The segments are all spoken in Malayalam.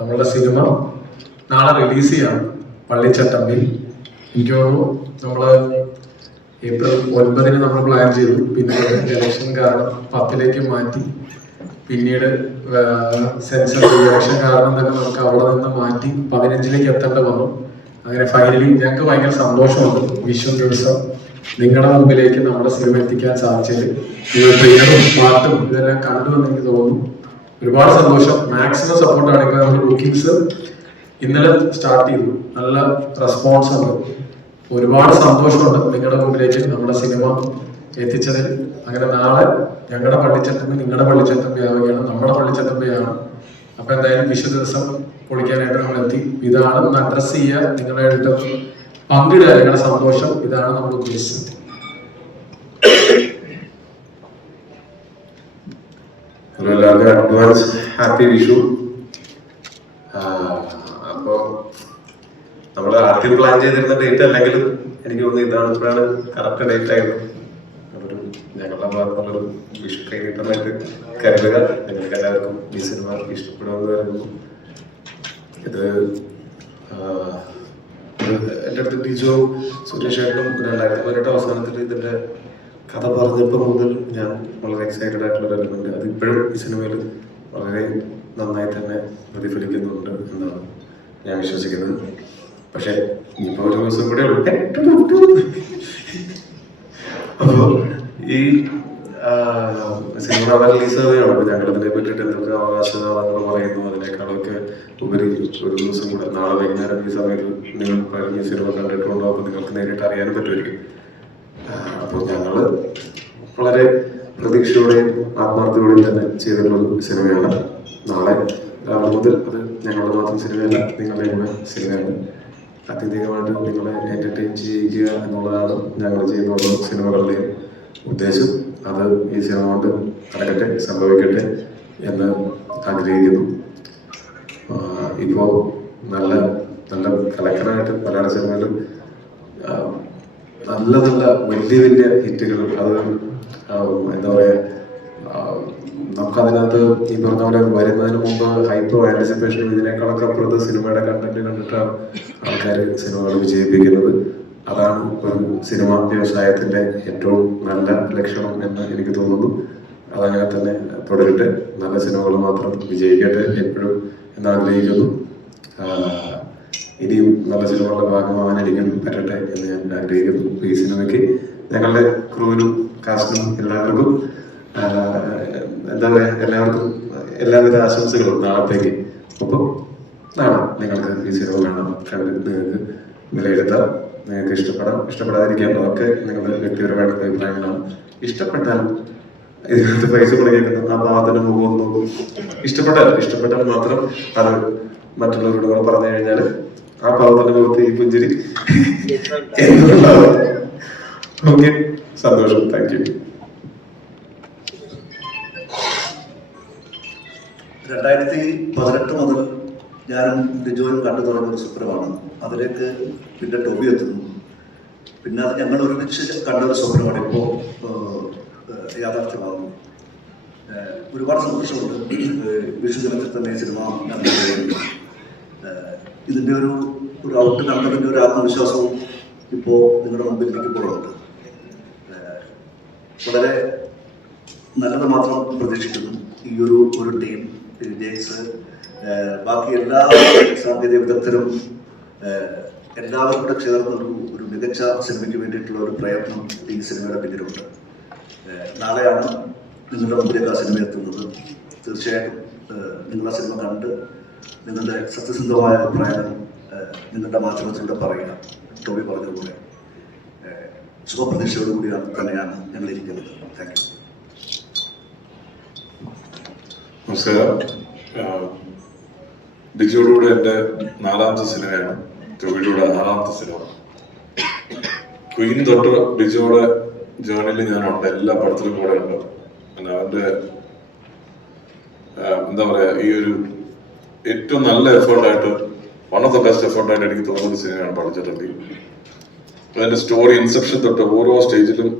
നമ്മളുടെ സിനിമ നാളെ റിലീസ് ചെയ്യാണ് പള്ളിച്ചട്ടമ്പിൽ. എനിക്ക് തോന്നുന്നു നമ്മള് April 9 നമ്മൾ പ്ലാൻ ചെയ്തു. പിന്നെ ഇലക്ഷൻ കാരണം 10 മാറ്റി. പിന്നീട് സെൻസർ ഇലക്ഷൻ കാരണം തന്നെ നമുക്ക് അവിടെ നിന്ന് മാറ്റി 15 എത്തേണ്ട വന്നു. അങ്ങനെ ഫൈനലി ഞങ്ങൾക്ക് ഭയങ്കര സന്തോഷമുണ്ട്. വിഷു ദിവസം നിങ്ങളുടെ മുമ്പിലേക്ക് നമ്മുടെ സിനിമ എത്തിക്കാൻ സാധിച്ചത്. ട്രെയിലറും പാട്ടും ഇതെല്ലാം കണ്ടുവെന്ന് എനിക്ക് തോന്നുന്നു. ഒരുപാട് സന്തോഷം. മാക്സിമം സപ്പോർട്ടാണ്. ഇപ്പോൾ നമ്മുടെ ബുക്കിങ്സ് ഇന്നലെ സ്റ്റാർട്ട് ചെയ്തു. നല്ല റെസ്പോൺസ് ഉണ്ട്. ഒരുപാട് സന്തോഷമുണ്ട് നിങ്ങളുടെ മുമ്പിലേക്ക് നമ്മുടെ സിനിമ എത്തിച്ചതിൽ. അങ്ങനെ നാളെ ഞങ്ങളുടെ പള്ളിച്ചട്ടമ്പി നിങ്ങളുടെ പള്ളിച്ചട്ടമ്പി ആവുകയാണ്, നമ്മുടെ പള്ളിച്ചട്ടമ്പിയാണ്. അപ്പൊ എന്തായാലും വിഷു ദിവസം പൊളിക്കാനായിട്ട് നമ്മൾ എത്തി. ഇതാണ് ഒന്ന് അഡ്രസ് ചെയ്യുക, നിങ്ങളായിട്ട് പങ്കിടുക നിങ്ങളുടെ സന്തോഷം. ഇതാണ് നമ്മൾ ഉദ്ദേശിച്ചത്. എല്ലാവർക്കും അഡ്വാൻസ് ഹാപ്പി വിഷു. അപ്പോ നമ്മൾ ആദ്യം പ്ലാൻ ചെയ്തിരുന്ന ഡേറ്റ് അല്ലെങ്കിലും എനിക്ക് തോന്നുന്നു ഇതാണ് ഇപ്പോഴാണ് കറക്റ്റ് ഡേറ്റ് ആയിരുന്നു. അതൊരു ഞങ്ങളുടെ ഭാഗത്തുള്ളൊരു വിഷു കൈനീട്ടമായിട്ട് കരുതുക. ഞങ്ങൾക്ക് എല്ലാവർക്കും ഈ സിനിമ ഇഷ്ടപ്പെടുമെന്ന് കരുതുന്നു. ഇത് എൻ്റെ അടുത്ത് ഡിജോ സുരേഷ് ഏട്ടനും 2018 അവസാനത്തിൽ ഇതിൻ്റെ കഥ പറഞ്ഞപ്പോൾ മുതൽ ഞാൻ വളരെ എക്സൈറ്റഡ് ആയിട്ടുള്ള എലമെന്റ് അത് ഇപ്പോഴും ഈ സിനിമയിൽ വളരെ നന്നായി തന്നെ പ്രതിഫലിക്കുന്നുണ്ട് എന്നാണ് ഞാൻ വിശ്വസിക്കുന്നത്. പക്ഷെ ഇനിയിപ്പോൾ ഒരു ദിവസം കൂടെ ഉള്ളു. അപ്പോൾ ഈ സിനിമ റിലീസ് ആവുകയാണ്. അപ്പോൾ ഞങ്ങളതിനെ പറ്റിയിട്ട് എന്തൊക്കെ അവകാശവാദങ്ങൾ പറയുന്നു അതിനേക്കാളൊക്കെ ഉപരി ഒരു ദിവസം കൂടെ നാളെ വൈകുന്നേരം ഈ സമയത്ത് നിങ്ങൾ ഈ സിനിമ കണ്ടിട്ടുണ്ടോ? അപ്പോൾ നിങ്ങൾക്ക് നേരിട്ട് അറിയാൻ പറ്റുമായിരിക്കും. അപ്പോൾ ഞങ്ങൾ വളരെ പ്രതീക്ഷയോടെയും ആത്മാർത്ഥതയോടെയും തന്നെ ചെയ്തിട്ടുള്ളൊരു സിനിമയാണ്. നാളെ രാവിലെ മുതൽ അത് ഞങ്ങളുടെ മാത്രം സിനിമയല്ല, നിങ്ങളുടെ കൂടെ സിനിമയാണ്. അത്യന്തികമായിട്ട് നിങ്ങളെ എന്റർടൈൻ ചെയ്യുക എന്നുള്ളതാണ് ഞങ്ങൾ ചെയ്യുന്ന ഓരോ സിനിമകളുടെയും ഉദ്ദേശം. അത് ഈ സിനിമ കൊണ്ട് നടക്കട്ടെ, സംഭവിക്കട്ടെ എന്ന് ആഗ്രഹിക്കുന്നു. ഇപ്പോൾ നല്ല നല്ല കലക്കനായിട്ട് മലയാള സിനിമയിൽ നല്ല നല്ല വലിയ വലിയ ഹിറ്റുകൾ അത് എന്താ പറയുക, നമുക്കതിനകത്ത് ഈ പറഞ്ഞ പോലെ വരുന്നതിന് മുമ്പ് ഹൈപ്പോ ആന്റിസിപ്പേഷൻ ഇതിനേക്കാളൊക്കെ അപ്പുറത്ത് സിനിമയുടെ കണ്ടന്റ് കണ്ടിട്ടാണ് ആൾക്കാർ സിനിമകൾ വിജയിപ്പിക്കുന്നത്. അതാണ് ഒരു സിനിമാ വ്യവസായത്തിന്റെ ഏറ്റവും നല്ല ലക്ഷണം എന്ന് എനിക്ക് തോന്നുന്നു. അതങ്ങനെ തന്നെ തുടരട്ടെ. നല്ല സിനിമകൾ മാത്രം വിജയിക്കട്ടെ എപ്പോഴും എന്നാഗ്രഹിക്കുന്നു. ഇനിയും നല്ല സിനിമകളുടെ ഭാഗമാകാൻ എനിക്കും പറ്റട്ടെ എന്ന് ഞാൻ ആഗ്രഹിക്കുന്നു. ഈ സിനിമയ്ക്ക് ഞങ്ങളുടെ ക്രൂവിനും കാസ്റ്റിനും എല്ലാവർക്കും എന്താ പറയുക, എല്ലാവർക്കും എല്ലാവിധ ആശംസകളും നാളത്തേക്ക്. അപ്പോൾ നാളെ നിങ്ങൾക്ക് ഈ സിനിമ കാണാം, കണ്ടിട്ട് നിങ്ങൾക്ക് വിലയിരുത്താം. നിങ്ങൾക്ക് ഇഷ്ടപ്പെടാതിരിക്കാം, അതൊക്കെ നിങ്ങളുടെ വ്യക്തിപരമായിട്ടുള്ള അഭിപ്രായങ്ങളാണ്. ഇഷ്ടപ്പെട്ടാൽ ഇതിനകത്ത് പൈസ കൊടുക്കേണ്ടത് ആ പാവത്തിന്റെ മുഖം നോക്കും. ഇഷ്ടപ്പെട്ടാൽ മാത്രം അത് മറ്റുള്ളവരോട് പറഞ്ഞു കഴിഞ്ഞാൽ ആ പാവത്തിന്റെ മുഖത്ത് ഈ പുഞ്ചിരി എന്നുണ്ടാവും. ഓക്കെ, സന്തോഷം. Thank you. 2018 മുതൽ ഞാനും ഡിജോയും കണ്ടു തുടങ്ങിയ ഒരു സ്വപ്നമാണ്. അതിലേക്ക് പിന്നെ ടോബി എത്തുന്നു. പിന്നെ അത് ഞങ്ങൾ ഒരുമിച്ച് കണ്ടൊരു സ്വപ്നമാണ് ഇപ്പോൾ യാഥാർത്ഥ്യമാകുന്നു. ഒരുപാട് സന്തോഷമുണ്ട്. വിഷു ദിനത്തിൽ തന്നെ സിനിമ ഇതിൻ്റെ ഒരു ഔട്ട് കണ്ടതിൻ്റെ ഒരു ആത്മവിശ്വാസവും ഇപ്പോൾ നിങ്ങളുടെ മുമ്പിൽ ഇരിക്കുമ്പോഴുണ്ട്. വളരെ നല്ലത് മാത്രം പ്രതീക്ഷിക്കുന്നു. ഈ ഒരു ടീം ജെയ്സ്, ബാക്കി എല്ലാ സാങ്കേതിക വിദഗ്ധരും എല്ലാവരും കൂടെ ചേർന്ന് ഒരു മികച്ച സിനിമയ്ക്ക് വേണ്ടിയിട്ടുള്ള ഒരു പ്രയത്നം ഈ സിനിമയുടെ പിന്നിലുണ്ട്. നാളെയാണ് നിങ്ങളുടെ മുമ്പിലേക്ക് ആ സിനിമ എത്തുന്നത്. തീർച്ചയായിട്ടും നിങ്ങളുടെ സിനിമ കണ്ട് നിങ്ങളുടെ സത്യസന്ധമായ അഭിപ്രായങ്ങൾ നിങ്ങളുടെ മാധ്യമത്തിലൂടെ പറയുക. ടോബി പറഞ്ഞതുപോലെ ശുഭപ്രതീക്ഷയോടുകൂടിയാണ് തന്നെയാണ് ഞങ്ങളിരിക്കുന്നത്. Thank you. നമസ്കാരം. ഡിജിയോടുകൂടെ എൻ്റെ 4ാമത്തെ സിനിമയാണ്, ടോബിയുടെ 6ാമത്തെ സിനിമ. ക്വീൻ തൊട്ട് ഡിജിയോടെ ജേർണിയിൽ ഞാനുണ്ട്, എല്ലാ പടത്തിലും കൂടെ ഉണ്ട്. പിന്നെ അവൻ്റെ എന്താ പറയുക, ഈ ഒരു ഏറ്റവും നല്ല എഫേർട്ടായിട്ട്, വൺ ഓഫ് ദ ബെസ്റ്റ് എഫേർട്ടായിട്ട് എനിക്ക് തോന്നുന്ന സിനിമയാണ് പഠിച്ചിട്ടുണ്ട്. അതിൻ്റെ സ്റ്റോറി ഇൻസെപ്ഷൻ തൊട്ട് ഓരോ സ്റ്റേജിലും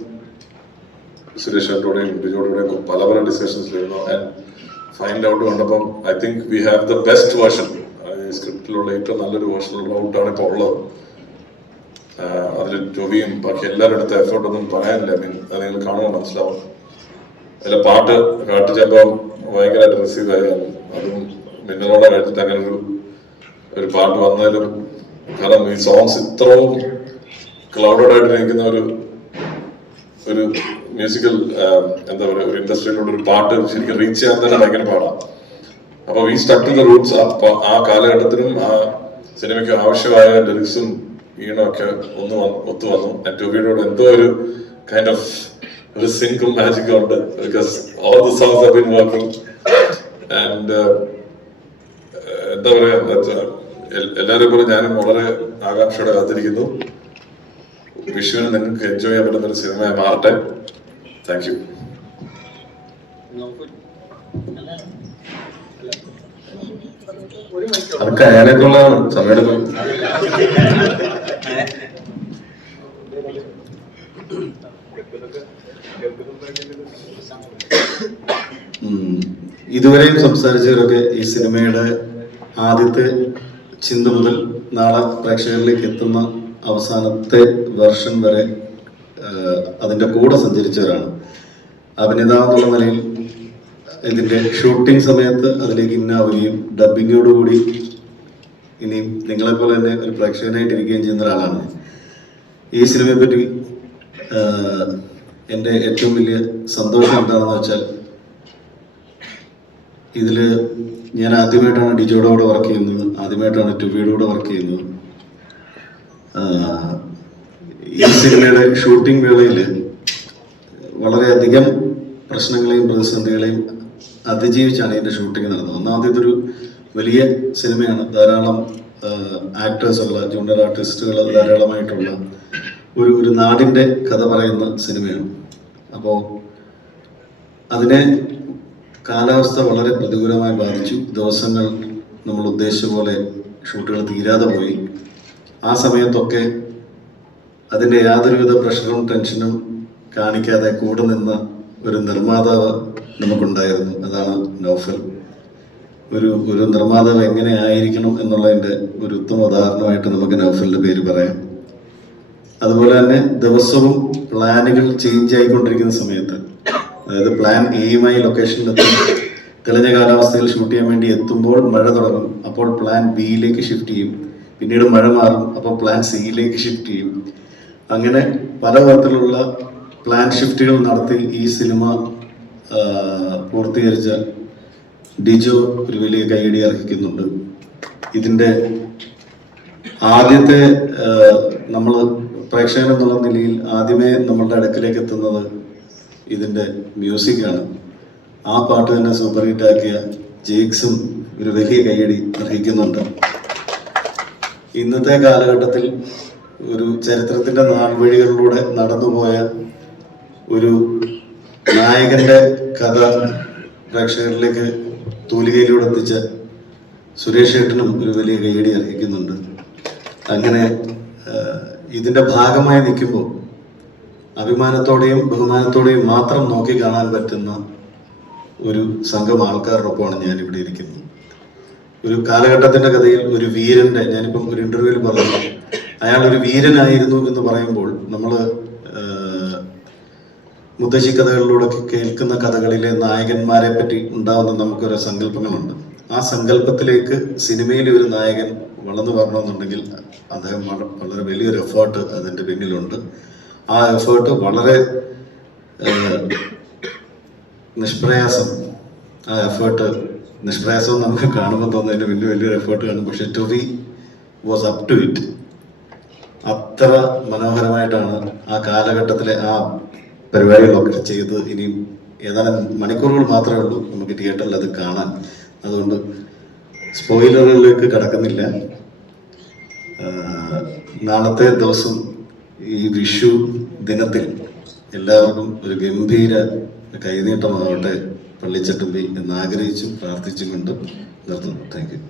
സുരേഷ് ഏട്ടോടെയും ഡിജോടോടെയും പല ഡിസ്കഷൻസിലായിരുന്നു. ആൻഡ് ഫൈൻഡ് ഔട്ട് കണ്ടപ്പം I think we have the best version ിലുള്ള ഏറ്റവും നല്ലൊരു വേർഷണൽ റൗട്ടാണ് ഇപ്പോൾ ഉള്ളത്. അതിൽ ടൊവിയും ബാക്കി എല്ലാവരും എടുത്ത എഫേർട്ട് ഒന്നും പറയാനില്ല. മീൻ അത് നിങ്ങൾ കാണുമ്പോൾ മനസ്സിലാവും. അതിലെ പാട്ട് ചിലപ്പോൾ ഭയങ്കരമായിട്ട് റിസീവ് ആയാലും അതും മിന്നലോടെ കഴിഞ്ഞിട്ട് അങ്ങനെ ഒരു പാട്ട് വന്നാലും, കാരണം ഈ സോങ്സ് ഇത്രയും ക്ലൗഡഡ് ആയിട്ട് നിൽക്കുന്ന ഒരു മ്യൂസിക്കൽ എന്താ പറയുക, ഒരു ഇൻഡസ്ട്രിയിലൂടെ ഒരു പാട്ട് ശരിക്കും റീച്ച് ചെയ്യാൻ തന്നെ ഭയങ്കര പാടാണ്. അപ്പൊ ഈ സ്റ്റക്ക് ടു ദ റൂട്ട്സ് ആ കാലഘട്ടത്തിനും ആ സിനിമയ്ക്ക് ആവശ്യമായ ലിറിക്സും ഈണമൊക്കെ ഒത്തു വന്നു. ടൊവിയോട് എന്തോ ഒരു കൈൻഡ് ഓഫ് ഒരു സിങ്കും മാജിക്കും ഉണ്ട്. Because all the songs have been working and എന്താ പറയാ, എല്ലാവരെയും പോലെ ഞാനും വളരെ ആകാംക്ഷയോടെ കാത്തിരിക്കുന്നു. വിഷുവിന് നിങ്ങൾക്ക് എൻജോയ് ചെയ്യാൻ പറ്റുന്ന ഒരു സിനിമയായി മാറട്ടെ. Thank you. അതൊക്കെ അയാളേക്കുള്ളതാണ്, സമയമെടുക്കും. ഇതുവരെയും സംസാരിച്ചവരൊക്കെ ഈ സിനിമയുടെ ആദ്യത്തെ ചിന്ത മുതൽ നാളെ പ്രേക്ഷകരിലേക്ക് എത്തുന്ന അവസാനത്തെ വെർഷൻ വരെ അതിൻ്റെ കൂടെ സഞ്ചരിച്ചവരാണ്. അഭിനേതാവെന്നുള്ള നിലയിൽ ഇതിൻ്റെ ഷൂട്ടിംഗ് സമയത്ത് അതിലേക്ക് ഇന്നാവുകയും ഡബിങ്ങോടുകൂടി ഇനിയും നിങ്ങളെപ്പോലെ തന്നെ ഒരു പ്രേക്ഷകനായിട്ട് ഇരിക്കുകയും ചെയ്യുന്ന ഒരാളാണ്. ഈ സിനിമയെ പറ്റി എൻ്റെ ഏറ്റവും വലിയ സന്തോഷം എന്താണെന്ന് വെച്ചാൽ, ഇതിൽ ഞാൻ ആദ്യമായിട്ടാണ് ഡിജോയുടെ കൂടെ വർക്ക് ചെയ്യുന്നത്, ആദ്യമായിട്ടാണ് ടൊവിയുടെ കൂടെ വർക്ക് ചെയ്യുന്നത്. ഈ സിനിമയുടെ ഷൂട്ടിംഗ് വേളയിൽ വളരെയധികം പ്രശ്നങ്ങളെയും പ്രതിസന്ധികളെയും അതിജീവിച്ചാണ് ഇതിൻ്റെ ഷൂട്ടിംഗ് നടന്നത്. ഒന്നാമത് ഇതൊരു വലിയ സിനിമയാണ്, ധാരാളം ആക്ടേഴ്സുള്ള, ജൂനിയർ ആർട്ടിസ്റ്റുകൾ ധാരാളമായിട്ടുള്ള ഒരു നാടിൻ്റെ കഥ പറയുന്ന സിനിമയാണ്. അപ്പോൾ അതിനെ കാലാവസ്ഥ വളരെ പ്രതികൂലമായി ബാധിച്ചു. ദിവസങ്ങൾ നമ്മൾ ഉദ്ദേശിച്ച പോലെ ഷൂട്ടുകൾ തീരാതെ പോയി. ആ സമയത്തൊക്കെ അതിൻ്റെ യാതൊരുവിധ പ്രഷറും ടെൻഷനും കാണിക്കാതെ കൂടെ നിന്ന ഒരു നിർമ്മാതാവ് നമുക്കുണ്ടായിരുന്നു. അതാണ് നൗഫൽ. ഒരു നിർമ്മാതാവ് എങ്ങനെ ആയിരിക്കണം എന്നുള്ളതിൻ്റെ ഒരു ഉത്തമ ഉദാഹരണമായിട്ട് നമുക്ക് നൗഫലിൻ്റെ പേര് പറയാം. അതുപോലെ തന്നെ ദിവസവും പ്ലാനുകൾ ചേഞ്ച് ആയിക്കൊണ്ടിരിക്കുന്ന സമയത്ത്, അതായത് പ്ലാൻ എയുമായി ലൊക്കേഷനിലെത്തി തെളിഞ്ഞ കാലാവസ്ഥയിൽ ഷൂട്ട് ചെയ്യാൻ വേണ്ടി എത്തുമ്പോൾ മഴ തുടങ്ങും, അപ്പോൾ പ്ലാൻ ബിയിലേക്ക് ഷിഫ്റ്റ് ചെയ്യും. പിന്നീട് മഴ മാറും, അപ്പോൾ പ്ലാൻ സിയിലേക്ക് ഷിഫ്റ്റ് ചെയ്യും. അങ്ങനെ പല തരത്തിലുള്ള പ്ലാൻ ഷിഫ്റ്റുകൾ നടത്തി ഈ സിനിമ പൂർത്തീകരിച്ച ഡിജോ ഒരു വലിയ കൈയടി അർഹിക്കുന്നുണ്ട്. ഇതിൻ്റെ ആദ്യത്തെ നമ്മൾ പ്രേക്ഷകൻ എന്നുള്ള നിലയിൽ ആദ്യമേ നമ്മളുടെ അടുക്കിലേക്ക് എത്തുന്നത് ഇതിൻ്റെ മ്യൂസിക്കാണ്. ആ പാട്ട് തന്നെ സൂപ്പർ ഹിറ്റാക്കിയ ജേക്സും ഒരു വലിയ കൈയടി അർഹിക്കുന്നുണ്ട്. ഇന്നത്തെ കാലഘട്ടത്തിൽ ഒരു ചരിത്രത്തിൻ്റെ നാൾവഴികളിലൂടെ നടന്നുപോയ ഒരു നായകൻ്റെ കഥ പ്രേക്ഷകരിലേക്ക് തൂലികയിലൂടെ എത്തിച്ച സുരേഷ് ഏട്ടനും ഒരു വലിയ കൈയടി അർഹിക്കുന്നുണ്ട്. അങ്ങനെ ഇതിൻ്റെ ഭാഗമായി നിൽക്കുമ്പോൾ അഭിമാനത്തോടെയും ബഹുമാനത്തോടെയും മാത്രം നോക്കി കാണാൻ പറ്റുന്ന ഒരു സംഘം ആൾക്കാരോടൊപ്പമാണ് ഞാനിവിടെ ഇരിക്കുന്നത്. ഒരു കാലഘട്ടത്തിൻ്റെ കഥയിൽ ഒരു വീരൻ്റെ, ഞാനിപ്പം ഒരു ഇൻ്റർവ്യൂവിൽ പറഞ്ഞു, അയാൾ ഒരു വീരനായിരുന്നു എന്ന് പറയുമ്പോൾ നമ്മൾ മുത്തശ്ശി കഥകളിലൂടെ കേൾക്കുന്ന കഥകളിലെ നായകന്മാരെ പറ്റി ഉണ്ടാകുന്ന നമുക്കൊരു സങ്കല്പങ്ങളുണ്ട്. ആ സങ്കല്പത്തിലേക്ക് സിനിമയിലെ ഒരു നായകൻ വളർന്നു വരണമെന്നുണ്ടെങ്കിൽ അദ്ദേഹം വളരെ വലിയൊരു എഫേർട്ട് അതിൻ്റെ പിന്നിലുണ്ട്. ആ എഫേർട്ട് വളരെ നിഷ്പ്രയാസം നമുക്ക് കാണുമ്പോൾ തോന്നുന്നതിന് വലിയൊരു എഫേർട്ട് കാണും. പക്ഷെ Tovi was up to it. അത്ര മനോഹരമായിട്ടാണ് ആ കാലഘട്ടത്തിലെ ആ പരിപാടികളൊക്കെ ചെയ്ത്. ഇനിയും ഏതാനും മണിക്കൂറുകൾ മാത്രമേ ഉള്ളൂ നമുക്ക് തിയേറ്ററിൽ അത് കാണാൻ. അതുകൊണ്ട് സ്പോയിലറുകളിലേക്ക് കടക്കുന്നില്ല. നാളത്തെ ദിവസം ഈ വിഷു ദിനത്തിൽ എല്ലാവർക്കും ഒരു ഗംഭീര കൈനീട്ടമാവട്ടെ പള്ളിച്ചട്ടമ്പി എന്ന് ആഗ്രഹിച്ചും പ്രാർത്ഥിച്ചും കൊണ്ട് നിർത്തുന്നു. Thank you.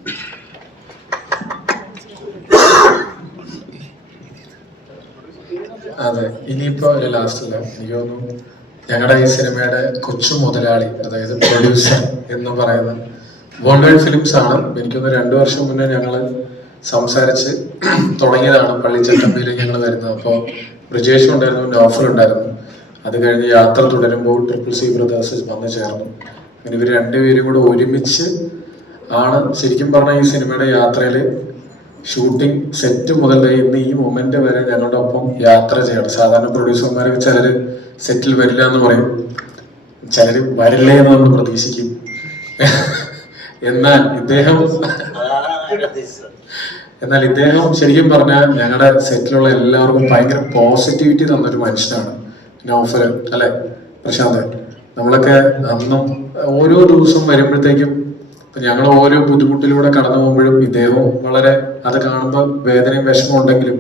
അതെ, ഇനിയിപ്പോ ഒരു ലാസ്റ്റ് അല്ല, എനിക്ക് തോന്നുന്നു ഞങ്ങളുടെ ഈ സിനിമയുടെ കൊച്ചു മുതലാളി, അതായത് പ്രൊഡ്യൂസർ എന്ന് പറയുന്ന വേൾഡ് വൈഡ് ഫിലിംസ് ആണ്. എനിക്കൊന്ന് 2 വർഷം മുന്നേ ഞങ്ങള് സംസാരിച്ച് തുടങ്ങിയതാണ് പള്ളിച്ചട്ടമ്പിയിലേക്ക് ഞങ്ങൾ വരുന്നത്. അപ്പോൾ ബ്രിജേഷ് ഉണ്ടായിരുന്നു, നൗഫൽ ഉണ്ടായിരുന്നു. അത് കഴിഞ്ഞ് യാത്ര തുടരുമ്പോൾ CCC ബ്രദേഴ്സ് വന്നു ചേർന്നു. അങ്ങനെ ഇവർ രണ്ടുപേരും കൂടെ ഒരുമിച്ച് ആണ് ശരിക്കും പറഞ്ഞാൽ ഈ സിനിമയുടെ യാത്രയിൽ ഷൂട്ടിംഗ് സെറ്റ് മുതൽ ഇന്ന് ഈ മൊമെന്റ് വരെ ഞങ്ങളുടെ ഒപ്പം യാത്ര ചെയ്യണം. സാധാരണ പ്രൊഡ്യൂസർമാരൊക്കെ ചിലര് സെറ്റിൽ വരില്ല എന്ന് പറയും, ചിലര് വരില്ലേ എന്ന് നമ്മൾ പ്രതീക്ഷിക്കും. എന്നാൽ ഇദ്ദേഹം ശരിക്കും പറഞ്ഞാൽ ഞങ്ങളുടെ സെറ്റിലുള്ള എല്ലാവർക്കും ഭയങ്കര പോസിറ്റിവിറ്റി തന്നൊരു മനുഷ്യനാണ് നൗഫൽ, അല്ലെ പ്രശാന്ത്? നമ്മളൊക്കെ അന്നും ഓരോ ദിവസം വരുമ്പോഴത്തേക്കും ഞങ്ങൾ ഓരോ ബുദ്ധിമുട്ടിലൂടെ കടന്നു പോകുമ്പോഴും ഇദ്ദേഹവും വളരെ അത് കാണുമ്പോൾ വേദനയും വിഷമം ഉണ്ടെങ്കിലും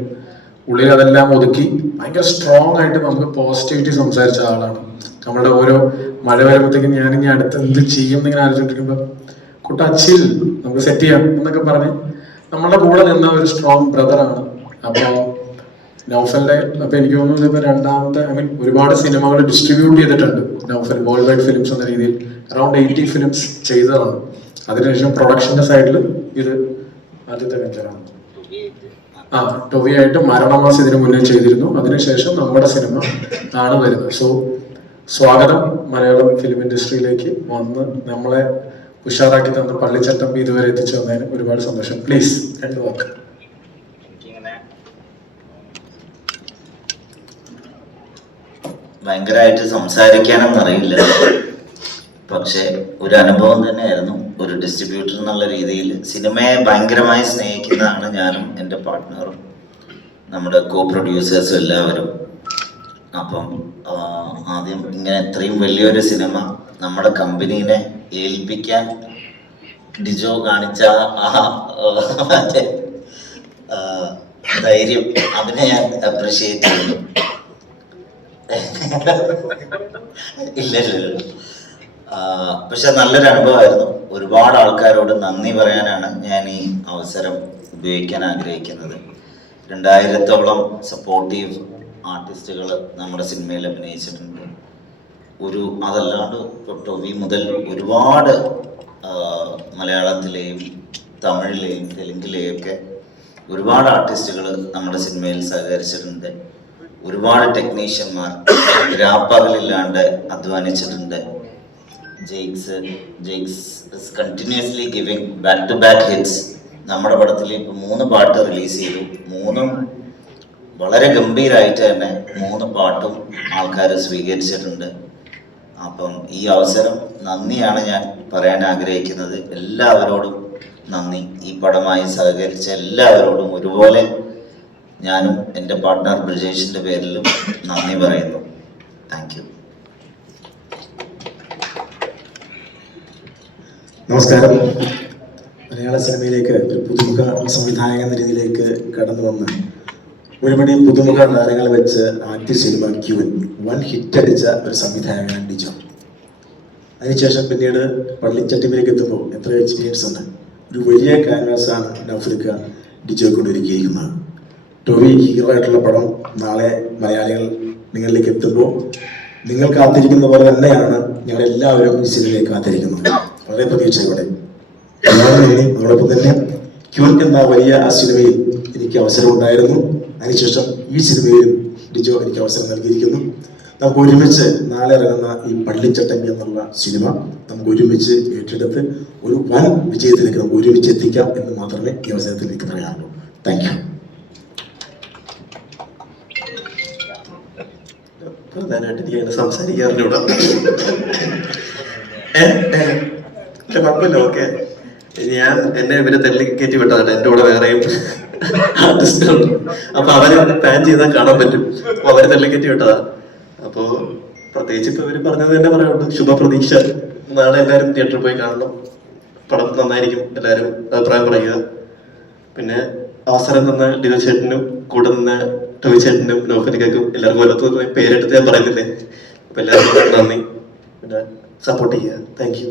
ഉള്ളിൽ അതെല്ലാം ഒതുക്കി ഭയങ്കര സ്ട്രോങ് ആയിട്ട് നമുക്ക് പോസിറ്റിവിറ്റി സംസാരിച്ച ആളാണ്. നമ്മളുടെ ഓരോ മഴ വരുമ്പോഴത്തേക്കും ഞാനിനി അടുത്ത് എന്ത് ചെയ്യും എന്നിങ്ങനെ ആലോചിച്ചിട്ടിരിക്കുമ്പോൾ കുട്ടച്ചിൽ നമുക്ക് സെറ്റ് ചെയ്യാം എന്നൊക്കെ പറഞ്ഞ് നമ്മളുടെ കൂടെ നിന്ന ഒരു സ്ട്രോങ് ബ്രദറാണ്. അപ്പോൾ നൗഫലിന്റെ അപ്പൊ എനിക്ക് തോന്നുന്നു ഇപ്പൊ രണ്ടാമത്തെ ഒരുപാട് സിനിമകൾ ഡിസ്ട്രിബ്യൂട്ട് ചെയ്തിട്ടുണ്ട് നൗഫൽ വേൾഡ് വൈഡ് ഫിലിംസ് എന്ന രീതിയിൽ. അറൌണ്ട് 80 ഫിലിംസ് ചെയ്തതാണ്. അതിനുശേഷം പ്രൊഡക്ഷന്റെ സൈഡിൽ ഇത് ആദ്യത്തെ വെഞ്ചറാണ്. ടൊവിയായിട്ട് മരണമാസ് ഇതിനു മുന്നേ ചെയ്തിരുന്നു. അതിനുശേഷം നമ്മുടെ സിനിമ ആണ് വരുന്നത്. സോ സ്വാഗതം മലയാളം ഫിലിം ഇൻഡസ്ട്രിയിലേക്ക് വന്ന് നമ്മളെ ഉഷാറാക്കി തന്ന പള്ളിച്ചട്ടമ്പി ഇതുവരെ എത്തിച്ചു തന്നതിന് ഒരുപാട് സന്തോഷം. പ്ലീസ് 2 വാക്ക്. ഭയങ്കരമായിട്ട് സംസാരിക്കാനൊന്നും അറിയില്ല, പക്ഷെ ഒരു അനുഭവം തന്നെയായിരുന്നു. ഒരു ഡിസ്ട്രിബ്യൂട്ടർ എന്നുള്ള രീതിയിൽ സിനിമയെ ഭയങ്കരമായി സ്നേഹിക്കുന്നതാണ് ഞാനും എൻ്റെ പാർട്ട്ണറും നമ്മുടെ കോ പ്രൊഡ്യൂസേഴ്സും എല്ലാവരും. അപ്പം ആദ്യം ഇങ്ങനെ ഇത്രയും വലിയൊരു സിനിമ നമ്മുടെ കമ്പനീനെ ഏൽപ്പിക്കാൻ ഡിജോ കാണിച്ച മറ്റേ ധൈര്യം, അതിനെ ഞാൻ അപ്രിഷിയേറ്റ് ചെയ്യുന്നു. ഇല്ല പക്ഷെ നല്ലൊരു അനുഭവമായിരുന്നു. ഒരുപാട് ആൾക്കാരോട് നന്ദി പറയാനാണ് ഞാൻ ഈ അവസരം ഉപയോഗിക്കാൻ ആഗ്രഹിക്കുന്നത്. 2000-ഓളം സപ്പോർട്ടീവ് ആർട്ടിസ്റ്റുകൾ നമ്മുടെ സിനിമയിൽ അഭിനയിച്ചിട്ടുണ്ട്. അതല്ലാണ്ട് ടൊവി മുതൽ ഒരുപാട് മലയാളത്തിലെയും തമിഴിലെയും തെലുങ്കിലെയും ഒക്കെ ഒരുപാട് ആർട്ടിസ്റ്റുകൾ നമ്മുടെ സിനിമയിൽ സഹകരിച്ചിട്ടുണ്ട്. ഒരുപാട് ടെക്നീഷ്യന്മാർ രാപ്പകലില്ലാണ്ട് അധ്വാനിച്ചിട്ടുണ്ട്. Jakes continuously giving back to back hits. നമ്മുടെ പടത്തിൽ ഇപ്പം 3 പാട്ട് റിലീസ് ചെയ്തു. 3ഉം വളരെ ഗംഭീരമായിട്ട് തന്നെ 3 പാട്ടും ആൾക്കാർ സ്വീകരിച്ചിട്ടുണ്ട്. അപ്പം ഈ അവസരം നന്ദിയാണ് ഞാൻ പറയാൻ ആഗ്രഹിക്കുന്നത്. എല്ലാവരോടും നന്ദി. ഈ പടമായി സഹകരിച്ച എല്ലാവരോടും ഒരുപോലെ ഞാനും എൻ്റെ പാർട്ട്ണർ ബ്രിജേഷിൻ്റെ പേരിലും നന്ദി പറയുന്നു. Thank you. നമസ്കാരം. മലയാള സിനിമയിലേക്ക് ഒരു പുതുമുഖ സംവിധായകൻ എന്ന രീതിയിലേക്ക് കടന്നു വന്ന് ഒരുപടി പുതുമുഖ താരങ്ങൾ വെച്ച് ആദ്യ സിനിമ ക്യൂൻ വൻ ഹിറ്റടിച്ച ഒരു സംവിധായകനാണ് ഡിജോ. അതിനുശേഷം പിന്നീട് പള്ളിച്ചട്ടിപ്പിലേക്ക് എത്തുമ്പോൾ എത്ര എക്സ്പീരിയൻസ് ഉണ്ട്. ഒരു വലിയ ക്യാൻവാസാണ് നൗഫലിക്ക ഡിജോ കൊണ്ടൊരുക്കിയിരിക്കുന്നത്. ടൊവി ഹീറോ ആയിട്ടുള്ള പടം നാളെ മലയാളികൾ നിങ്ങളിലേക്ക് എത്തുമ്പോൾ നിങ്ങൾ കാത്തിരിക്കുന്ന പോലെ തന്നെയാണ് ഞങ്ങളെല്ലാവരും ഈ സിനിമയെ കാത്തിരിക്കുന്നത്. വളരെ പ്രതീക്ഷയോടെ അതോടൊപ്പം തന്നെ ക്യൂൻ എന്ന വലിയ ആ സിനിമയിൽ എനിക്ക് അവസരം ഉണ്ടായിരുന്നു. അതിനുശേഷം ഈ സിനിമയിലും ഡിജോ എനിക്ക് അവസരം നൽകിയിരിക്കുന്നു. നമുക്ക് ഒരുമിച്ച് നാളെ ഇറങ്ങുന്ന ഈ പള്ളിച്ചട്ടമ്പി എന്നുള്ള സിനിമ നമുക്ക് ഒരുമിച്ച് ഏറ്റെടുത്ത് ഒരു വൻ വിജയത്തിലേക്ക് നമുക്ക് ഒരുമിച്ച് എത്തിക്കാം എന്ന് മാത്രമേ ഈ അവസരത്തിൽ എനിക്ക് പറയാനുള്ളൂ. Thank you. പ്രധാനമായിട്ട് എനിക്ക് അങ്ങനെ സംസാരിക്കാറില്ല. കുഴപ്പമില്ല, ഓക്കെ. എന്നെ ഇവരെ തല്ലി കയറ്റി വിട്ടതാണ്. എൻ്റെ കൂടെ വേറെയും ആർട്ടിസ്റ്റുണ്ട്. അപ്പൊ അവരെ പ്ലാൻ ചെയ്താൽ കാണാൻ പറ്റും. അപ്പൊ അവരെ തല്ലി കയറ്റി വിട്ടതാ. അപ്പോ പ്രത്യേകിച്ച് ഇപ്പൊ ഇവര് പറഞ്ഞത് തന്നെ പറയാനുണ്ട്. ശുഭപ്രതീക്ഷ. നാളെ എല്ലാവരും തിയേറ്ററിൽ പോയി കാണണം. പടം നന്നായിരിക്കും. എല്ലാവരും അഭിപ്രായം പറയുക. പിന്നെ അവസരം തന്ന ഡിജോ ചേട്ടനും കൂടെ നിന്ന് ടൊവി ചേട്ടനും നൗഫലിക്കും എല്ലാവർക്കും ഓരോരുത്തർ പേരെടുത്ത് ഞാൻ പറയുന്നില്ലേ. അപ്പൊ എല്ലാവർക്കും നന്ദി. പിന്നെ സപ്പോർട്ട് ചെയ്യുക. Thank you.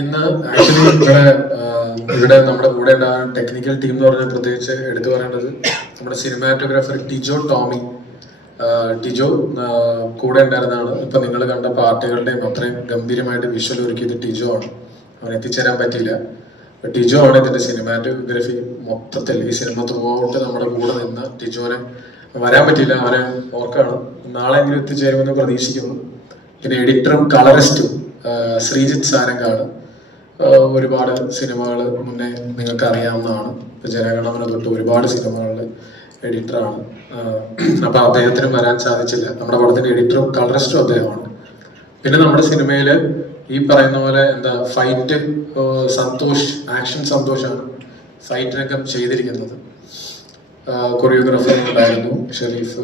ഇന്ന് ആക്ച്വലി ഇവിടെ നമ്മുടെ കൂടെ ടെക്നിക്കൽ ടീം എന്ന് പറഞ്ഞാൽ പ്രത്യേകിച്ച് എടുത്തു പറയേണ്ടത് നമ്മുടെ സിനിമാറ്റോഗ്രാഫർ ടിജോ ടോമി. ടിജോ കൂടെ ഉണ്ടായിരുന്നതാണ്. ഇപ്പൊ നിങ്ങൾ കണ്ട പാട്ടുകളുടെയും അത്രയും ഗംഭീരമായിട്ട് വിഷ്വൽ ഒരുക്കിയത് ടിജോ ആണ്. അവൻ എത്തിച്ചേരാൻ പറ്റിയില്ല. ടിജോ ആണ് ഇതിന്റെ സിനിമാറ്റോഗ്രഫി മൊത്തത്തിൽ ഈ സിനിമ ത്രൂഔട്ട് നമ്മുടെ കൂടെ നിന്ന ടിജോനെ വരാൻ പറ്റിയില്ല. അവനെ ഓർക്കാണ്, നാളെങ്കിലും എത്തിച്ചേരുമെന്ന് പ്രതീക്ഷിക്കുന്നു. പിന്നെ എഡിറ്ററും കളറിസ്റ്റും ശ്രീജിത്ത് സാരംഗാണ്. ഒരുപാട് സിനിമകൾ മുന്നേ നിങ്ങൾക്ക് അറിയാവുന്നതാണ്. ഇപ്പൊ ജനഗണമന തൊട്ട് ഒരുപാട് സിനിമകളിൽ എഡിറ്ററാണ്. അപ്പൊ അദ്ദേഹത്തിന് വരാൻ സാധിച്ചില്ല. നമ്മുടെ പടത്തിന്റെ എഡിറ്ററും കളറിസ്റ്റും അദ്ദേഹമാണ്. പിന്നെ നമ്മുടെ സിനിമയില് ഈ പറയുന്ന പോലെ എന്താ ഫൈറ്റ് സന്തോഷ്, ആക്ഷൻ സന്തോഷാണ് ഫൈറ്റ് രംഗം ചെയ്തിരിക്കുന്നത്. കൊറിയോഗ്രാഫർ ഉണ്ടായിരുന്നു ഷെരീഫ്.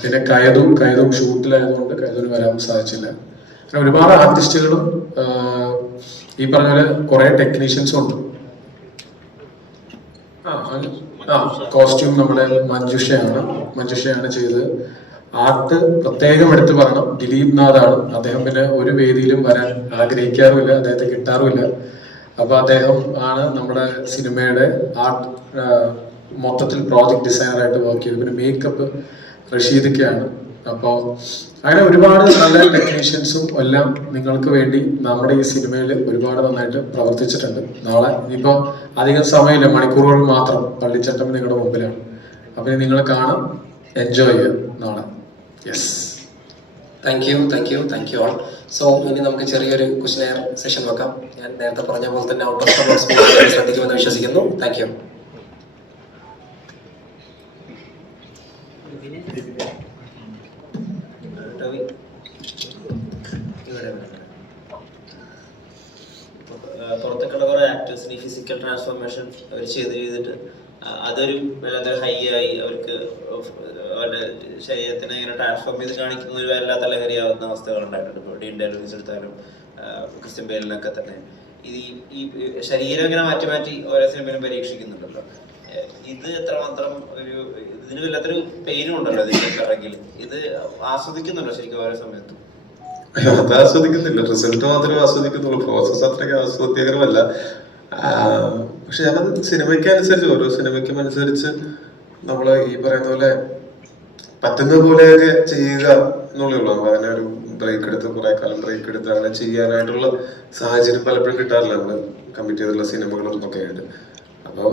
പിന്നെ കയതും ഷൂട്ടിലായതുകൊണ്ട് കയതുവിന് വരാൻ സാധിച്ചില്ല. പിന്നെ ഒരുപാട് ആർട്ടിസ്റ്റുകളും ഈ പറഞ്ഞ പോലെ കുറെ ടെക്നീഷ്യൻസും ഉണ്ട്. കോസ്റ്റ്യൂം നമ്മുടെ മഞ്ജുഷയാണ് ചെയ്തത്. ആർട്ട് പ്രത്യേകം എടുത്ത് പറയണം, ദിലീപ് നാഥാണ്. അദ്ദേഹം പിന്നെ ഒരു വേദിയിലും വരാൻ ആഗ്രഹിക്കാറുമില്ല, അദ്ദേഹത്തെ കിട്ടാറുമില്ല. അപ്പൊ അദ്ദേഹം ആണ് നമ്മുടെ സിനിമയുടെ ആർട്ട് മൊത്തത്തിൽ പ്രോജക്ട് ഡിസൈനറായിട്ട് വർക്ക് ചെയ്തത്. പിന്നെ മേക്കപ്പ് റഷീദൊക്കെയാണ്. അപ്പോൾ അങ്ങനെ ഒരുപാട് നല്ല ടെക്നീഷ്യൻസും എല്ലാം നിങ്ങൾക്ക് വേണ്ടി നമ്മുടെ ഈ സിനിമയിൽ ഒരുപാട് നന്നായിട്ട് പ്രവർത്തിച്ചിട്ടുണ്ട്. നാളെ ഇനിയിപ്പോൾ അധികം സമയമില്ല, മണിക്കൂറുകൾ മാത്രം പള്ളിച്ചട്ടം നിങ്ങളുടെ മുമ്പിലാണ്. അപ്പം നിങ്ങൾ കാണാം, എൻജോയ് ചെയ്യാം നാളെ. Yes, thank you all. So ഇനി നമുക്ക് ചെറിയൊരു ക്വസ്റ്റ്യൻ സെഷൻ വെക്കാം. ഞാൻ നേരത്തെ പറഞ്ഞ പോലെ തന്നെ ഔട്ട് ഓഫ് ബോക്സ് ശ്രദ്ധിക്കുമെന്ന് വിശ്വസിക്കുന്നു. Thank you. പുറത്തൊക്കെയുള്ള കുറെ ആക്ടേഴ്സിന് ഈ ഫിസിക്കൽ ട്രാൻസ്ഫോർമേഷൻ അവർ ചെയ്തിട്ട് അതൊരു വല്ലാത്ത ഹൈ ആയി അവർക്ക് അവരുടെ ശരീരത്തിനെ ഇങ്ങനെ ട്രാൻസ്ഫോം ചെയ്ത് കാണിക്കുന്ന ഒരു വല്ലാത്ത ലഹരിയാവുന്ന അവസ്ഥകൾ ഉണ്ടായിട്ടുണ്ട്. ഇപ്പോൾ ഡീൻ ഡെലുവിസ് എടുത്താലും ക്രിസ്ത്യൻ ബേലിനൊക്കെ തന്നെ ഈ ശരീരം ഇങ്ങനെ മാറ്റി മാറ്റി ഓരോ സിനിമയിലും പരീക്ഷിക്കുന്നുണ്ടല്ലോ. ഇത് എത്രമാത്രം ഇതിന് വല്ലാത്തൊരു പെയിനും ഉണ്ടല്ലോ ഇതിന്റെ പിറകിൽ. ഇത് ആസ്വദിക്കുന്നുണ്ടോ ശരിക്കും ഓരോ സമയത്തും? അത് ആസ്വദിക്കുന്നില്ല, റിസൾട്ട് മാത്രമേ ആസ്വദിക്കുന്നുള്ളൂ. പ്രോസസ് അത്രയ്ക്ക് ആസ്വാദ്യകരമല്ല. പക്ഷെ ഞാനത് സിനിമയ്ക്കനുസരിച്ച്, ഓരോ സിനിമയ്ക്കും അനുസരിച്ച് നമ്മൾ ഈ പറയുന്ന പോലെ പറ്റുന്ന പോലെയൊക്കെ ചെയ്യുക എന്നുള്ളേ ഉള്ളൂ. അങ്ങനെ ഒരു ബ്രേക്ക് എടുത്ത് കുറെ കാലം ബ്രേക്ക് എടുത്ത് അങ്ങനെ ചെയ്യാനായിട്ടുള്ള സാഹചര്യം പലപ്പോഴും കിട്ടാറില്ല നമ്മൾ കമ്മിറ്റ് ചെയ്തിട്ടുള്ള സിനിമകളും ഒക്കെ ആയിട്ട്. അപ്പോൾ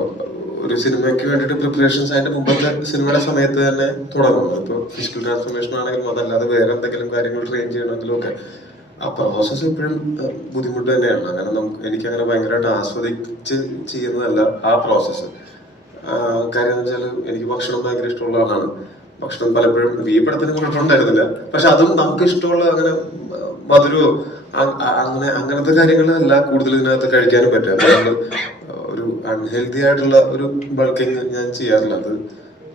ഒരു സിനിമയ്ക്ക് വേണ്ടിയിട്ട് പ്രിപ്പറേഷൻസ് അതിന്റെ മുമ്പത്തെ സിനിമയുടെ സമയത്ത് തന്നെ തുടങ്ങും. ഇപ്പോൾ ഫിസിക്കൽ ട്രാൻസ്ഫോർമേഷൻ ആണെങ്കിലും അതല്ലാതെ വേറെ എന്തെങ്കിലും കാര്യങ്ങൾ ട്രെയിൻ ചെയ്യണമെങ്കിലും ഒക്കെ ആ പ്രോസസ്സ് എപ്പോഴും ബുദ്ധിമുട്ട് തന്നെയാണ്. അങ്ങനെ എനിക്കങ്ങനെ ഭയങ്കരമായിട്ട് ആസ്വദിച്ച് ചെയ്യുന്നതല്ല ആ പ്രോസസ്സ്. കാര്യം എന്ന് വെച്ചാൽ എനിക്ക് ഭക്ഷണം ഭയങ്കര ഇഷ്ടമുള്ള ആളാണ്. ഭക്ഷണം പലപ്പോഴും ഈ പടത്തിന് കുഴപ്പമുണ്ടായിരുന്നില്ല. പക്ഷെ അതും നമുക്ക് ഇഷ്ടമുള്ള അങ്ങനെ മധുരമോ അങ്ങനത്തെ കാര്യങ്ങളല്ല കൂടുതൽ ഇതിനകത്ത് കഴിക്കാനും പറ്റുക. നമ്മൾ ഒരു അൺഹെൽത്തി ആയിട്ടുള്ള ഒരു ബൾക്കിങ് ഞാൻ ചെയ്യാറില്ല. അത്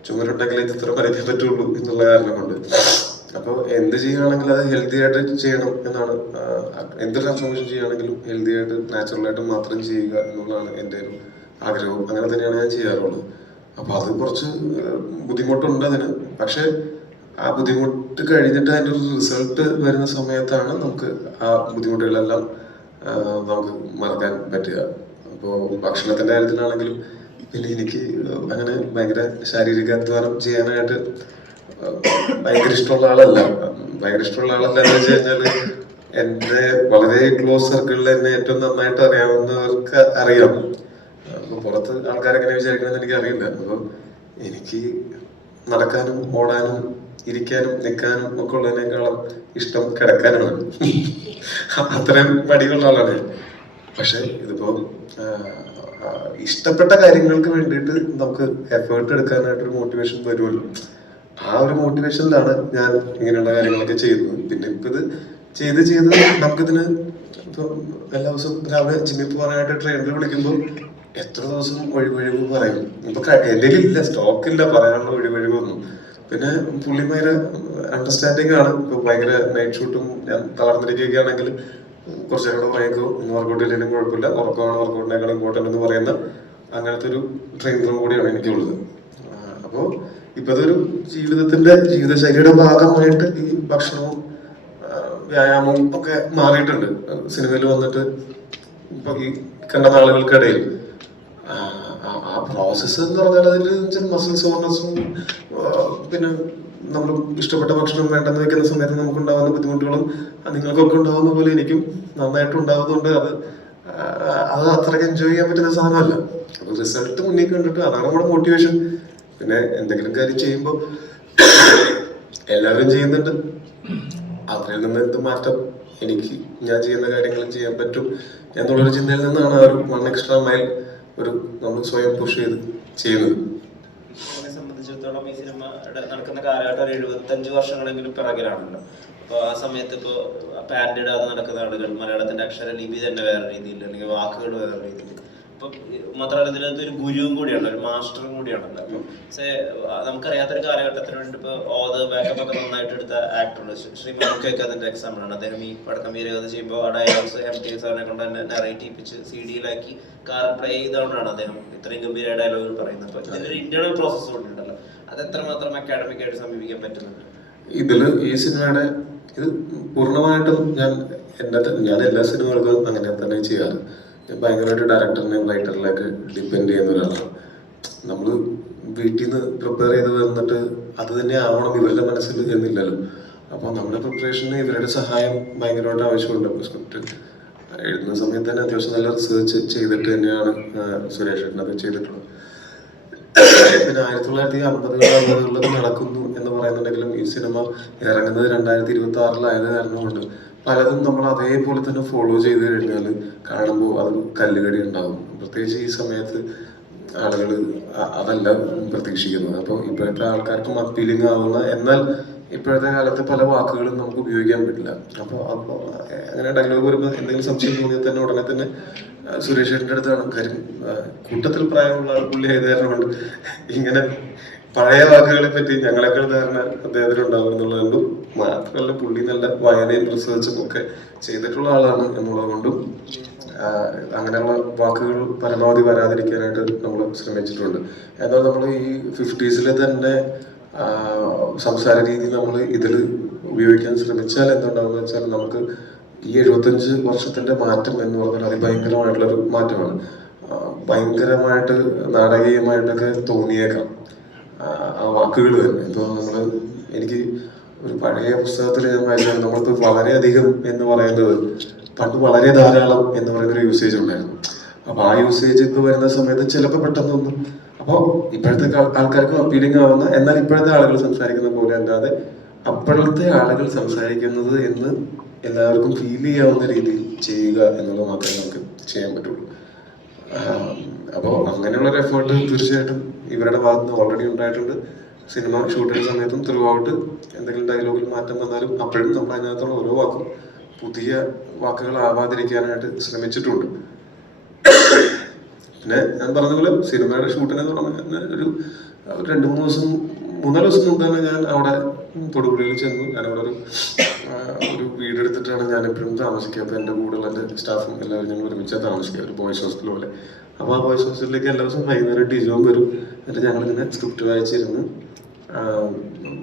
ചുമരുണ്ടെങ്കിൽ ചിത്രം വരയ്ക്കാൻ പറ്റുള്ളൂ എന്നുള്ള കാരണം കൊണ്ട്. അപ്പോൾ എന്ത് ചെയ്യുകയാണെങ്കിലും അത് ഹെൽത്തി ആയിട്ട് ചെയ്യണം എന്നാണ്. എന്ത് ട്രാൻസ്ഫോർമേഷൻ ചെയ്യുകയാണെങ്കിലും ഹെൽത്തി ആയിട്ട് നാച്ചുറലായിട്ട് മാത്രം ചെയ്യുക എന്നുള്ളതാണ് എൻ്റെ ഒരു ആഗ്രഹവും. അങ്ങനെ തന്നെയാണ് ഞാൻ ചെയ്യാറുള്ളത്. അപ്പൊ അത് കുറച്ച് ബുദ്ധിമുട്ടുണ്ട് അതിന്. പക്ഷെ ആ ബുദ്ധിമുട്ട് കഴിഞ്ഞിട്ട് അതിൻ്റെ ഒരു റിസൾട്ട് വരുന്ന സമയത്താണ് നമുക്ക് ആ ബുദ്ധിമുട്ടുകളെല്ലാം നമുക്ക് മറക്കാൻ പറ്റുക. അപ്പോൾ ഭക്ഷണത്തിന്റെ കാര്യത്തിലാണെങ്കിലും പിന്നെ എനിക്ക് അങ്ങനെ ഭയങ്കര ശാരീരിക അധ്വാനം ചെയ്യാനായിട്ട് ഭയങ്കര ഇഷ്ടമുള്ള ആളല്ല. എന്ന് വെച്ച് കഴിഞ്ഞാല് എന്റെ വളരെ ക്ലോസ് സർക്കിളിൽ എന്നെ ഏറ്റവും നന്നായിട്ട് അറിയാവുന്നവർക്ക് അറിയാം. അപ്പൊ പുറത്ത് ആൾക്കാരെങ്ങനെ വിചാരിക്കണമെന്ന് എനിക്ക് അറിയില്ല. അപ്പൊ എനിക്ക് നടക്കാനും ഓടാനും ഇരിക്കാനും നിൽക്കാനും ഒക്കെ ഉള്ളതിനേക്കാളും ഇഷ്ടം കിടക്കാനാണ്. അത്രയും മടിയുള്ള ആളാണ്. പക്ഷെ ഇതിപ്പോ ഇഷ്ടപ്പെട്ട കാര്യങ്ങൾക്ക് വേണ്ടിയിട്ട് നമുക്ക് എഫേർട്ട് എടുക്കാനായിട്ടൊരു മോട്ടിവേഷൻ വരുമല്ലോ. ആ ഒരു മോട്ടിവേഷനിലാണ് ഞാൻ ഇങ്ങനെയുള്ള കാര്യങ്ങളൊക്കെ ചെയ്യുന്നത്. പിന്നെ ഇപ്പൊ ഇത് ചെയ്ത് നമുക്കിതിന് ഇപ്പൊ എല്ലാ ദിവസവും രാവിലെ ജിമ്മിൽ പോകാനായിട്ട് ട്രെയിനിൽ വിളിക്കുമ്പോൾ എത്ര ദിവസം ഒഴിവൊഴിവ് പറയും. ഇപ്പൊ എന്റെ ഇല്ല, സ്റ്റോക്ക് ഇല്ല പറയാനുള്ള ഒഴിവൊഴിവൊന്നും. പിന്നെ പുള്ളി ഭയങ്കര അണ്ടർസ്റ്റാൻഡിങ് ആണ്. ഇപ്പൊ ഭയങ്കര നൈറ്റ് ഷൂട്ടും ഞാൻ തളർന്നിരിക്കുകയൊക്കെ ആണെങ്കിൽ കുറച്ചുകൂടെ ഭയങ്കര ഇന്ന് വർക്കൗട്ട് ഇല്ലെങ്കിലും കുഴപ്പമില്ല, ഉറക്കമാണ് വർക്കൗട്ടിനേക്കാളും ഇമ്പോർട്ടൻ്റ് എന്ന് പറയുന്ന അങ്ങനത്തെ ഒരു ട്രെയിനറും കൂടിയാണ് എനിക്കുള്ളത്. അപ്പോൾ ഇപ്പൊ ഇതൊരു ജീവിതശൈലിയുടെ ഭാഗമായിട്ട് ഈ ഭക്ഷണവും വ്യായാമവും ഒക്കെ മാറിയിട്ടുണ്ട്. സിനിമയിൽ വന്നിട്ട് ഇപ്പൊ ഈ കണ്ട നാളുകൾക്കിടയിൽ ആ പ്രോസസ്സ് എന്ന് പറഞ്ഞാൽ അതിൽ മസിൽ സോർനെസ്സും പിന്നെ നമ്മൾ ഇഷ്ടപ്പെട്ട ഭക്ഷണം വേണ്ടെന്ന് വെക്കുന്ന സമയത്ത് നമുക്കുണ്ടാകുന്ന ബുദ്ധിമുട്ടുകളും നിങ്ങൾക്കൊക്കെ ഉണ്ടാകുന്ന പോലെ എനിക്കും നന്നായിട്ട് ഉണ്ടാകുന്നുണ്ട്. അത് അത്രയ്ക്ക് എൻജോയ് ചെയ്യാൻ പറ്റുന്ന സാധനമല്ല. അത് റിസൾട്ട് മുന്നിൽ കണ്ടിട്ട് അതാണ് നമ്മുടെ മോട്ടിവേഷൻ. പിന്നെ എന്തെങ്കിലും കാര്യം ചെയ്യുമ്പോൾ എല്ലാവരും ചെയ്യുന്നുണ്ട്, അതിൽ നിന്ന് എന്ത് മാറ്റം എനിക്ക് ഞാൻ ചെയ്യുന്ന കാര്യങ്ങളും ചെയ്യാൻ പറ്റും എന്നുള്ളൊരു ചിന്തയിൽ നിന്നാണ് ആ ഒരു 1 extra mile നമ്മൾ സ്വയം പുഷ് ചെയ്ത് ചെയ്യുന്നത്. എന്നെ സംബന്ധിച്ചിടത്തോളം ഈ സിനിമ നടക്കുന്ന കാലഘട്ടം ഒരു 75 വർഷങ്ങളെങ്കിലും പിറകിലാണല്ലോ. അപ്പോൾ ആ സമയത്ത് ഇപ്പോൾ പാൻറ് ഇടാതെ നടക്കുന്ന ആളുകൾ, മലയാളത്തിന്റെ അക്ഷരലിപി തന്നെ വേറെ രീതിയിൽ, അല്ലെങ്കിൽ വാക്കുകൾ വേറെ രീതിയിൽ. അപ്പം മാത്രമല്ല ഇതിനകത്ത് ഒരു ഗുരുവും കൂടിയാണ്, ഒരു മാസ്റ്ററും കൂടിയാണല്ലോ. അപ്പം നമുക്കറിയാത്തൊരു കാലഘട്ടത്തിന് വേണ്ടി ഇപ്പോൾ ഓത് ബാക്കപ്പ് ഒക്കെ നന്നായിട്ട് എടുത്ത ആക്ടറുണ്ട് ശ്രീ മമ്മൂക്കയൊക്കെ അതിന്റെ എക്സാമ്പിൾ ആണ്. അദ്ദേഹം ഈ പടക്കം വീരകഥ ചെയ്യുമ്പോൾ ആ ഡയലോഗ്സ് MT സാറിനെ കൊണ്ട് തന്നെ നറേറ്റ് ചെയ്യിപ്പിച്ച് CD-യിലാക്കി കാർ പ്ലേ ചെയ്തുകൊണ്ടാണ് അദ്ദേഹം ഇത്രയും ഗംഭീര ഡയലോഗുകൾ പറയുന്നത്. അപ്പോൾ ഇതിന്റെ ഒരു ഇന്റേണൽ പ്രോസസ്സ് കൊണ്ടുണ്ടല്ലോ, അത് എത്രമാത്രം അക്കാഡമിക് ആയിട്ട് സമീപിക്കാൻ പറ്റുന്നുണ്ട്? ഈ സിനിമയുടെ ഇത് പൂർണ്ണമായിട്ടും ഞാൻ എല്ലാ സിനിമകൾക്കും അങ്ങനെ തന്നെ ചെയ്യാറ്. ഞാൻ ഭയങ്കരമായിട്ട് ഡയറക്ടറിനെയും റൈറ്ററിലേക്ക് ഡിപ്പെൻഡ് ചെയ്യുന്ന ഒരാളാണ്. നമ്മൾ വീട്ടിൽ നിന്ന് പ്രിപ്പയർ ചെയ്ത് വന്നിട്ട് അത് തന്നെ ആവണം ഇവരുടെ മനസ്സിൽ എന്നില്ലല്ലോ. അപ്പോൾ നമ്മുടെ പ്രിപ്പറേഷന് ഇവരുടെ സഹായം ഭയങ്കരമായിട്ട് ആവശ്യമുണ്ട്. ഇപ്പോൾ സ്ക്രിപ്റ്റ് എഴുതുന്ന സമയത്ത് തന്നെ അത്യാവശ്യം നല്ല റിസർച്ച് ചെയ്തിട്ട് തന്നെയാണ് സുരേഷ് ഏട്ടനത് ചെയ്തിട്ടുള്ളത്. പിന്നെ 1950-60 നടക്കുന്നു എന്ന് പറയുന്നുണ്ടെങ്കിലും ഈ സിനിമ ഇറങ്ങുന്നത് 2026 കാരണം കൊണ്ട് പലതും നമ്മൾ അതേപോലെ തന്നെ ഫോളോ ചെയ്ത് കഴിഞ്ഞാൽ കാണുമ്പോൾ അത് കല്ലുകടി ഉണ്ടാകും. പ്രത്യേകിച്ച് ഈ സമയത്ത് ആളുകൾ അതല്ല പ്രതീക്ഷിക്കുന്നത്. അപ്പോൾ ഇപ്പോഴത്തെ ആൾക്കാർക്കും അപ്പീലിംഗ് ആവുന്ന, എന്നാൽ ഇപ്പോഴത്തെ കാലത്ത് പല വാക്കുകളും നമുക്ക് ഉപയോഗിക്കാൻ പറ്റില്ല. അപ്പോൾ അങ്ങനെ ഡയലോഗ് വരുമ്പോൾ എന്തെങ്കിലും സംശയം തോന്നിയാൽ തന്നെ ഉടനെ തന്നെ സുരേഷ് ഏട്ടൻ്റെ അടുത്താണ് കാര്യം. കൂട്ടത്തിൽ പ്രായമുള്ള പുള്ളി ആയത് കാരണം കൊണ്ട് ഇങ്ങനെ പഴയ വാക്കുകളെ പറ്റി ഞങ്ങളെക്കാൾ ധാരണ അദ്ദേഹത്തിന് ഉണ്ടാവും എന്നുള്ളതുകൊണ്ടും മാത്രമല്ല പുള്ളി നല്ല വായനയും റിസർച്ചും ഒക്കെ ചെയ്തിട്ടുള്ള ആളാണ് എന്നുള്ളത് കൊണ്ടും അങ്ങനെയുള്ള വാക്കുകൾ പരമാവധി വരാതിരിക്കാനായിട്ട് നമ്മൾ ശ്രമിച്ചിട്ടുണ്ട്. എന്നാൽ നമ്മൾ ഈ 50s തന്നെ സംസാര രീതി നമ്മൾ ഇതിൽ ഉപയോഗിക്കാൻ ശ്രമിച്ചാൽ എന്തുണ്ടാവുമെന്ന് വെച്ചാൽ നമുക്ക് ഈ 75 വർഷത്തിന്റെ മാറ്റം എന്ന് പറഞ്ഞാൽ അതിഭയങ്കരമായിട്ടുള്ളൊരു മാറ്റമാണ്. ഭയങ്കരമായിട്ട് നാടകീയമായിട്ടൊക്കെ തോന്നിയേക്കാം ആ വാക്കുകൾ തന്നെ. ഇപ്പോൾ എനിക്ക് ഒരു പഴയ പുസ്തകത്തിൽ ഞാൻ വായിച്ചാൽ നമ്മൾക്ക് വളരെയധികം എന്ന് പറയുന്നത് പണ്ട് വളരെ ധാരാളം എന്ന് പറയുന്നൊരു യൂസേജ് ഉണ്ടായിരുന്നു. അപ്പൊ ആ യൂസേജ് ഇപ്പോൾ വരുന്ന സമയത്ത് ചിലപ്പോൾ പെട്ടെന്നൊന്നും അപ്പോൾ ഇപ്പോഴത്തെ ആൾക്കാർക്ക് അപ്പീലിംഗ് ആവുന്ന, എന്നാൽ ഇപ്പോഴത്തെ ആളുകൾ സംസാരിക്കുന്ന പോലെ അല്ലാതെ അപ്പോഴത്തെ ആളുകൾ സംസാരിക്കുന്നത് എന്ന് എല്ലാവർക്കും ഫീൽ ചെയ്യാവുന്ന രീതിയിൽ ചെയ്യുക എന്നുള്ളത് മാത്രമേ നമുക്ക് ചെയ്യാൻ പറ്റുള്ളൂ. അപ്പോൾ അങ്ങനെയുള്ളൊരു എഫേർട്ട് തീർച്ചയായിട്ടും ഇവരുടെ ഭാഗത്ത് നിന്ന് ഓൾറെഡി ഉണ്ടായിട്ടുണ്ട്. സിനിമ ഷൂട്ട് ചെയ്യുന്ന സമയത്തും ത്രൂ ഔട്ട് എന്തെങ്കിലും ഡയലോഗിൽ മാറ്റം വന്നാലും അപ്പോഴും നമ്മൾ അതിനകത്തുള്ള ഓരോ വാക്കും പുതിയ വാക്കുകൾ ആവാതിരിക്കാനായിട്ട് ശ്രമിച്ചിട്ടുണ്ട്. പിന്നെ ഞാൻ പറഞ്ഞ പോലെ സിനിമയുടെ ഷൂട്ടിനെ തുടങ്ങുന്ന ഒരു 2-3 ദിവസം മുമ്പ് തന്നെ ഞാൻ അവിടെ തൊടുപുഴയിൽ ചെന്നു. ഞാനവിടെ ഒരു വീടെടുത്തിട്ടാണ് ഞാൻ എപ്പോഴും താമസിക്കുക. അപ്പോൾ എൻ്റെ കൂടെയുള്ള എൻ്റെ സ്റ്റാഫും എല്ലാവരും ഞങ്ങൾ ഒരുമിച്ചാണ് താമസിക്കുക, ഒരു ബോയ്സ് ഹോസ്റ്റൽ പോലെ. അപ്പോൾ ആ ബോയ്സ് ഹോസ്റ്റലിലേക്ക് എല്ലാ ദിവസവും വൈകുന്നേരം ഡിജോയും വരും. എന്നിട്ട് ഞങ്ങളിങ്ങനെ സ്ക്രിപ്റ്റ് വായിച്ചിരുന്ന്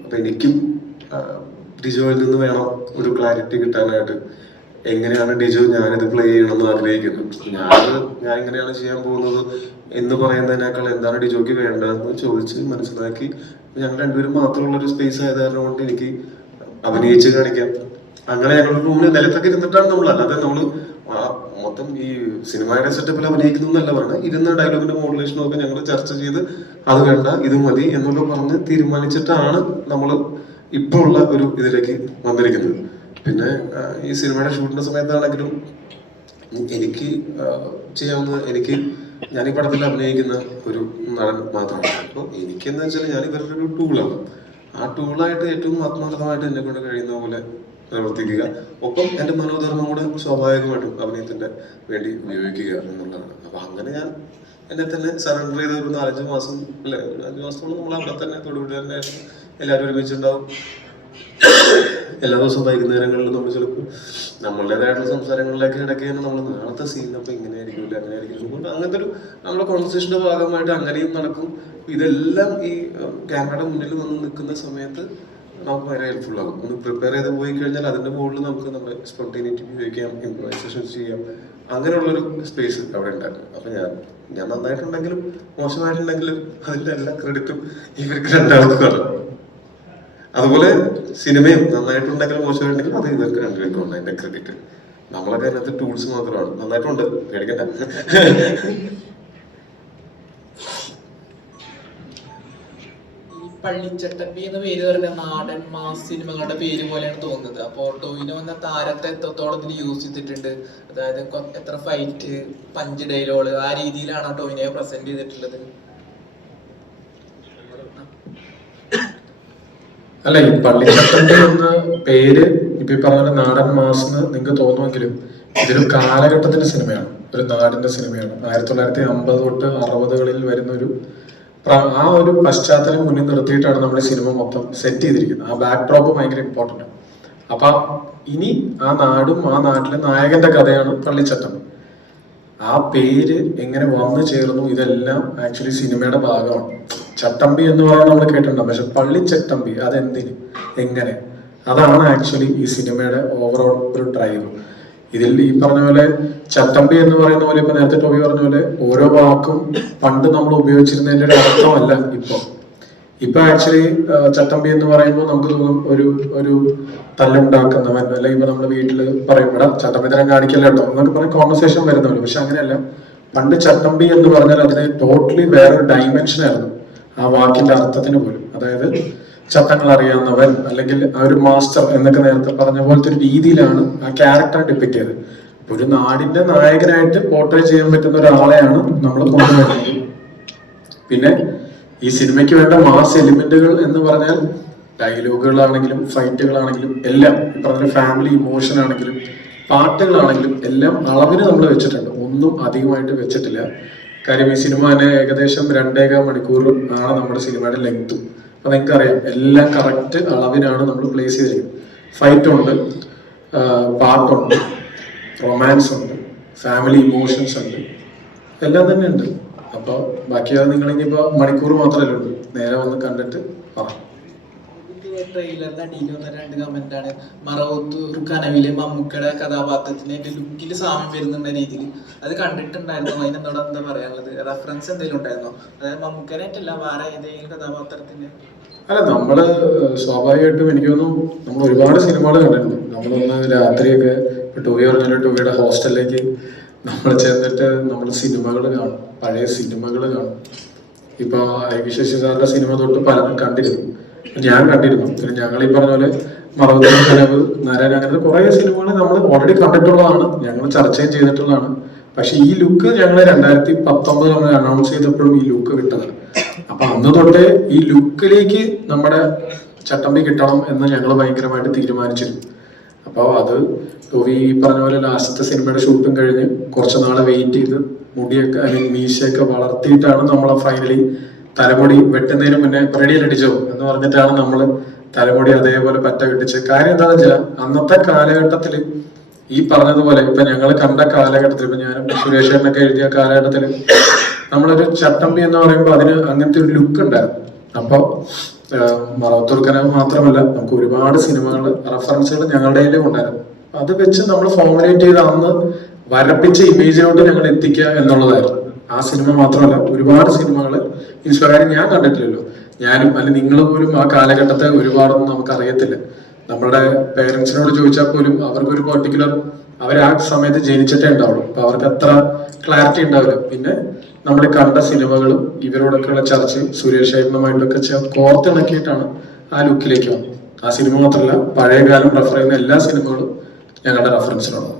അപ്പം എനിക്കും ഡിജോയിൽ നിന്ന് വേണം ഒരു ക്ലാരിറ്റി കിട്ടാനായിട്ട്. എങ്ങനെയാണ് ഡിജോ ഞാനിത് പ്ലേ ചെയ്യണമെന്ന് ആഗ്രഹിക്കുന്നത്, ഞാൻ എങ്ങനെയാണ് ചെയ്യാൻ പോകുന്നത് എന്ന് പറയുന്നതിനേക്കാൾ എന്താണ് ഡിജോയ്ക്ക് വേണ്ടതെന്ന് ചോദിച്ച് മനസ്സിലാക്കി ഞങ്ങൾ രണ്ടുപേരും മാത്രമുള്ളൊരു സ്പേസ് ആയത് കാരണം കൊണ്ട് എനിക്ക് അഭിനയിച്ച് കാണിക്കാം. അങ്ങനെ ഞങ്ങൾ റൂമിൽ നിലത്തൊക്കെ ഇരുന്നിട്ടാണ് നമ്മൾ, അല്ലാതെ നമ്മൾ മൊത്തം ഈ സിനിമയുടെ സെറ്റപ്പിൽ അഭിനയിക്കുന്നു എന്നല്ല പറഞ്ഞാൽ ഇരുന്ന ഡയലോഗിന്റെ മോഡുലേഷനും ഒക്കെ ഞങ്ങൾ ചർച്ച ചെയ്ത് അത് വേണ്ട ഇത് മതി എന്നൊക്കെ പറഞ്ഞ് തീരുമാനിച്ചിട്ടാണ് നമ്മൾ ഇപ്പോൾ ഉള്ള ഒരു ഇതിലേക്ക് വന്നിരിക്കുന്നത്. പിന്നെ ഈ സിനിമയുടെ ഷൂട്ടിന്റെ സമയത്താണെങ്കിലും എനിക്ക് ചെയ്യാവുന്നത് ഞാൻ ഈ പടത്തിൽ അഭിനയിക്കുന്ന ഒരു നടൻ മാത്രമാണ്. അപ്പോൾ എനിക്കെന്ന് വെച്ചാൽ ഞാൻ ഇവരുടെ ഒരു ടൂളാണ്. ആ ടൂളായിട്ട് ഏറ്റവും ആത്മാർത്ഥമായിട്ട് എന്നെ കൊണ്ട് കഴിയുന്ന പോലെ പ്രവർത്തിക്കുക, ഒപ്പം എൻ്റെ മനോധർമ്മം കൂടെ സ്വാഭാവികമായിട്ടും അഭിനയത്തിന്റെ വേണ്ടി ഉപയോഗിക്കുക എന്നുള്ളതാണ്. അപ്പൊ അങ്ങനെ ഞാൻ എന്നെ തന്നെ സറണ്ടർ ചെയ്ത ഒരു 4-5 മാസം അല്ലെ, 5 മാസത്തോളം നമ്മൾ അവിടെ തന്നെ തൊടുപുഴ തന്നെ എല്ലാവരും ഒരുമിച്ചുണ്ടാവും. എല്ലാ ദിവസവും വൈകുന്നേരങ്ങളിൽ നമ്മൾ ചിലപ്പോൾ നമ്മളുടേതായിട്ടുള്ള സംസാരങ്ങളിലേക്ക് ഇടയ്ക്ക് തന്നെ നമ്മൾ നാളത്തെ സീൻ അപ്പോൾ ഇങ്ങനെ ആയിരിക്കില്ല അങ്ങനെ ആയിരിക്കും, അങ്ങനത്തെ ഒരു നമ്മുടെ കോൺവെർസേഷന്റെ ഭാഗമായിട്ട് അങ്ങനെയും നടക്കും. ഇതെല്ലാം ഈ ക്യാമറയുടെ മുന്നിൽ വന്ന് നിൽക്കുന്ന സമയത്ത് നമുക്ക് വളരെ ഹെൽപ്ഫുൾ ആകും. ഒന്ന് പ്രിപ്പയർ ചെയ്ത് പോയി കഴിഞ്ഞാൽ അതിന്റെ മുകളിൽ നമുക്ക് നമ്മുടെ സ്പോണ്ടേനിറ്റി ഉപയോഗിക്കാം, ഇംപ്രവൈസേഷൻ ചെയ്യാം. അങ്ങനെയുള്ളൊരു സ്പേസ് അവിടെ ഉണ്ടായിരുന്നു. അപ്പൊ ഞാൻ നന്നായിട്ടുണ്ടെങ്കിലും മോശമായിട്ടുണ്ടെങ്കിലും അതിന്റെ എല്ലാ ക്രെഡിറ്റും ഇവർക്ക് രണ്ടാൾക്കാണ്. അതുപോലെ സിനിമയും നന്നായിട്ടുണ്ടെങ്കിൽ മോശമായിട്ടുണ്ടെങ്കിൽ അത് ഇവർക്ക് രണ്ടുപേർക്കും ഉണ്ട് അതിന്റെ ക്രെഡിറ്റ്. നമ്മളൊക്കെ അതിനകത്ത് ടൂൾസ് മാത്രമാണ്. നന്നായിട്ടുണ്ട്, പേടിക്കണ്ട. പള്ളിച്ചട്ടമ്പി എന്ന പേര് പറഞ്ഞ നാടൻ മാസ് സിനിമകളുടെ പേര് പോലെയാണ് തോന്നുന്നത്. അപ്പോൾ ടോവിനോ എന്ന താരത്തെ എത്രത്തോളം ഇതിൽ യൂസ് ചെയ്തിട്ടുണ്ട്, അതായത് എത്ര ഫൈറ്റ്, പഞ്ച് ഡയലോഗ്, ആ രീതിയിലാണ് ടോവിനോയെ പ്രസന്റ് ചെയ്തിട്ടുള്ളത്. അല്ല, ഈ പള്ളിച്ചട്ടമ്പി എന്ന പേര് ഇപ്പൊ ഈ പറഞ്ഞ നാടൻ മാസ് എന്ന് നിങ്ങൾക്ക് തോന്നുമെങ്കിലും ഇതൊരു കാലഘട്ടത്തിന്റെ സിനിമയാണ്, ഒരു നാടിന്റെ സിനിമയാണ്. 1950 തൊട്ട് 60കളിൽ വരുന്ന ആ ഒരു പശ്ചാത്തലം മുന്നിൽ നിർത്തിയിട്ടാണ് നമ്മൾ സിനിമ മൊത്തം സെറ്റ് ചെയ്തിരിക്കുന്നത്. ആ ബാക്ക് ഡ്രോപ്പ് ഭയങ്കര ഇമ്പോർട്ടൻ്റ് ആണ്. അപ്പൊ ഇനി ആ നാടും ആ നാട്ടിലെ നായകന്റെ കഥയാണ് പള്ളിച്ചട്ടമ്പി. ആ പേര് എങ്ങനെ വന്നു ചേർന്നു, ഇതെല്ലാം ആക്ച്വലി സിനിമയുടെ ഭാഗമാണ്. ചട്ടമ്പി എന്ന് പറയുന്നത് നമ്മൾ കേട്ടിട്ടുണ്ടാവും, പക്ഷെ പള്ളിച്ചട്ടമ്പി അതെന്തിന്, എങ്ങനെ, അതാണ് ആക്ച്വലി ഈ സിനിമയുടെ ഓവറോൾ ഒരു ഡ്രൈവ്. ഇതിൽ ഈ പറഞ്ഞ പോലെ ചട്ടമ്പി എന്ന് പറയുന്ന പോലെ, ഇപ്പൊ നേരത്തെ ടോബി പറഞ്ഞ പോലെ ഓരോ വാക്കും പണ്ട് നമ്മൾ ഉപയോഗിച്ചിരുന്നതിന്റെ ഒരു അർത്ഥമല്ല ഇപ്പൊ ആക്ച്വലി ചട്ടമ്പി എന്ന് പറയുമ്പോൾ നമുക്ക് തോന്നും ഒരു തല്ലുണ്ടാക്കുന്നവൻ, അല്ലെങ്കിൽ ഇപ്പൊ നമ്മുടെ വീട്ടില് പറയും ഇവിടെ ചട്ടമ്പി തരം കാണിക്കല്ലോ കേട്ടോ എന്നൊക്കെ പറഞ്ഞ കോൺവെർസേഷൻ വരുന്നല്ലോ. പക്ഷെ അങ്ങനെയല്ല, പണ്ട് ചട്ടമ്പി എന്ന് പറഞ്ഞാൽ അതിന് ടോട്ടലി വേറൊരു ഡൈമെൻഷൻ ആയിരുന്നു ആ വാക്കിന്റെ അർത്ഥത്തിന് പോലും. അതായത് ചട്ടങ്ങൾ അറിയാവുന്നവൻ, അല്ലെങ്കിൽ ആ ഒരു മാസ്റ്റർ എന്നൊക്കെ നേരത്തെ പറഞ്ഞ പോലത്തെ ഒരു രീതിയിലാണ് ആ ക്യാരക്ടർ ഡിപ്പിക്ട് ചെയ്തത്. ഒരു നാടിന്റെ നായകനായിട്ട് പോർട്രേ ചെയ്യാൻ പറ്റുന്ന ഒരാളെയാണ് നമ്മൾ കൊണ്ടുവരുന്നത്. പിന്നെ ഈ സിനിമയ്ക്ക് വേണ്ട മാസ് എലിമെന്റുകൾ എന്ന് പറഞ്ഞാൽ ഡയലോഗുകളാണെങ്കിലും ഫൈറ്റുകളാണെങ്കിലും എല്ലാം, ഈ പറഞ്ഞ ഫാമിലി ഇമോഷൻ ആണെങ്കിലും പാട്ടുകളാണെങ്കിലും എല്ലാം അളവിന് നമ്മൾ വെച്ചിട്ടുണ്ട്, ഒന്നും അധികമായിട്ട് വെച്ചിട്ടില്ല. കാര്യം ഈ സിനിമ തന്നെ ഏകദേശം 2.25 മണിക്കൂർ ആണ് നമ്മുടെ സിനിമയുടെ ലെങ്ത്തും. അപ്പൊ നിങ്ങൾക്കറിയാം എല്ലാം കറക്റ്റ് അളവിനാണ് നമ്മൾ പ്ലേസ് ചെയ്തിരിക്കുന്നത്. ഫൈറ്റ് ഉണ്ട്, പാട്ടുണ്ട്, റൊമാൻസ് ഉണ്ട്, ഫാമിലി ഇമോഷൻസ് ഉണ്ട്, എല്ലാം തന്നെ ഉണ്ട്. അപ്പോൾ ബാക്കിയത് നിങ്ങൾ ഇനിയിപ്പോ മണിക്കൂർ മാത്രമല്ലേ ഉള്ളൂ, നേരെ വന്ന് കണ്ടിട്ട് പറയാം. ട്രെയിലറിന്റെ അടിയിൽ വന്ന 2 കമന്റാണ്, മറവത്തൂർ കനവിലെ മമ്മൂക്കയുടെ കഥാപാത്രത്തിന് ലുക്കിൽ സാമ്യം വരുന്നുണ്ട രീതിയിൽ. അത് കണ്ടിട്ടുണ്ടായിരുന്നു, അതിനെന്തോടെ എന്താ പറയാനുള്ളത്? റെഫറൻസ് എന്തെങ്കിലും ഉണ്ടായിരുന്നോ? അതായത് മമ്മൂക്കനായിട്ടല്ല, വേറെ ഏതെങ്കിലും കഥാപാത്രത്തിന്റെ? അല്ല, നമ്മള് സ്വാഭാവികമായിട്ടും എനിക്ക് തോന്നുന്നു നമ്മൾ ഒരുപാട് സിനിമകൾ കണ്ടിട്ടുണ്ട്. നമ്മളൊന്ന് രാത്രിയൊക്കെ ടൂവി പറഞ്ഞാൽ ടൂവിയുടെ ഹോസ്റ്റലിലേക്ക് നമ്മൾ ചെന്നിട്ട് നമ്മൾ സിനിമകൾ കാണും, പഴയ സിനിമകൾ കാണും. ഇപ്പൊ ഐ.വി. ശശി സാറിന്റെ സിനിമ തൊട്ട് പലതും കണ്ടിരുന്നു, ഞാൻ കണ്ടിരുന്നു. പിന്നെ ഞങ്ങൾ ഈ പറഞ്ഞ പോലെ മറവത്തൂർ കനവ്, നാരായണ, അങ്ങനത്തെ കുറെ സിനിമകൾ നമ്മൾ ഓൾറെഡി കണ്ടിട്ടുള്ളതാണ്, ഞങ്ങൾ ചർച്ചയും ചെയ്തിട്ടുള്ളതാണ്. പക്ഷെ ഈ ലുക്ക് ഞങ്ങൾ 2019 നമ്മൾ അനൗൺസ് ചെയ്തപ്പോഴും ഈ ലുക്ക് കിട്ടതാണ്. അപ്പൊ അന്ന് തൊട്ടേ ഈ ലുക്കിലേക്ക് നമ്മുടെ ചട്ടമ്പി കിട്ടണം എന്ന് ഞങ്ങൾ ഭയങ്കരമായിട്ട് തീരുമാനിച്ചിരുന്നു. അപ്പോൾ അത് ടോവി പറഞ്ഞ പോലെ ലാസ്റ്റത്തെ സിനിമയുടെ ഷൂട്ടും കഴിഞ്ഞ് കുറച്ച് നാളെ വെയിറ്റ് ചെയ്ത് മുടിയൊക്കെ അല്ലെങ്കിൽ മീശയൊക്കെ വളർത്തിയിട്ടാണ് നമ്മളെ ഫൈനലി തലമുടി വെട്ടുന്നതിന് മുന്നേ റെഡി അടിച്ചോ എന്ന് പറഞ്ഞിട്ടാണ് നമ്മൾ തലമുടി അതേപോലെ പറ്റ കെട്ടിച്ച്. കാര്യം എന്താണെന്ന് വെച്ചാൽ അന്നത്തെ കാലഘട്ടത്തിൽ ഈ പറഞ്ഞതുപോലെ ഇപ്പൊ ഞങ്ങൾ കണ്ട കാലഘട്ടത്തിൽ, ഇപ്പൊ ഞാനും സുരേഷേട്ടനൊക്കെ എഴുതിയ കാലഘട്ടത്തിൽ നമ്മളൊരു ചട്ടമ്പി എന്ന് പറയുമ്പോൾ അതിന് അങ്ങനത്തെ ഒരു ലുക്ക് ഉണ്ടായിരുന്നു. അപ്പോൾ മറവത്തൂർ കനവ് മാത്രമല്ല, നമുക്ക് ഒരുപാട് സിനിമകൾ റെഫറൻസുകൾ ഞങ്ങളുടെ കയ്യിലും ഉണ്ടായിരുന്നു. അത് വെച്ച് നമ്മൾ ഫോർമുലേറ്റ് ചെയ്ത് അന്ന് വരപ്പിച്ച ഇമേജിലോട്ട് ഞങ്ങൾ എത്തിക്കുക എന്നുള്ളതായിരുന്നു. ആ സിനിമ മാത്രമല്ല, ഒരുപാട് സിനിമകൾ ഇൻസ്പയർ ഞാൻ കണ്ടിട്ടില്ലല്ലോ, ഞാനും അല്ലെങ്കിൽ നിങ്ങൾ പോലും ആ കാലഘട്ടത്തെ ഒരുപാടൊന്നും നമുക്ക് അറിയത്തില്ല. നമ്മുടെ പേരൻസിനോട് ചോദിച്ചാൽ പോലും അവർക്കൊരു പെർട്ടിക്കുലർ, അവർ ആ സമയത്ത് ജനിച്ചിട്ടേ ഉണ്ടാവുള്ളൂ, അപ്പൊ അവർക്ക് അത്ര ക്ലാരിറ്റി ഉണ്ടാവില്ല. പിന്നെ നമ്മൾ കണ്ട സിനിമകളും ഇവരോടൊക്കെയുള്ള ചർച്ചയും സുരേഷ് ഏട്ടനുമായിട്ടൊക്കെ കോർത്തിണക്കിയിട്ടാണ് ആ ലുക്കിലേക്ക് വന്നത്. ആ സിനിമ മാത്രമല്ല, പഴയ കാലം റെഫർ ചെയ്യുന്ന എല്ലാ സിനിമകളും ഞങ്ങളുടെ റെഫറൻസിലുള്ളത്.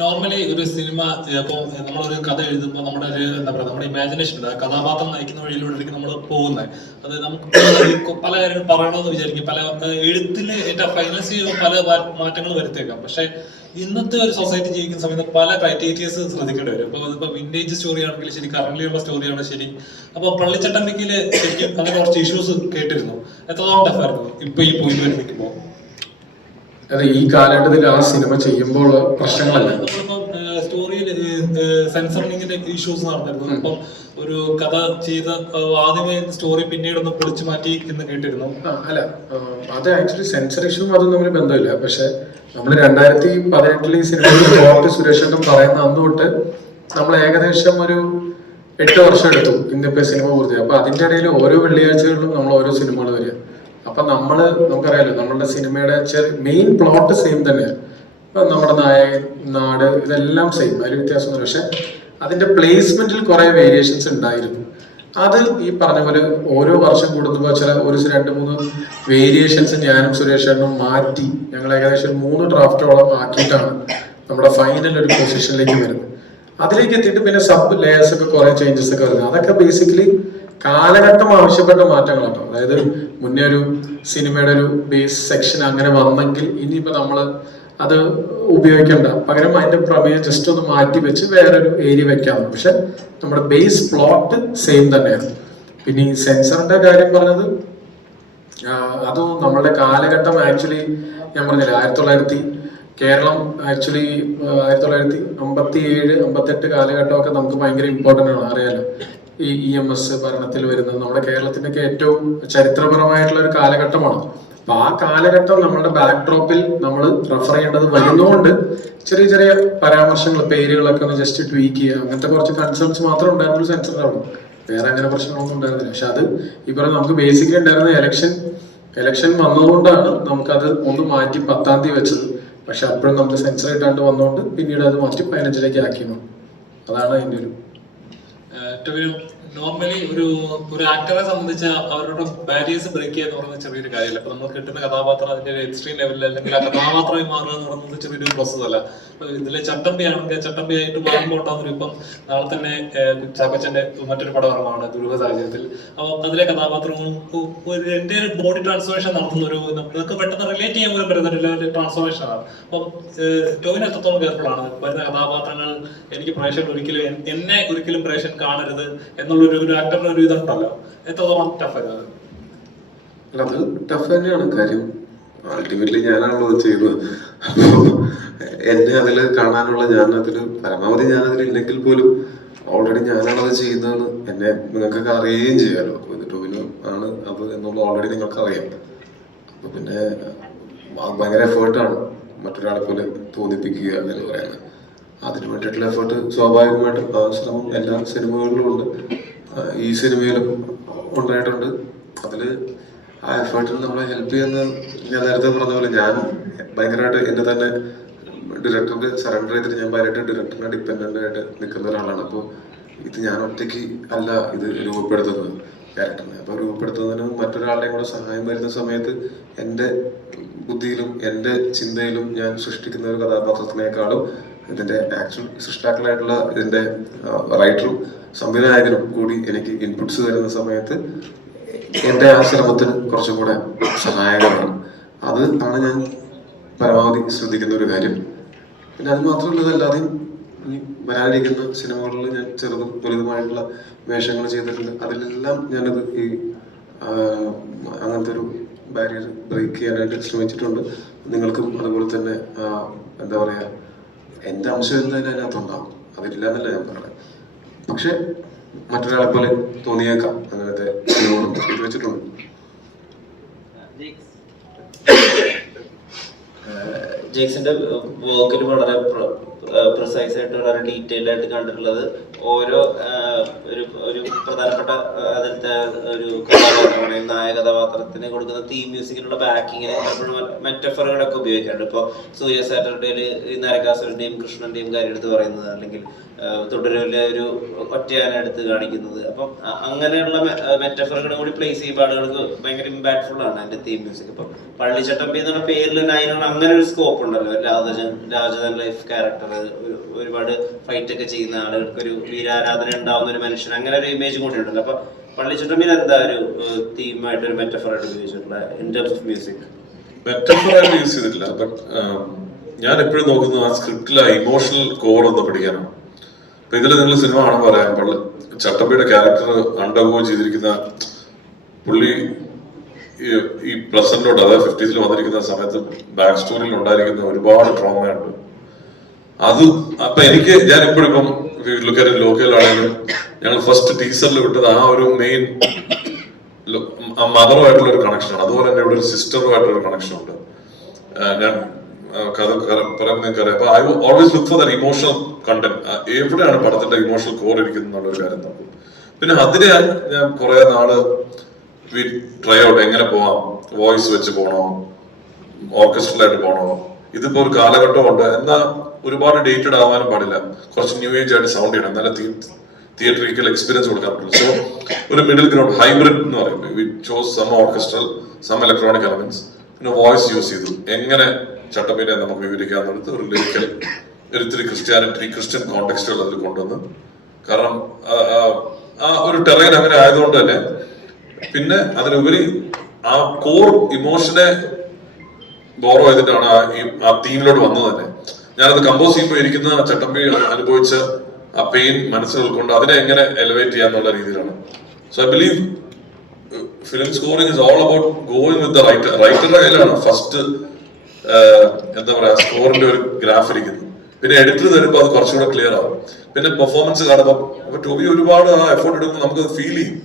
നോർമലി ഒരു സിനിമ ഇപ്പോൾ നമ്മളൊരു കഥ എഴുതുമ്പോൾ നമ്മുടെ ഒരു എന്താ പറയുക, നമ്മുടെ ഇമാജിനേഷൻ ഉണ്ട്, ആ കഥാപാത്രം നയിക്കുന്ന വഴിയിലൂടെ നമ്മൾ പോകുന്നത്. അത് നമുക്ക് പല കാര്യങ്ങൾ പറയണമെന്ന് വിചാരിക്കും, പല എഴുത്തിൽ ഏറ്റവും ഫൈനൽസ് ചെയ്യുമ്പോൾ പല മാറ്റങ്ങൾ വരുത്തേക്കാം. പക്ഷെ ഇന്നത്തെ ഒരു സൊസൈറ്റി ജീവിക്കുന്ന സമയത്ത് പല ക്രൈറ്റീരിയസ് ശ്രദ്ധിക്കേണ്ടി വരും. അപ്പോൾ അതിപ്പോൾ വിന്റേജ് സ്റ്റോറി ആണെങ്കിലും ശരി, കറന്റ് ഉള്ള സ്റ്റോറിയാണ് ശരി. അപ്പോൾ പള്ളിച്ചട്ടമ്പിക്കില് ശരിക്കും അങ്ങനെ കുറച്ച് ഇഷ്യൂസ് കേട്ടിരുന്നു. എത്രത്തോളം ടഫായിരുന്നു ഇപ്പൊ ഈ പോയി നിൽക്കുമ്പോൾ? അതെ, ഈ കാലഘട്ടത്തിൽ ആ സിനിമ ചെയ്യുമ്പോൾ പ്രശ്നങ്ങളല്ല. നമ്മളിപ്പം സ്റ്റോറിയിൽ സെൻസറിങ്ങിന്റെ ഇഷ്യൂസ് നടന്നിരുന്നു. അപ്പം ഒരു കഥ ചെയ്ത ആദ്യമേ സ്റ്റോറി പിന്നീട് ഒന്ന് പൊളിച്ചു മാറ്റി എന്ന് കേട്ടിരുന്നു. അല്ല, അത് ആക്ച്വലി സെൻസർ ഇഷ്യൂ അതും തമ്മിൽ ബന്ധമില്ല. പക്ഷെ നമ്മൾ 2018 ഈ സിനിമയിൽ സുരേഷേട്ടൻ പറയുന്ന അന്ന് തൊട്ട് നമ്മൾ ഏകദേശം ഒരു 8 വർഷം എടുത്തു ഇന്നിപ്പോ സിനിമ പൂർത്തി. അപ്പൊ അതിന്റെ ഇടയിൽ ഓരോ വെള്ളിയാഴ്ചകളിലും നമ്മൾ ഓരോ സിനിമകൾ വരിക. അപ്പൊ നമുക്കറിയാലോ നമ്മളുടെ സിനിമയുടെ മെയിൻ പ്ലോട്ട് സെയിം തന്നെയാണ്. നമ്മുടെ നായകൻ, നാട്, ഇതെല്ലാം സെയിം, അതിൽ വ്യത്യാസമൊന്നുമില്ല. പക്ഷെ അതിന്റെ പ്ലേസ്മെന്റിൽ കുറെ വേരിയേഷൻസ് ഉണ്ടായിരുന്നു. അത് ഈ പറഞ്ഞ പോലെ ഓരോ വർഷം കൂടുമ്പോൾ ഒരു 2-3 വേരിയേഷൻസ് ഞാനും സുരേഷേട്ടനും മാറ്റി ഞങ്ങൾ ഏകദേശം 3 ഡ്രാഫ്റ്റോളം ആക്കിയിട്ടാണ് നമ്മുടെ ഫൈനൽ ഒരു പൊസിഷനിലേക്ക് വരുന്നത്. അതിലേക്ക് എത്തിയിട്ട് പിന്നെ സബ് ലെയേഴ്സ് ഒക്കെ കുറെ ചേഞ്ചസ് ഒക്കെ വരുന്നത്. അതൊക്കെ ബേസിക്കലി കാലഘട്ടം ആവശ്യപ്പെട്ട മാറ്റങ്ങളാണ്. അതായത് മുന്നേ ഒരു സിനിമയുടെ ഒരു ബേസ് സെക്ഷൻ അങ്ങനെ വന്നെങ്കിൽ ഇനിയിപ്പോ നമ്മള് അത് ഉപയോഗിക്കണ്ട, പകരം അതിന്റെ പ്രമേയം ജസ്റ്റ് ഒന്ന് മാറ്റി വെച്ച് വേറൊരു ഏരിയ വെക്കാം. പക്ഷെ നമ്മുടെ ബേസ് പ്ലോട്ട് സെയിം തന്നെയാണ്. പിന്നെ ഈ സെൻസറിന്റെ കാര്യം പറഞ്ഞത് അതും നമ്മളുടെ കാലഘട്ടം ആക്ച്വലി ഞാൻ പറഞ്ഞില്ല, കേരളം ആക്ച്വലി 1957-58 കാലഘട്ടമൊക്കെ നമുക്ക് ഭയങ്കര ഇമ്പോർട്ടൻ്റ് ആണ്, അറിയാലോ. ഈ EMS ഭരണത്തിൽ വരുന്നത് നമ്മുടെ കേരളത്തിൻ്റെയൊക്കെ ഏറ്റവും ചരിത്രപരമായിട്ടുള്ള ഒരു കാലഘട്ടമാണ്. അപ്പൊ ആ കാലഘട്ടം നമ്മുടെ ബാക്ക്ഡ്രോപ്പിൽ നമ്മൾ റെഫർ ചെയ്യേണ്ടത് വരുന്നതുകൊണ്ട് ചെറിയ ചെറിയ പരാമർശങ്ങൾ, പേരുകളൊക്കെ ഒന്ന് ജസ്റ്റ് ട്വീക്ക് ചെയ്യുക, അങ്ങനത്തെ കുറച്ച് കൺസേൺസ് മാത്രമേ ഉണ്ടായിരുന്നുള്ളൂ സെൻസറിലാണ്. വേറെ അങ്ങനെ പ്രശ്നങ്ങളൊന്നും ഉണ്ടായിരുന്നില്ല. പക്ഷെ അത് ഈ പറഞ്ഞ നമുക്ക് ബേസിക്കലി ഉണ്ടായിരുന്ന ഇലക്ഷൻ വന്നതുകൊണ്ടാണ് നമുക്കത് ഒന്ന് മാറ്റി 10-ാം തീയതി വെച്ചത്. പക്ഷെ അപ്പോഴും നമുക്ക് സെൻസർ ഇട്ടാണ്ട് വന്നുകൊണ്ട് പിന്നീട് അത് മാറ്റി 15-ലേക്ക് ആക്കിയിരുന്നു. അതാണ് അതിൻ്റെ ഒരു നോർമലി ഒരു ആക്ടറെ സംബന്ധിച്ച് അവരുടെ ബാരിയേഴ്സ് ബ്രേക്ക് ചെയ്യുക എന്ന് പറയുന്നത് ചെറിയൊരു കാര്യമല്ല. അപ്പൊ നമ്മൾ കിട്ടുന്ന കഥാപാത്രം അതിന്റെ ഒരു എക്സ്ട്രീം ലെവലിൽ അല്ലെങ്കിൽ ആ കഥാപാത്രമായി മാറുക എന്ന് പറയുന്നത് ചെറിയൊരു പ്രോസസ് അല്ല. ഇതിലെ ചട്ടമ്പിയാണെങ്കിൽ ചട്ടമ്പിയായിട്ട് മാറുമ്പോൾ ഉണ്ടാകുന്ന ഇപ്പം നാളെ തന്നെ ചാക്കച്ചന്റെ മറ്റൊരു പടമാണ് ദുരൂഹ സാഹചര്യത്തിൽ. അപ്പൊ അതിലെ കഥാപാത്രങ്ങളും എന്റെ ഒരു ബോഡി ട്രാൻസ്ഫോർമേഷൻ നടത്തുന്ന നമുക്ക് പെട്ടെന്ന് റിലേറ്റ് ചെയ്യാൻ പോലും പറ്റുന്ന ഒരു ട്രാൻസ്ഫോർമേഷൻ ആണ്. അപ്പം ടോവിന് എത്രത്തോളം കെയർഫുൾ ആണ് വരുന്ന കഥാപാത്രങ്ങൾ എനിക്ക് പ്രേക്ഷകർ എന്നെ ഒരിക്കലും പ്രേക്ഷകൻ കാണരുത് എന്നുള്ള ഒരു ആക്ടറിന്റെ ഒരു ഇതുണ്ടല്ലോ, എത്രത്തോളം ടഫ് ആയിരുന്നു? അല്ല, അത് ടഫ് തന്നെയാണ്. കാര്യം അൾട്ടിമേറ്റ്ലി ഞാനാണല്ലോ അത് ചെയ്തത്. അപ്പോൾ എന്നെ അതിൽ കാണാനുള്ള, പരമാവധി ഞാനതിൽ ഇല്ലെങ്കിൽ പോലും ഓൾറെഡി ഞാനാണത് ചെയ്യുന്നതെന്ന് എന്നെ നിങ്ങൾക്കൊക്കെ അറിയുകയും ചെയ്യാമല്ലോ. ടോവിനോ ആണ് അത് എന്നുള്ള ഓൾറെഡി നിങ്ങൾക്ക് അറിയാം. അപ്പൊ പിന്നെ ഭയങ്കര എഫേർട്ടാണ് മറ്റൊരാളെ പോലെ തോന്നിപ്പിക്കുക എന്ന് പറയുന്നത്. അതിന് വേണ്ടിയിട്ടുള്ള എഫേർട്ട് സ്വാഭാവികമായിട്ടും ആ ശ്രമം എല്ലാ സിനിമകളിലും ഉണ്ട്, ഈ സിനിമയിലും ഉണ്ടായിട്ടുണ്ട്. അതില് ആ എഫേർട്ടിൽ നമ്മളെ ഹെൽപ്പ് ചെയ്യുന്ന, ഞാൻ നേരത്തെ പറഞ്ഞ പോലെ ഞാൻ ഭയങ്കരമായിട്ട് എന്നെ തന്നെ ഡയറക്ടർക്ക് സറണ്ടർ ചെയ്തിട്ട് ഞാൻ ഭയങ്കരമായിട്ട് ഡയറക്ടറിനെ ഡിപ്പെൻഡൻ്റ് ആയിട്ട് നിൽക്കുന്ന ഒരാളാണ്. അപ്പോൾ ഇത് ഞാൻ ഒറ്റയ്ക്ക് അല്ല ഇത് രൂപപ്പെടുത്തുന്നത് ക്യാരക്ടറിനെ. അപ്പോൾ രൂപപ്പെടുത്തുന്നതിന് മറ്റൊരാളുടെയും കൂടെ സഹായം വരുന്ന സമയത്ത് എൻ്റെ ബുദ്ധിയിലും എൻ്റെ ചിന്തയിലും ഞാൻ സൃഷ്ടിക്കുന്ന ഒരു കഥാപാത്രത്തിനേക്കാളും ഇതിന്റെ ആക്ച്വൽ സൃഷ്ടാക്കളായിട്ടുള്ള ഇതിന്റെ റൈറ്ററും സംവിധായകനും കൂടി എനിക്ക് ഇൻപുട്സ് തരുന്ന സമയത്ത് എൻ്റെ ആ ശ്രമത്തിന് കുറച്ചും കൂടെ സഹായകമാണ്. അത് ആണ് ഞാൻ പരമാവധി ശ്രദ്ധിക്കുന്ന ഒരു കാര്യം. പിന്നെ അത് മാത്രമല്ല, ഇതല്ലാതെയും ഈ വരാനിരിക്കുന്ന സിനിമകളിൽ ഞാൻ ചെറുതും വലുതുമായിട്ടുള്ള വേഷങ്ങൾ ചെയ്തിട്ടുണ്ട്. അതിലെല്ലാം ഞാനത് ഈ അങ്ങനത്തെ ഒരു ബാരിയർ ബ്രേക്ക് ചെയ്യാനായിട്ട് ശ്രമിച്ചിട്ടുണ്ട്. നിങ്ങൾക്കും അതുപോലെ തന്നെ എന്താ പറയാ, എൻ്റെ അംശം എന്തായാലും അതിനകത്തുണ്ടാവും, അതില്ല എന്നല്ല ഞാൻ പറഞ്ഞത്. പക്ഷെ മറ്റൊരാളെ പോലെ തോന്നിയേക്കാം, അങ്ങനത്തെ സിനിമകളും ചെയ്തു വെച്ചിട്ടുണ്ട്. ജെയ്ക്സിന്റെ വർക്കിൽ വളരെ പ്രിസൈസ് ആയിട്ട് വളരെ ഡീറ്റെയിൽ ആയിട്ട് കണ്ടിട്ടുള്ളത് ഓരോ ഒരു പ്രധാനപ്പെട്ട അതിലത്തെ ഒരു കഥാപാത്രമാണ് നായ കഥാപാത്രത്തിന് കൊടുക്കുന്ന തീം മ്യൂസിക്കിനുള്ള ബാക്കിങ്ങിന് പലപ്പോഴും മെറ്റഫറുകളൊക്കെ ഉപയോഗിക്കാറുണ്ട്. ഇപ്പോൾ സൂര്യ സാറ്റർഡേയിൽ ഈ നരകാസുരന്റെയും കൃഷ്ണന്റെയും കാര്യം എടുത്ത് പറയുന്നത്, അല്ലെങ്കിൽ തുടരൂരിലെ ഒരു ഒറ്റയാന എടുത്ത് കാണിക്കുന്നത്. അപ്പം അങ്ങനെയുള്ള മെറ്റഫറുകളും കൂടി പ്ലേസ് ചെയ്യുമ്പോൾ ആളുകൾക്ക് ഭയങ്കര ഇമ്പാക്ട്ഫുൾ ആണ് അതിന്റെ തീം മ്യൂസിക്. ഇപ്പം പള്ളിച്ചട്ടമ്പി എന്നുള്ള പേരിൽ അതിനാണ് അങ്ങനെ ഒരു സ്കോപ്പ് ഉണ്ടല്ലോ. രാജധൻ ലൈഫ് ക്യാരക്ടർ, ഒരുപാട് ഫൈറ്റ് ഒക്കെ ചെയ്യുന്ന ആളുകൾക്ക് ഒരു വീരാരാധന ഉണ്ടാവുന്ന ഒരു മനുഷ്യൻ, അങ്ങനെ ഒരു ഇമേജ് കൂടി ഉണ്ടല്ലോ. അപ്പൊ പള്ളിച്ചട്ടമ്പിയിൽ എന്താ ഒരു തീമായിട്ട് ഒരു മെറ്റഫറായിട്ട് ഉപയോഗിച്ചിട്ടുള്ള ഇൻ ടേംസ് ഓഫ് മ്യൂസിക്? മെറ്റഫറായിട്ട് യൂസ് ചെയ്തിട്ടില്ല. ബട്ട് ഞാൻ എപ്പോഴും നോക്കുന്നത് ആ സ്ക്രിപ്റ്റിലെ ഇമോഷണൽ കോർ ഒന്ന് പഠിക്കാനാണ്. അപ്പൊ ഇതിൽ നിങ്ങൾ സിനിമ കാണുമ്പോൾ പറയാൻ പാടില്ല, ചട്ടമ്പിയുടെ ക്യാരക്ടർ അണ്ടർഗോ ചെയ്തിരിക്കുന്ന പുള്ളി ഈ പ്രസന്റിലോട്ട്, അതായത് 50s വന്നിരിക്കുന്ന സമയത്ത് ബാക്ക് സ്റ്റോറിയിൽ ഉണ്ടായിരിക്കുന്ന ഒരുപാട് ട്രോമയുണ്ട്. അത് അപ്പൊ ഞാൻ എപ്പോഴും ഇപ്പം ലോക്കലാണെങ്കിലും ഞങ്ങൾ ഫസ്റ്റ് ടീസറിൽ വിട്ടത് ആ ഒരു മെയിൻ ആ മദറുമായിട്ടുള്ള ഒരു കണക്ഷനാണ്. അതുപോലെ തന്നെ ഇവിടെ ഒരു സിസ്റ്ററുമായിട്ടുള്ള ഒരു കണക്ഷൻ ഉണ്ട്. ഞാൻ കഥ പറയുമ്പോൾ നിങ്ങൾക്ക് അറിയാം. അപ്പൊ I always look for the emotional content. എവിടെയാണ് പടത്തിന്റെ ഇമോഷണൽ കോർ ഇരിക്കുന്നത് എന്നുള്ള ഒരു കാര്യം നോക്കും. പിന്നെ അതിനെ ഞാൻ കുറെ നാള് ട്രൈ ഔട്ട്, എങ്ങനെ പോവാം, വോയിസ് വെച്ച് പോകണോ, ഓർക്കസ്ട്രലായിട്ട് പോകണോ. ഇതിപ്പോ ഒരു കാലഘട്ടമുണ്ട്, എന്നാൽ ഒരുപാട് ഡേറ്റഡ് ആവാനും പാടില്ല, കുറച്ച് ന്യൂ ഏജ് ആയിട്ട് സൗണ്ട് ചെയ്യണം, എന്നാലും തിയേറ്ററിക്കൽ എക്സ്പീരിയൻസ് കൊടുക്കാൻ പറ്റുള്ളൂ. സോ ഒരു മിഡിൽ ഗ്രൗണ്ട് ഹൈബ്രിഡ് എന്ന് പറയുമ്പോൾ we chose some orchestral, some electronic elements, പിന്നെ വോയിസ് യൂസ് ചെയ്തു. എങ്ങനെ ചട്ടമ്പിനെ നമുക്ക് വിവരിക്കാന്നുള്ളത് ഒരു ലിറിക്കൽ, ഒരിത്തിരി ക്രിസ്ത്യൻ കോണ്ടെക്സ്റ്റുകൾ അതിൽ കൊണ്ടുവന്ന്. കാരണം ആ ഒരു ടെറൈൻ അങ്ങനെ ആയതുകൊണ്ട് തന്നെ പിന്നെ അതിനുപരി ആ കോർ ഇമോഷനെ ബോറോ ചെയ്തിട്ടാണ് ആ തീമിലോട്ട് വന്നത് തന്നെ. ഞാനത് കമ്പോസ് ചെയ്യുമ്പോൾ ഇരിക്കുന്ന ചട്ടമ്പി അനുഭവിച്ച ആ പെയിൻ മനസ്സിൽ ഉൾക്കൊണ്ട് അതിനെ എങ്ങനെ എലിവേറ്റ് ചെയ്യാന്നുള്ള രീതിയിലാണ്. So I believe film scoring is all about going with the writer. റൈറ്ററുടെ കയ്യിലാണ് ഫസ്റ്റ് എന്താ പറയാ സ്കോറിന്റെ ഒരു ഗ്രാഫ് ഇരിക്കുന്നത്. പിന്നെ എഡിറ്റർ തരുമ്പോൾ അത് കുറച്ചുകൂടെ ക്ലിയർ ആവും. പിന്നെ പെർഫോമൻസ് കാണുമ്പോൾ അപ്പൊ ടോബി ഒരുപാട് ആ എഫോർട്ട് എടുക്കുമ്പോൾ നമുക്ക് ഫീൽ ചെയ്യും,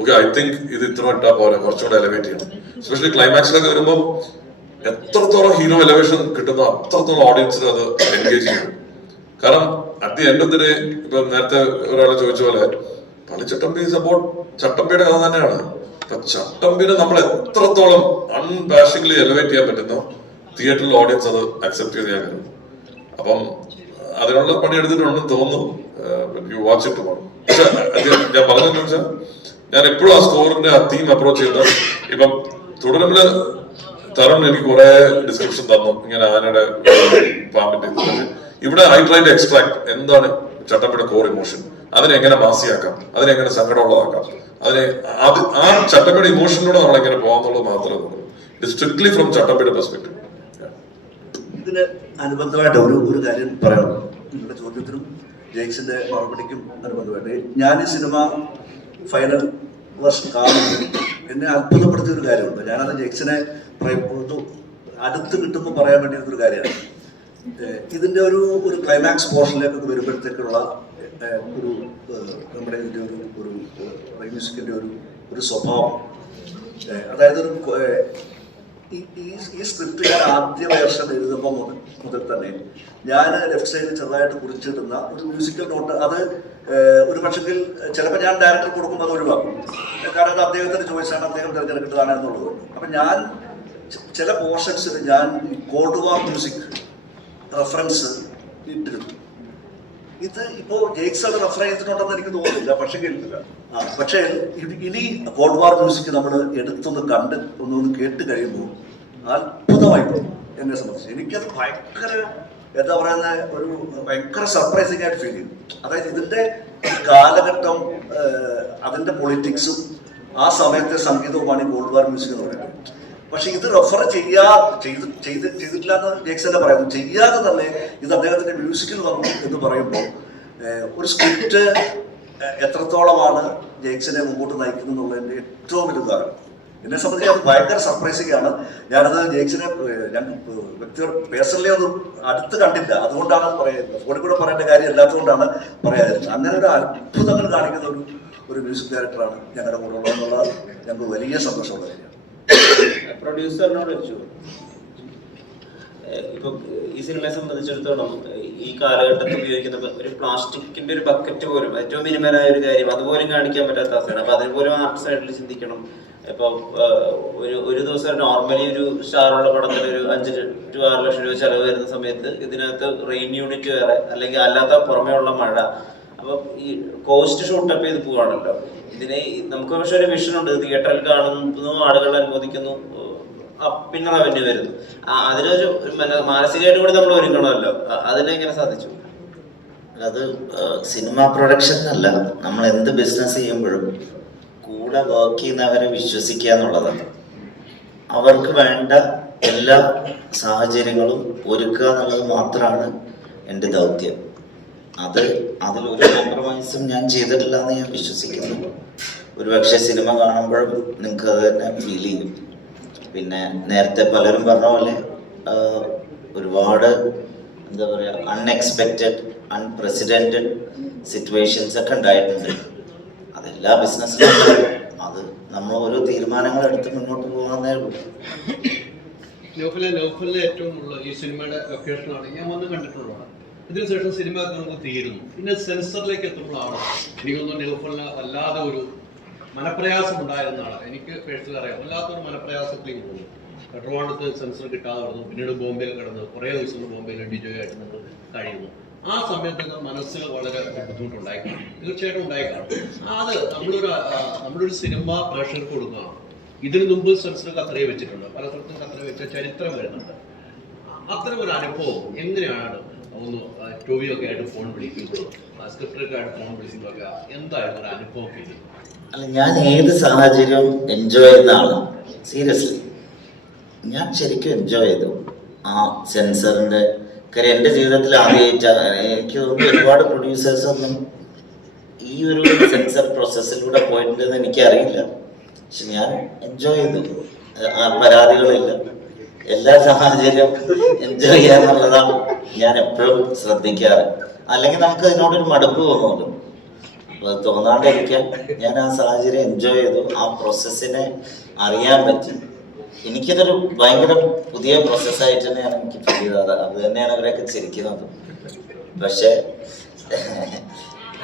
ഓക്കെ ഐ തിങ്ക് ഇത് ഇത്ര ഇട്ടാ പോലെ കുറച്ചുകൂടെ എലിവേറ്റ് ചെയ്യണം. എസ്പെഷ്യലി ക്ലൈമാക്സിലൊക്കെ വരുമ്പോൾ എത്രത്തോളം ഹീറോ എലിവേഷൻ കിട്ടുന്നോ അത്രത്തോളം ഓഡിയൻസിന് അത് എൻഗേജ് ചെയ്യണം. കാരണം at the end of the day, ഇപ്പൊ നേരത്തെ ഒരാൾ ചോദിച്ച പോലെ പള്ളിച്ചട്ടമ്പി ഈസ് അബൌട്ട് ചട്ടമ്പിയുടെ കഥ തന്നെയാണ്. അപ്പൊ ചട്ടമ്പിനെ നമ്മൾ എത്രത്തോളം അൺബാഷിംഗ്ലി എലിവേറ്റ് ചെയ്യാൻ പറ്റുന്നോ തിയേറ്ററിൽ ഓഡിയൻസ് അത് അക്സെപ്റ്റ് ചെയ്ത് ഞാൻ കരുതും. അപ്പം അതിനുള്ള പണി എടുത്തിട്ടുണ്ടെന്ന് തോന്നുന്നു. You watch it tomorrow. പക്ഷെ ഞാൻ പറഞ്ഞതെന്ന് വെച്ചാൽ ഞാൻ എപ്പോഴും ആ സ്കോറിന്റെ ആ തീം അപ്രോച്ച് ചെയ്ത ഇപ്പം തുടരുമ്പില് തരുൺ എനിക്ക് കുറെ ഡിസ്ക്രിപ്ഷൻ തന്നു, ഇങ്ങനെ ആനയുടെ പാമ്പിന്റെ. ഇവിടെ ഐ ട്രൈ ടു എക്സ്ട്രാക്ട് എന്താണ് ചട്ടമ്പിയുടെ കോർ ഇമോഷൻ, അതിനെ എങ്ങനെ മാസിയാക്കാം, അതിനെ എങ്ങനെ സങ്കടമുള്ളതാക്കാം, അതിനെ ആ ചട്ടമ്പിയുടെ ഇമോഷനിലൂടെ നമ്മൾ എങ്ങനെ പോകാന്നുള്ളത് മാത്രമേ നോക്കൂ. ഇറ്റ് സ്ട്രിക്ട്ലി ഫ്രം ചട്ടമ്പിയുടെ പെർസ്പെക്ടീവ്. ഇതിന് അനുബന്ധമായിട്ട് ഒരു കാര്യം പറയണം. നിങ്ങളുടെ ചോദ്യത്തിനും ജെയ്ക്സിന്റെ മറുപടിക്കും അനുബന്ധമായിട്ട് ഞാൻ ഈ സിനിമ ഫൈനൽ വർഷം കാണുമ്പോൾ എന്നെ അത്ഭുതപ്പെടുത്തിയ ഒരു കാര്യമുണ്ട്. ഞാനത് ജെയ്ക്സിനെ അടുത്ത് കിട്ടുമ്പോൾ പറയാൻ വേണ്ടിയിരുന്നൊരു കാര്യമാണ്. ഇതിന്റെ ഒരു ക്ലൈമാക്സ് പോർഷനിലേക്കൊക്കെ വരുമ്പോഴത്തേക്കുള്ള ഒരു നമ്മുടെ ഇതിന്റെ ഒരു മ്യൂസിക്കിന്റെ ഒരു സ്വഭാവം, അതായത് ഈ സ്ക്രിപ്റ്റ് ഞാൻ ആദ്യ വേർഷൻ എഴുതുമ്പോൾ മുതൽ തന്നെ ഞാൻ ലെഫ്റ്റ് സൈഡിൽ ചെറുതായിട്ട് കുറിച്ചിടുന്ന ഒരു മ്യൂസിക്കൽ നോട്ട്, അത് ഒരു പക്ഷെങ്കിൽ ചിലപ്പോൾ ഞാൻ ഡയറക്ടർ കൊടുക്കുമ്പോൾ അത് ഒഴിവാക്കും. കാരണം അത് അദ്ദേഹത്തിന്റെ ചോയ്സാണ്, അദ്ദേഹം തിരഞ്ഞെടുക്കേണ്ടതാണ് എന്നുള്ളത്. അപ്പം ഞാൻ ചില പോർഷൻസിൽ ഞാൻ കോൾഡ് വാർ മ്യൂസിക് റെഫറൻസ് ഇട്ടിരുന്നു. ഇത് ഇപ്പോൾ ജെയ്ക്സാണ് റെഫർ ചെയ്തിട്ടുണ്ടെന്ന് എനിക്ക് തോന്നുന്നില്ല. പക്ഷേ ഇനി കോൾഡ് വാർ മ്യൂസിക് നമ്മൾ എടുത്തൊന്ന് കണ്ട് ഒന്ന് കേട്ട് കഴിയുമ്പോൾ അത്ഭുതമായി പോകും എന്നെ സംബന്ധിച്ച്. എനിക്കത് ഭയങ്കര എന്താ പറയുന്ന ഒരു ഭയങ്കര സർപ്രൈസിംഗ് ആയിട്ട് ഫീൽ ചെയ്തു. അതായത് ഇതിന്റെ കാലഘട്ടം, അതിന്റെ പൊളിറ്റിക്സും ആ സമയത്തെ സംഗീതവുമാണ് ഈ കോൾഡ് വാർ മ്യൂസിക് എന്ന് പറയുന്നത്. പക്ഷെ ഇത് റെഫർ ചെയ്തിട്ടില്ല എന്ന് ജെയ്ക്സ് തന്നെ പറയുന്നു. ചെയ്യാതെ തന്നെ ഇത് അദ്ദേഹത്തിന്റെ മ്യൂസിക്കിൽ വന്നു എന്ന് പറയുമ്പോൾ ഒരു സ്ക്രിപ്റ്റ് എത്രത്തോളമാണ് ജെയ്ക്സിനെ മുമ്പോട്ട് നയിക്കുന്നത് എന്നുള്ളതിന്റെ ഏറ്റവും വലിയ ഉദാഹരണം. എന്നെ സംബന്ധിച്ച് അത് ഭയങ്കര സർപ്രൈസിംഗ് ആണ്. ഞാനത് ജെയ്ക്സിനെ ഞാൻ പേഴ്സണലി ഒന്നും അടുത്ത് കണ്ടില്ല, അതുകൊണ്ടാണ് പറയുന്നത്. ഫോണിൽ കൂടെ പറയേണ്ട കാര്യം അല്ലാത്തതുകൊണ്ടാണ് പറയാതിരുന്നത്. അങ്ങനെ ഒരു അത്ഭുതങ്ങൾ കാണിക്കുന്ന ഒരു മ്യൂസിക് ഡയറക്ടറാണ് ഞങ്ങളുടെ കൂടെ ഉള്ളതെന്നുള്ളത് ഞങ്ങൾക്ക് വലിയ സന്തോഷമുള്ള കാര്യമാണ്. പ്രൊഡ്യൂസറിനോട് വെച്ചു, ഇപ്പൊ ഈ സിനിമയെ സംബന്ധിച്ചിടത്തോളം ഈ കാലഘട്ടത്തിൽ ഉപയോഗിക്കുന്ന ഒരു പ്ലാസ്റ്റിക്കിന്റെ ഒരു ബക്കറ്റ് പോലും ഏറ്റവും മിനിമലായ ഒരു കാര്യം അതുപോലും കാണിക്കാൻ പറ്റാത്ത അവസ്ഥയാണ്. അപ്പൊ അതിനുപോലും ആർട്ട് സൈഡിൽ ചിന്തിക്കണം. ഇപ്പൊ ഒരു ദിവസം നോർമലി ഒരു സ്റ്റാറുള്ള പടത്തിൽ ഒരു 5 to 6 ലക്ഷം രൂപ ചെലവ് വരുന്ന സമയത്ത് ഇതിനകത്ത് റെയിൻ യൂണിറ്റ് വേറെ, അല്ലെങ്കിൽ അല്ലാത്ത പുറമേ ഉള്ള മഴ, അപ്പൊ ഈ കോസ്റ്റ് ഷൂട്ടപ്പ് ചെയ്ത് പോവാണല്ലോ. ഇതിനെ നമുക്ക് പക്ഷെ ഒരു വിഷൻ ഉണ്ട്, തിയേറ്ററിൽ കാണുന്നു, ആളുകൾ അനുമോദിക്കുന്നു, പിന്നെ റവന്യൂ വരുന്നു. അതിനൊരു മാനസികമായിട്ട് കൂടി നമ്മൾ ഒരുക്കണമല്ലോ. അതിനെങ്ങനെ സാധിച്ചു? അത് സിനിമ പ്രൊഡക്ഷൻ എന്നല്ല, നമ്മൾ എന്ത് ബിസിനസ് ചെയ്യുമ്പോഴും കൂടെ വർക്ക് ചെയ്യുന്നവരെ വിശ്വസിക്കുക എന്നുള്ളതാണ്. അവർക്ക് വേണ്ട എല്ലാ സാഹചര്യങ്ങളും ഒരുക്കുക എന്നുള്ളത് മാത്രമാണ് എൻ്റെ ദൗത്യം. അതിലൊരു കോംപ്രമൈസും ഞാൻ ചെയ്തിട്ടില്ല എന്ന് ഞാൻ വിശ്വസിക്കുന്നു. ഒരുപക്ഷെ സിനിമ കാണുമ്പോഴും നിങ്ങൾക്ക് അത് തന്നെ ഫീൽ ചെയ്യും. പിന്നെ നേരത്തെ പലരും പറഞ്ഞ പോലെ ഒരുപാട് എന്താ പറയുക, അൺഎക്സ്പെക്റ്റഡ് അൺപ്രസിഡന്റഡ് സിറ്റുവേഷൻസ് ഒക്കെ ഉണ്ടായിട്ടുണ്ട്. അതെല്ലാ ബിസിനസ്സിലും അത് നമ്മൾ ഓരോ തീരുമാനങ്ങൾ എടുത്ത് മുന്നോട്ട് പോകാന്നേ ഉള്ളൂ. നൗഫലിലെ ഏറ്റവും ഉള്ള ഈ സിനിമയുടെ ലൊക്കേഷനാണ് ഞാൻ വന്ന് കണ്ടിട്ടുള്ളതാണ്. ഇതിനുശേഷം സിനിമ നമുക്ക് തീരുന്നു, പിന്നെ സെൻസറിലേക്ക് എത്തുമ്പോഴാണ് എനിക്ക് തോന്നുന്നു നൗഫലിന് വല്ലാതെ ഒരു മനപ്രയാസം ഉണ്ടായിരുന്നാണ്. എനിക്ക് പേഴ്സണലി അറിയാം, വല്ലാത്തൊരു മനപ്രയാസത്തിലേക്ക് പോകുന്നു. ട്രിവാൻഡ്രത്ത് സെൻസർ കിട്ടാതെ കിടന്നു, പിന്നീട് ബോംബെയിൽ കിടന്നു, കുറേ ദിവസം ബോംബെയിൽ ഡിജോയ് ആയിട്ട് നമ്മൾ കഴിയുന്നു. ആ സമയത്തൊക്കെ മനസ്സിൽ വളരെ ബുദ്ധിമുട്ടുണ്ടായി കാണും, തീർച്ചയായിട്ടും ഉണ്ടായി കാണും. അത് നമ്മളൊരു സിനിമ പ്രേക്ഷകർക്ക് കൊടുക്കുകയാണ്. ഇതിനു മുമ്പ് സെൻസർ കത്രയെ വെച്ചിട്ടുണ്ട്, പല സ്ഥലത്തും കത്രയെ വെച്ച ചരിത്രം വരുന്നുണ്ട്. അത്തരം ഒരു അനുഭവം എങ്ങനെയാണ് ഒന്ന് ടോവിയൊക്കെ ആയിട്ട് ഫോൺ വിളിക്കുമ്പോൾ, സ്ക്രിപ്റ്റൊക്കെ ആയിട്ട് ഫോൺ വിളിക്കുമ്പോഴൊക്കെ എന്തായിരുന്നു ഒരു അനുഭവം ഫീൽ? അല്ല, ഞാൻ ഏത് സാഹചര്യം എൻജോയ് ചെയ്യുന്ന ആളാണ്. സീരിയസ്ലി ഞാൻ ശരിക്കും എൻജോയ് ചെയ്തു ആ സെൻസറിൻ്റെ കാര്യം. എൻ്റെ ജീവിതത്തിൽ ആദ്യമായിട്ടാണ്, എനിക്ക് തോന്നുന്നു ഒരുപാട് പ്രൊഡ്യൂസേഴ്സൊന്നും ഈ ഒരു സെൻസർ പ്രോസസ്സിലൂടെ പോയിട്ടുണ്ടെന്ന് എനിക്കറിയില്ല. പക്ഷെ ഞാൻ എൻജോയ് ചെയ്തു, പരാതികളില്ല. എല്ലാ സാഹചര്യവും എൻജോയ് ചെയ്യാന്നുള്ളതാണ് ഞാൻ എപ്പോഴും ശ്രദ്ധിക്കാറ്. അല്ലെങ്കിൽ നമുക്ക് അതിനോടൊരു മടുപ്പ് തോന്നുമല്ലോ. അപ്പോൾ അത് തോന്നാണ്ടിരിക്കാൻ ഞാൻ ആ സാഹചര്യം എൻജോയ് ചെയ്തു. ആ പ്രോസസ്സിനെ അറിയാൻ പറ്റി. എനിക്കതൊരു ഭയങ്കര പുതിയ പ്രോസസ്സായിട്ട് തന്നെയാണ് എനിക്ക് ഫീൽ ചെയ്തത്. അത് തന്നെയാണ് അവരൊക്കെ ചിരിക്കുന്നത്. പക്ഷേ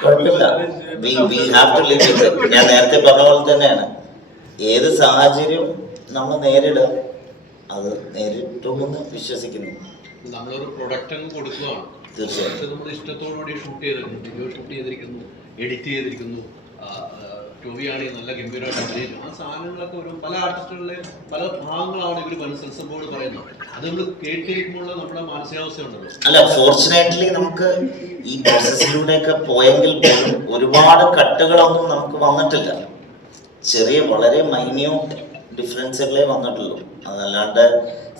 കുഴപ്പമില്ല, we have to live with it. ഞാൻ നേരത്തെ പറഞ്ഞ പോലെ തന്നെയാണ്, ഏത് സാഹചര്യവും നമ്മൾ നേരിടുക, അത് നേരിട്ടുമെന്ന് വിശ്വസിക്കുന്നു. നമ്മളൊരു പ്രൊഡക്റ്റ് കൊടുക്കുകയാണ്, തീർച്ചയായിട്ടും നമ്മൾ ഇഷ്ടത്തോടുകൂടി ഷൂട്ട് ചെയ്തിരിക്കുന്നു, വീഡിയോ ഷൂട്ട് ചെയ്തിരിക്കുന്നു, എഡിറ്റ് ചെയ്തിരിക്കുന്നു. ടോവിയാണെങ്കിൽ നല്ല ഗംഭീരമായിട്ട് അഭിനയിക്കും. ആ സാധനങ്ങളൊക്കെ ഒരു പല ആർട്ടിസ്റ്റുകളിലെ പല ഭാഗങ്ങളാണ് ഇവർ സെൻസർ ബോർഡ് പറയുന്നത്. അത് നമ്മൾ കേട്ടിരിക്കുമ്പോൾ നമ്മുടെ മാനസികാവസ്ഥ ഉണ്ടല്ലോ. അല്ല, ഫോർച്ചുനേറ്റ്ലി നമുക്ക് ഈ പ്രോസസ്സിലൂടെയൊക്കെ പോയെങ്കിൽ പോലും ഒരുപാട് കട്ടുകളൊന്നും നമുക്ക് വന്നിട്ടില്ല. ചെറിയ വളരെ മൈന്യൂട്ട് ഡിഫറൻസുകളെ വന്നിട്ടുള്ളൂ. അതല്ലാണ്ട്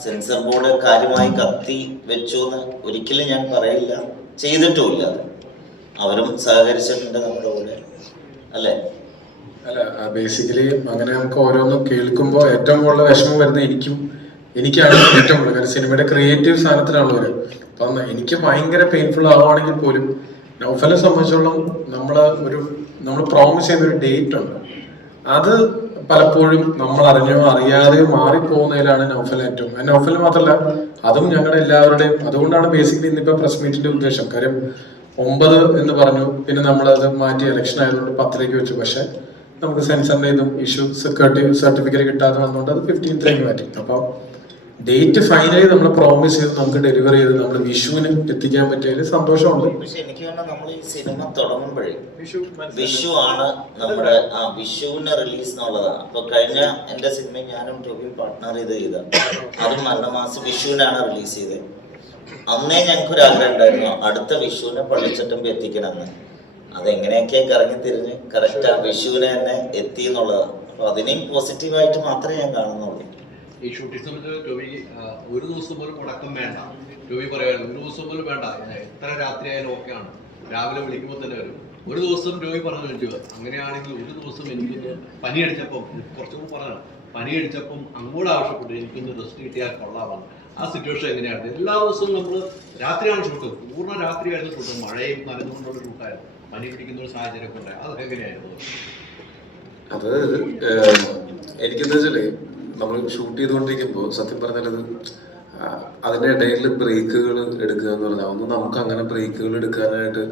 സെൻസർ ബോർഡ് കാര്യമായി കത്തി വെച്ചു എന്ന് ഒരിക്കലും ഞാൻ പറയില്ല, ചെയ്തിട്ടുമില്ല. അവരും സഹകരിച്ചിട്ടുണ്ട് നമ്മുടെ കൂടെ, അല്ലേ? അല്ല, ബേസിക്കലി അങ്ങനെ നമുക്ക് ഓരോന്നും കേൾക്കുമ്പോൾ ഏറ്റവും കൂടുതൽ വിഷമം വരുന്നത് എനിക്കാണ് ഏറ്റവും കൂടുതൽ. കാരണം സിനിമയുടെ ക്രിയേറ്റീവ് സാധനത്തിലാണ് വരും. അപ്പം എനിക്ക് ഭയങ്കര പെയിൻഫുൾ ആവുകയാണെങ്കിൽ പോലും നൗഫലിനെ സംബന്ധിച്ചോളം നമ്മൾ പ്രോമിസ് ചെയ്യുന്ന ഒരു ഡേറ്റ് ഉണ്ട്. അത് പലപ്പോഴും നമ്മൾ അറിഞ്ഞോ അറിയാതെയോ മാറിപ്പോകുന്നതിലാണ് നൗഫൽ ഏറ്റവും. നൗഫൽ മാത്രമല്ല, അതും ഞങ്ങളുടെ എല്ലാവരുടെയും. അതുകൊണ്ടാണ് ബേസിക്കലി ഇന്നിപ്പോൾ പ്രസ് മീറ്റിന്റെ ഉദ്ദേശം. കാര്യം 9 എന്ന് പറഞ്ഞു, പിന്നെ നമ്മളത് മാറ്റി ഇലക്ഷൻ ആയതുകൊണ്ട് 10 വെച്ചു. പക്ഷെ നമുക്ക് സെൻസറിന്റെ ഇതും ഇഷ്യൂ സർട്ടിഫിക്കറ്റ് കിട്ടാതെ വന്നുകൊണ്ട് അത് 15 മാറ്റി. അപ്പോൾ ഡേറ്റ് ഫൈനലി നമ്മൾ പ്രോമിസ് ചെയ്ത് നമുക്ക് ഡെലിവറി ചെയ്ത് നമ്മൾ വിഷുവിന് എത്തിക്കാൻ പറ്റിയതിൽ സന്തോഷമുണ്ട്. പക്ഷെ എനിക്ക് തോന്നുന്നു നമ്മൾ ഈ സിനിമ തുടങ്ങുമ്പോഴേ വിഷു ആണ് നമ്മുടെ വിഷുവിന് റിലീസ് എന്നുള്ളതാണ്. അപ്പൊ കഴിഞ്ഞ എൻ്റെ സിനിമ ഞാനും ടോബിയും പാർട്ട്ണർ ചെയ്ത അതും മരണമാസം വിഷുവിനാണ് റിലീസ് ചെയ്തത്. അന്നേ ഞങ്ങൾക്കൊരു ആഗ്രഹം ഉണ്ടായിരുന്നു അടുത്ത വിഷുവിനെ പള്ളിച്ചട്ടമ്പി എത്തിക്കണമെന്ന്. അതെങ്ങനെയൊക്കെ കറങ്ങി തിരിഞ്ഞ് കറക്റ്റ് ആ വിഷുവിനെ തന്നെ എത്തി എന്നുള്ളതാണ്. അപ്പൊ അതിനെയും പോസിറ്റീവായിട്ട് മാത്രമേ ഞാൻ കാണുന്നുള്ളൂ. ഈ ഷൂട്ടിംഗ് സമയത്ത് ടോബി ഒരു ദിവസം പോലും മുടക്കം വേണ്ട. ടോബി പറയായിരുന്നു, ഒരു ദിവസം പോലും വേണ്ട, എത്ര രാത്രി ആയാലും ഓക്കെയാണ്, രാവിലെ വിളിക്കുമ്പോൾ തന്നെ വരും. ഒരു ദിവസം ടോബി പറഞ്ഞു വെച്ചു, അങ്ങനെയാണെങ്കിൽ ഒരു ദിവസം എനിക്കൊന്ന് പനി അടിച്ചപ്പം, കുറച്ചു മുമ്പ് പറഞ്ഞാണ്, പനി അടിച്ചപ്പം അങ്ങോട്ട് ആവശ്യപ്പെട്ടു എനിക്കൊന്ന് റെസ്റ്റ് കിട്ടിയാൽ കൊള്ളാമെന്ന്. ആ സിറ്റുവേഷൻ എങ്ങനെയാണ്? എല്ലാ ദിവസവും നമ്മൾ രാത്രിയാണ് ഷൂട്ട്, പൂർണ്ണ രാത്രിയായിരുന്നു ഷൂട്ട്, മഴയും നനഞ്ഞുകൊണ്ടുള്ള ഷൂട്ടായിരുന്നു, പനി പിടിക്കുന്ന ഒരു സാഹചര്യമൊക്കെ ഉണ്ടായി. അത് എങ്ങനെയായിരുന്നു? അത് എനിക്കെന്താ വെച്ചാല് നമ്മൾ ഷൂട്ട് ചെയ്തുകൊണ്ടിരിക്കുമ്പോൾ സത്യം പറഞ്ഞാൽ അതിൻ്റെ ഇടയിൽ ബ്രേക്കുകൾ എടുക്കുക എന്ന് പറഞ്ഞാൽ ഒന്നും നമുക്ക് അങ്ങനെ ബ്രേക്കുകൾ എടുക്കാനായിട്ട്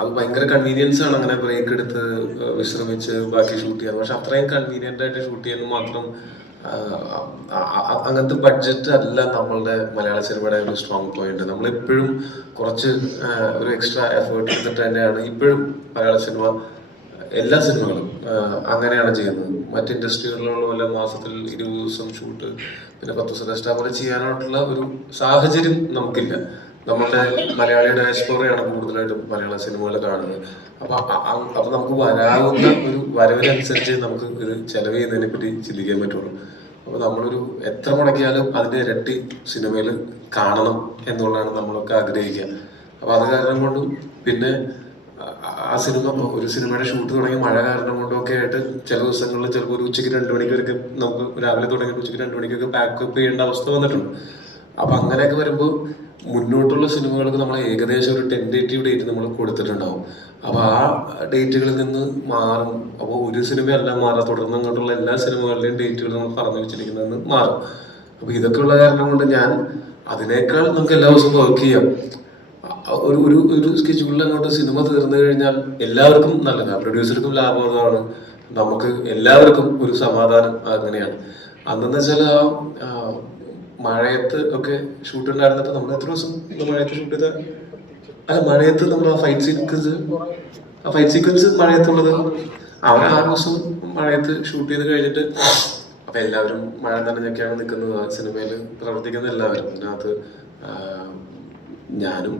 അത് ഭയങ്കര കൺവീനിയൻസ് ആണ്. അങ്ങനെ ബ്രേക്ക് എടുത്ത് വിശ്രമിച്ച് ബാക്കി ഷൂട്ട് ചെയ്യാൻ. പക്ഷെ അത്രയും കൺവീനിയൻ്റ് ആയിട്ട് ഷൂട്ട് ചെയ്യാൻ മാത്രം അങ്ങനത്തെ ബഡ്ജറ്റ് അല്ല നമ്മളുടെ മലയാള സിനിമയുടെ ഒരു സ്ട്രോങ് പോയിന്റ്. നമ്മളെപ്പോഴും കുറച്ച് ഒരു എക്സ്ട്രാ എഫേർട്ട് എടുത്തിട്ട് തന്നെയാണ് ഇപ്പോഴും മലയാള സിനിമ എല്ലാ സിനിമകളും അങ്ങനെയാണ് ചെയ്യുന്നത്. മറ്റ് ഇൻഡസ്ട്രികളിലുള്ള പോലെ മാസത്തിൽ 20 ദിവസം ഷൂട്ട് പിന്നെ 10 ദിവസം റെസ്റ്റ് പോലെ ചെയ്യാനായിട്ടുള്ള ഒരു സാഹചര്യം നമുക്കില്ല. നമ്മളുടെ മലയാളി ഡയസ്പോറയാണ് കൂടുതലായിട്ടും മലയാള സിനിമകൾ കാണുന്നത്. അപ്പൊ നമുക്ക് വരാവുന്ന ഒരു വരവിനനുസരിച്ച് നമുക്ക് ഇത് ചെലവ് ചെയ്യുന്നതിനെ പറ്റി ചിന്തിക്കാൻ പറ്റുള്ളൂ. അപ്പൊ നമ്മളൊരു എത്ര മുടക്കിയാലും അതിന്റെ ഇരട്ടി സിനിമയിൽ കാണണം എന്നുള്ളതാണ് നമ്മളൊക്കെ ആഗ്രഹിക്കുക. അപ്പൊ അത് കാരണം കൊണ്ടും പിന്നെ ആ ഒരു സിനിമയുടെ ഷൂട്ട് തുടങ്ങി മഴ കാരണം കൊണ്ടൊക്കെ ആയിട്ട് ചില ദിവസങ്ങളിൽ ചിലപ്പോൾ ഒരു ഉച്ചയ്ക്ക് 2 മണിക്കൊക്കെ നമുക്ക് രാവിലെ തുടങ്ങി ഉച്ചയ്ക്ക് 2 മണിക്കൊക്കെ പാക്കപ്പ് ചെയ്യേണ്ട അവസ്ഥ വന്നിട്ടുണ്ട്. അപ്പൊ അങ്ങനെയൊക്കെ വരുമ്പോൾ മുന്നോട്ടുള്ള സിനിമകൾക്ക് നമ്മൾ ഏകദേശം ഒരു ടെൻറ്റേറ്റീവ് ഡേറ്റ് നമ്മൾ കൊടുത്തിട്ടുണ്ടാവും. അപ്പോൾ ആ ഡേറ്റുകളിൽ നിന്ന് മാറും. അപ്പോൾ ഒരു സിനിമയല്ല മാറാം, തുടർന്ന് അങ്ങോട്ടുള്ള എല്ലാ സിനിമകളുടെയും ഡേറ്റുകൾ നമ്മൾ പറഞ്ഞു വെച്ചിരിക്കുന്നതെന്ന് മാറും. അപ്പോൾ ഇതൊക്കെ ഉള്ള കാരണം കൊണ്ട് ഞാൻ അതിനേക്കാൾ നമുക്ക് എല്ലാ ദിവസവും വർക്ക് ചെയ്യാം. ഒരു ഒരു ഒരു സ്കെഡ്യൂളിൽ അങ്ങോട്ട് സിനിമ തീർന്നു കഴിഞ്ഞാൽ എല്ലാവർക്കും നല്ലതാണ്, പ്രൊഡ്യൂസർക്കും ലാഭമാണ്, നമുക്ക് എല്ലാവർക്കും ഒരു സമാധാനം. അങ്ങനെയാണ്. അന്നെന്ന് വെച്ചാൽ ആ മഴയത്ത് ഒക്കെ ഷൂട്ട് ഉണ്ടായിരുന്നപ്പോൾ നമ്മൾ എത്ര ദിവസം മഴയത്ത് ഷൂട്ട് ചെയ്ത, അല്ല മഴയത്ത് നമ്മൾ ആ ഫൈറ്റ് സീക്വൻസ് മഴയത്തുള്ളത് അവർ 6 ദിവസം മഴയത്ത് ഷൂട്ട് ചെയ്ത് കഴിഞ്ഞിട്ട് അപ്പൊ എല്ലാവരും മഴ നനഞ്ഞൊക്കെയാണ് നിൽക്കുന്നത്. ആ സിനിമയിൽ പ്രവർത്തിക്കുന്ന എല്ലാവരും, അതിനകത്ത് ഞാനും